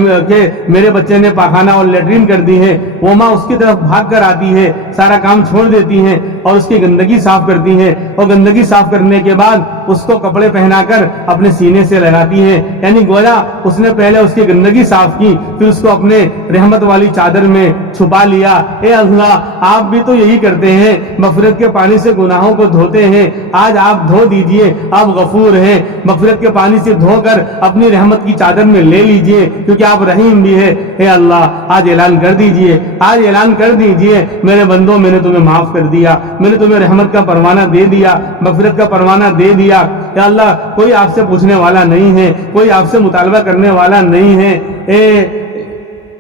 میرے بچے نے پاخانہ اور لیٹرین کر دی ہے، وہ ماں اس کی طرف بھاگ کر آتی ہے، سارا کام چھوڑ دیتی ہے اور اس کی گندگی صاف کرتی ہے. اور گندگی صاف کرنے کے بعد اس کو کپڑے پہنا کر اپنے سینے سے لگاتی ہے. یعنی گویا اس نے پہلے اس کی گندگی صاف کی، پھر اس کو اپنے رحمت والی چادر میں چھپا لیا. اے اللہ آپ بھی تو یہی کرتے ہیں، مغفرت کے پانی سے گناہوں کو دھوتے ہیں. آج آپ دھو دیجئے، آپ غفور ہیں. مغفرت کے پانی سے دھو کر اپنی رحمت کی چادر میں لے لیجئے کیونکہ آپ رحیم بھی ہے. اے اللہ آج اعلان کر دیجئے، آج اعلان کر دیجئے میرے بندوں میں نے تمہیں معاف کر دیا، میں نے تمہیں رحمت کا پروانہ دے دیا، مغفرت کا پروانہ دے دیا. یا اللہ کوئی آپ سے پوچھنے والا نہیں ہے، کوئی آپ سے مطالبہ کرنے والا نہیں ہے.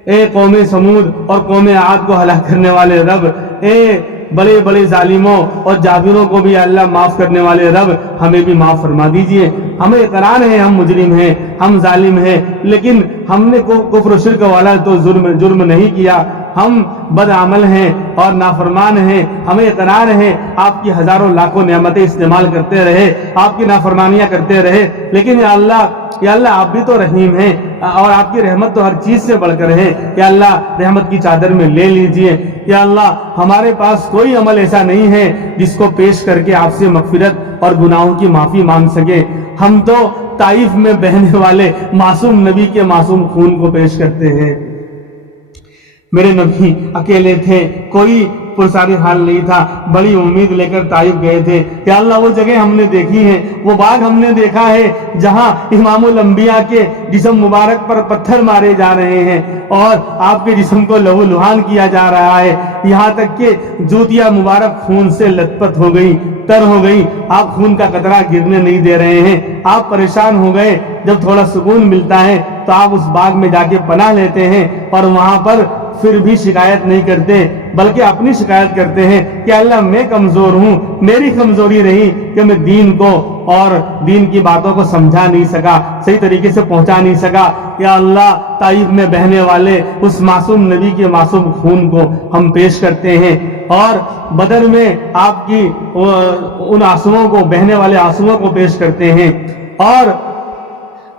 اے قوم سمود اور قوم عاد کو ہلاک کرنے والے رب، اے بڑے بڑے ظالموں اور جابروں کو بھی اللہ معاف کرنے والے رب ہمیں بھی معاف فرما دیجئے. ہمیں اقرار ہے ہم مجرم ہیں، ہم ظالم ہیں، لیکن ہم نے کفر و شرک والا تو جرم نہیں کیا. ہم بد عمل ہیں اور نافرمان ہیں. ہمیں اقرار ہے آپ کی ہزاروں لاکھوں نعمتیں استعمال کرتے رہے، آپ کی نافرمانیاں کرتے رہے، لیکن یا اللہ یا اللہ آپ بھی تو رحیم ہیں اور آپ کی رحمت تو ہر چیز سے بڑھ کر ہے، یا اللہ رحمت کی چادر میں لے لیجئے۔ یا اللہ ہمارے پاس کوئی عمل ایسا نہیں ہے جس کو پیش کر کے آپ سے مغفرت اور گناہوں کی معافی مانگ سکے۔ ہم تو طائف میں بہنے والے معصوم نبی کے معصوم خون کو پیش کرتے ہیں۔ میرے نبی اکیلے تھے، کوئی پرساری حال نہیں تھا، بڑی امید لے کر طائف گئے تھے۔ یا اللہ وہ جگہ ہم نے دیکھی ہے، وہ باغ ہم نے دیکھا ہے جہاں امام الانبیاء کے جسم مبارک پر پتھر مارے جا رہے ہیں اور آپ کے جسم کو لہو لہان کیا جا رہا ہے، یہاں تک کہ جوتیاں مبارک خون سے لت پت ہو گئی، تر ہو گئی، آپ خون کا قطرہ گرنے نہیں دے رہے ہیں۔ آپ پریشان ہو گئے، جب تھوڑا سکون ملتا ہے تو آپ اس باغ میں جا کے پناہ لیتے ہیں اور وہاں پر پھر بھی شکایت نہیں کرتے بلکہ اپنی شکایت کرتے ہیں کہ اللہ میں کمزور ہوں، میری کمزوری رہی کہ میں دین کو اور دین کی باتوں کو سمجھا نہیں سکا، صحیح طریقے سے پہنچا نہیں سکا۔ یا اللہ طائف میں بہنے والے اس معصوم نبی کے معصوم خون کو ہم پیش کرتے ہیں اور بدر میں آپ کی ان آنسوؤں کو، بہنے والے آنسوؤں کو پیش کرتے ہیں اور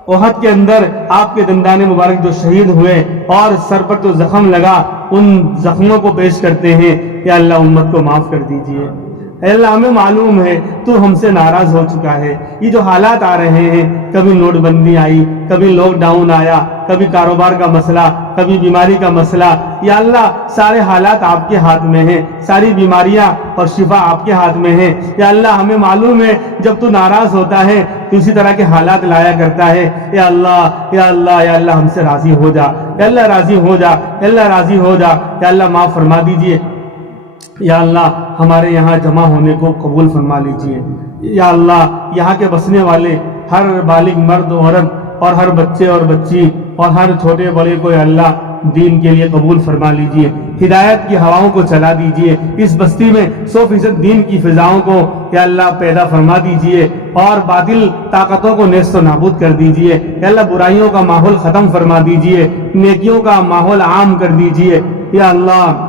احد کے اندر آپ کے دندان مبارک جو شہید ہوئے اور سر پر جو زخم لگا ان زخموں کو پیش کرتے ہیں۔ یا اللہ امت کو معاف کر دیجئے۔ اے اللہ ہمیں معلوم ہے تو ہم سے ناراض ہو چکا ہے، یہ جو حالات آ رہے ہیں، کبھی نوٹ بندی آئی، کبھی لاک ڈاؤن آیا، کبھی کاروبار کا مسئلہ، کبھی بیماری کا مسئلہ، یا اللہ سارے حالات آپ کے ہاتھ میں ہیں، ساری بیماریاں اور شفا آپ کے ہاتھ میں ہیں۔ یا اللہ ہمیں معلوم ہے جب تو ناراض ہوتا ہے تو اسی طرح کے حالات لایا کرتا ہے۔ یا اللہ یا اللہ یا اللہ ہم سے راضی ہو جا، یا اللہ راضی ہو جا، یا اللہ راضی ہو جا، یا اللہ معاف فرما دیجئے۔ یا اللہ ہمارے یہاں جمع ہونے کو قبول فرما لیجئے۔ یا اللہ یہاں کے بسنے والے ہر بالغ مرد عورت اور ہر بچے اور بچی اور ہر چھوٹے بڑے کو یا اللہ دین کے لیے قبول فرما لیجئے، ہدایت کی ہواؤں کو چلا دیجئے، اس بستی میں 100% دین کی فضاؤں کو یا اللہ پیدا فرما دیجئے اور باطل طاقتوں کو نیست و نابود کر دیجئے۔ یا اللہ برائیوں کا ماحول ختم فرما دیجئے، نیکیوں کا ماحول عام کر دیجئے۔ یا اللہ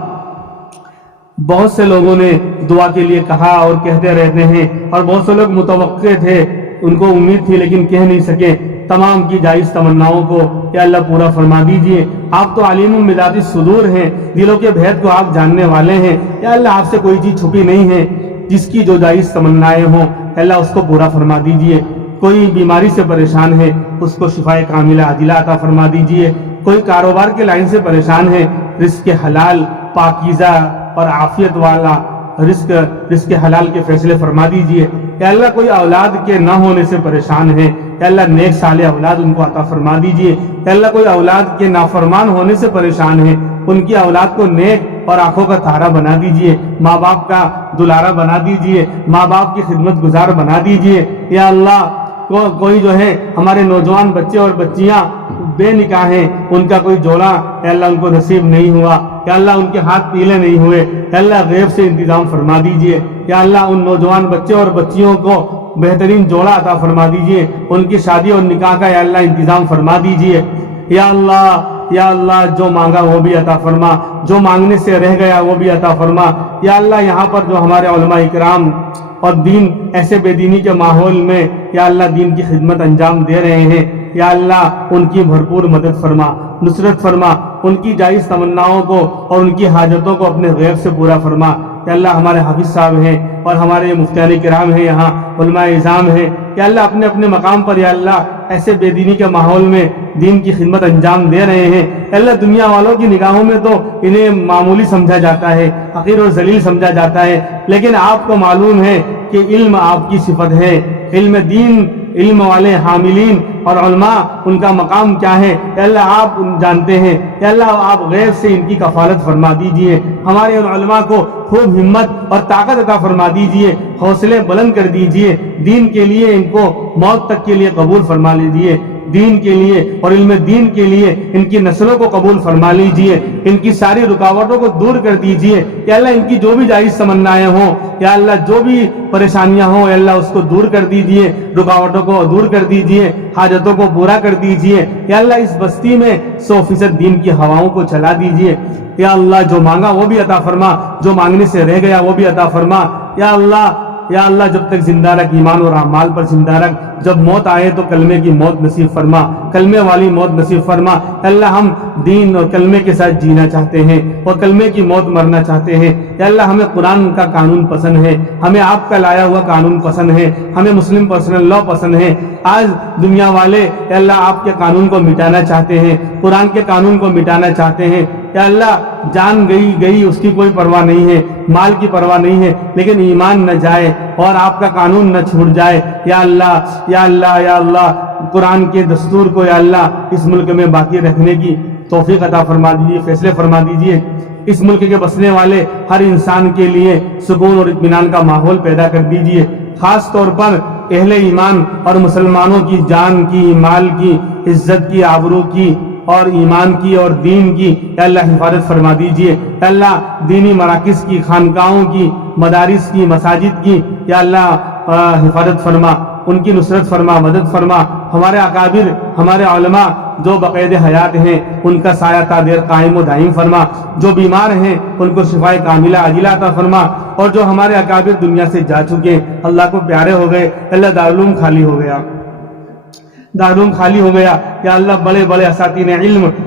بہت سے لوگوں نے دعا کے لیے کہا اور کہتے رہتے ہیں اور بہت سے لوگ متوقع تھے، ان کو امید تھی لیکن کہہ نہیں سکے، تمام کی جائز تمناؤں کو یا اللہ پورا فرما دیجئے۔ آپ تو علیم بذات الصدور ہیں، دلوں کے بھید کو آپ جاننے والے ہیں۔ یا اللہ آپ سے کوئی چیز چھپی نہیں ہے، جس کی جو جائز تمنائیں ہوں اللہ اس کو پورا فرما دیجئے۔ کوئی بیماری سے پریشان ہے اس کو شفائے کاملہ عاجلہ عطا فرما دیجئے، کوئی کاروبار کے لائن سے پریشان ہے رزق حلال پاکیزہ اور عافیت والا رزق حلال کے فیصلے فرما دیجئے۔ یا اللہ کوئی اولاد کے نہ ہونے سے پریشان ہے، یا اللہ نیک صالح اولاد ان کو عطا فرما دیجئے۔ یا اللہ کوئی اولاد کے نافرمان ہونے سے پریشان ہے، ان کی اولاد کو نیک اور آنکھوں کا تارا بنا دیجئے، ماں باپ کا دلارا بنا دیجئے، ماں باپ کی خدمت گزار بنا دیجئے۔ یا اللہ کوئی جو ہے ہمارے نوجوان بچے اور بچیاں بے نکاح ہیں، ان کا کوئی جوڑا یا اللہ ان کو نصیب نہیں ہوا، یا اللہ ان کے ہاتھ پیلے نہیں ہوئے، یا اللہ غیب سے انتظام فرما دیجئے۔ یا اللہ ان نوجوان بچے اور بچیوں کو بہترین جوڑا عطا فرما دیجئے، ان کی شادی اور نکاح کا یا اللہ انتظام فرما دیجئے۔ یا اللہ جو مانگا وہ بھی عطا فرما، جو مانگنے سے رہ گیا وہ بھی عطا فرما۔ یا اللہ یہاں پر جو ہمارے علماء اکرام اور دین ایسے بے دینی کے ماحول میں یا اللہ دین کی خدمت انجام دے رہے ہیں، یا اللہ ان کی بھرپور مدد فرما، نصرت فرما، ان کی جائز تمناؤں کو اور ان کی حاجتوں کو اپنے غیب سے پورا فرما۔ یا اللہ ہمارے حافظ صاحب ہیں اور ہمارے مفتیان کرام ہیں، یہاں علماء اعظام ہیں، یا اللہ اپنے اپنے مقام پر یا اللہ ایسے بے دینی کے ماحول میں دین کی خدمت انجام دے رہے ہیں۔ یا اللہ دنیا والوں کی نگاہوں میں تو انہیں معمولی سمجھا جاتا ہے، حقیر اور ذلیل سمجھا جاتا ہے، لیکن آپ کو معلوم ہے کہ علم آپ کی صفت ہے، علم دین، علم والے حاملین اور علماء ان کا مقام کیا ہے یا اللہ آپ جانتے ہیں۔ یا اللہ آپ غیب سے ان کی کفالت فرما دیجئے، ہمارے ان علماء کو خوب ہمت اور طاقت عطا فرما دیجئے، حوصلے بلند کر دیجئے، دین کے لیے ان کو موت تک کے لیے قبول فرما لیجئے، دین کے لیے اور علم دین کے لیے ان کی نسلوں کو قبول فرما لیجئے، ان کی ساری رکاوٹوں کو دور کر دیجئے۔ یا اللہ ان کی جو بھی جائز تمنائیں ہوں یا اللہ جو بھی پریشانیاں ہوں یا اللہ اس کو دور کر دیجئے، رکاوٹوں کو دور کر دیجئے، حاجتوں کو پورا کر دیجئے۔ یا اللہ اس بستی میں 100% دین کی ہواؤں کو چلا دیجئے۔ یا اللہ جو مانگا وہ بھی عطا فرما، جو مانگنے سے رہ گیا وہ بھی عطا فرما۔ یا یا اللہ جب تک زندہ رکھ، ایمان اور اعمال پر زندہ رکھ، جب موت آئے تو کلمے کی موت نصیب فرما، کلمے والی موت نصیب فرما۔ اللہ ہم دین اور کلمے کے ساتھ جینا چاہتے ہیں اور کلمے کی موت مرنا چاہتے ہیں۔ یا اللہ ہمیں قرآن کا قانون پسند ہے، ہمیں آپ کا لایا ہوا قانون پسند ہے، ہمیں مسلم پرسنل لا پسند ہے۔ آج دنیا والے یا اللہ آپ کے قانون کو مٹانا چاہتے ہیں، قرآن کے قانون کو مٹانا چاہتے ہیں۔ یا اللہ جان گئی اس کی کوئی پرواہ نہیں ہے، مال کی پرواہ نہیں ہے، لیکن ایمان نہ جائے اور آپ کا قانون نہ چھوٹ جائے۔ یا اللہ یا اللہ یا اللہ قرآن کے دستور کو یا اللہ اس ملک میں باقی رکھنے کی توفیق عطا فرما دیجیے، فیصلے فرما دیجیے۔ اس ملک کے بسنے والے ہر انسان کے لیے سکون اور اطمینان کا ماحول پیدا کر دیجیے، خاص طور پر اہل ایمان اور مسلمانوں کی جان کی، مال کی، عزت کی، آبرو کی اور ایمان کی اور دین کی یا اللہ حفاظت فرما دیجیے۔ یا اللہ دینی مراکز کی، خانقاہوں کی، مدارس کی، مساجد کی یا اللہ حفاظت فرما، ان کی نصرت فرما، مدد فرما۔ ہمارے اکابر، ہمارے علماء جو بقید حیات ہیں ان کا سایہ تا دیر قائم و دائم فرما، جو بیمار ہیں ان کو شفائے کاملہ عاجلہ عطا فرما، اور جو ہمارے اکابر دنیا سے جا چکے اللہ کو پیارے ہو گئے، اللہ دارالعلوم خالی ہو گیا، دارالعلوم خالی ہو گیا۔ یا اللہ بڑے بڑے اساتین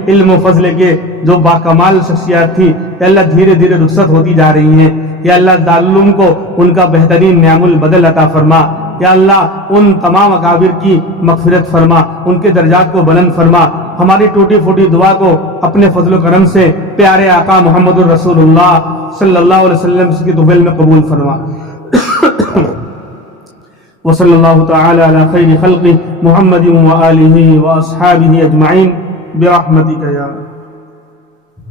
علم و فضل کے جو باکمال شخصیات تھی یا اللہ دھیرے دھیرے رخصت ہوتی جا رہی ہیں۔ یا اللہ دارالعلوم کو ان کا بہترین نعم البدل عطا فرما۔ یا اللہ ان تمام اکابر کی مغفرت فرما، ان کے درجات کو بلند فرما۔ ہماری ٹوٹی پھوٹی دعا کو اپنے فضل و کرم سے پیارے آقا محمد الرسول اللہ صلی اللہ علیہ وسلم کی طفیل میں قبول فرما۔ وصلی اللہ تعالی علی خیر خلق محمد وآلہ واصحابہ اجمعین برحمتک یا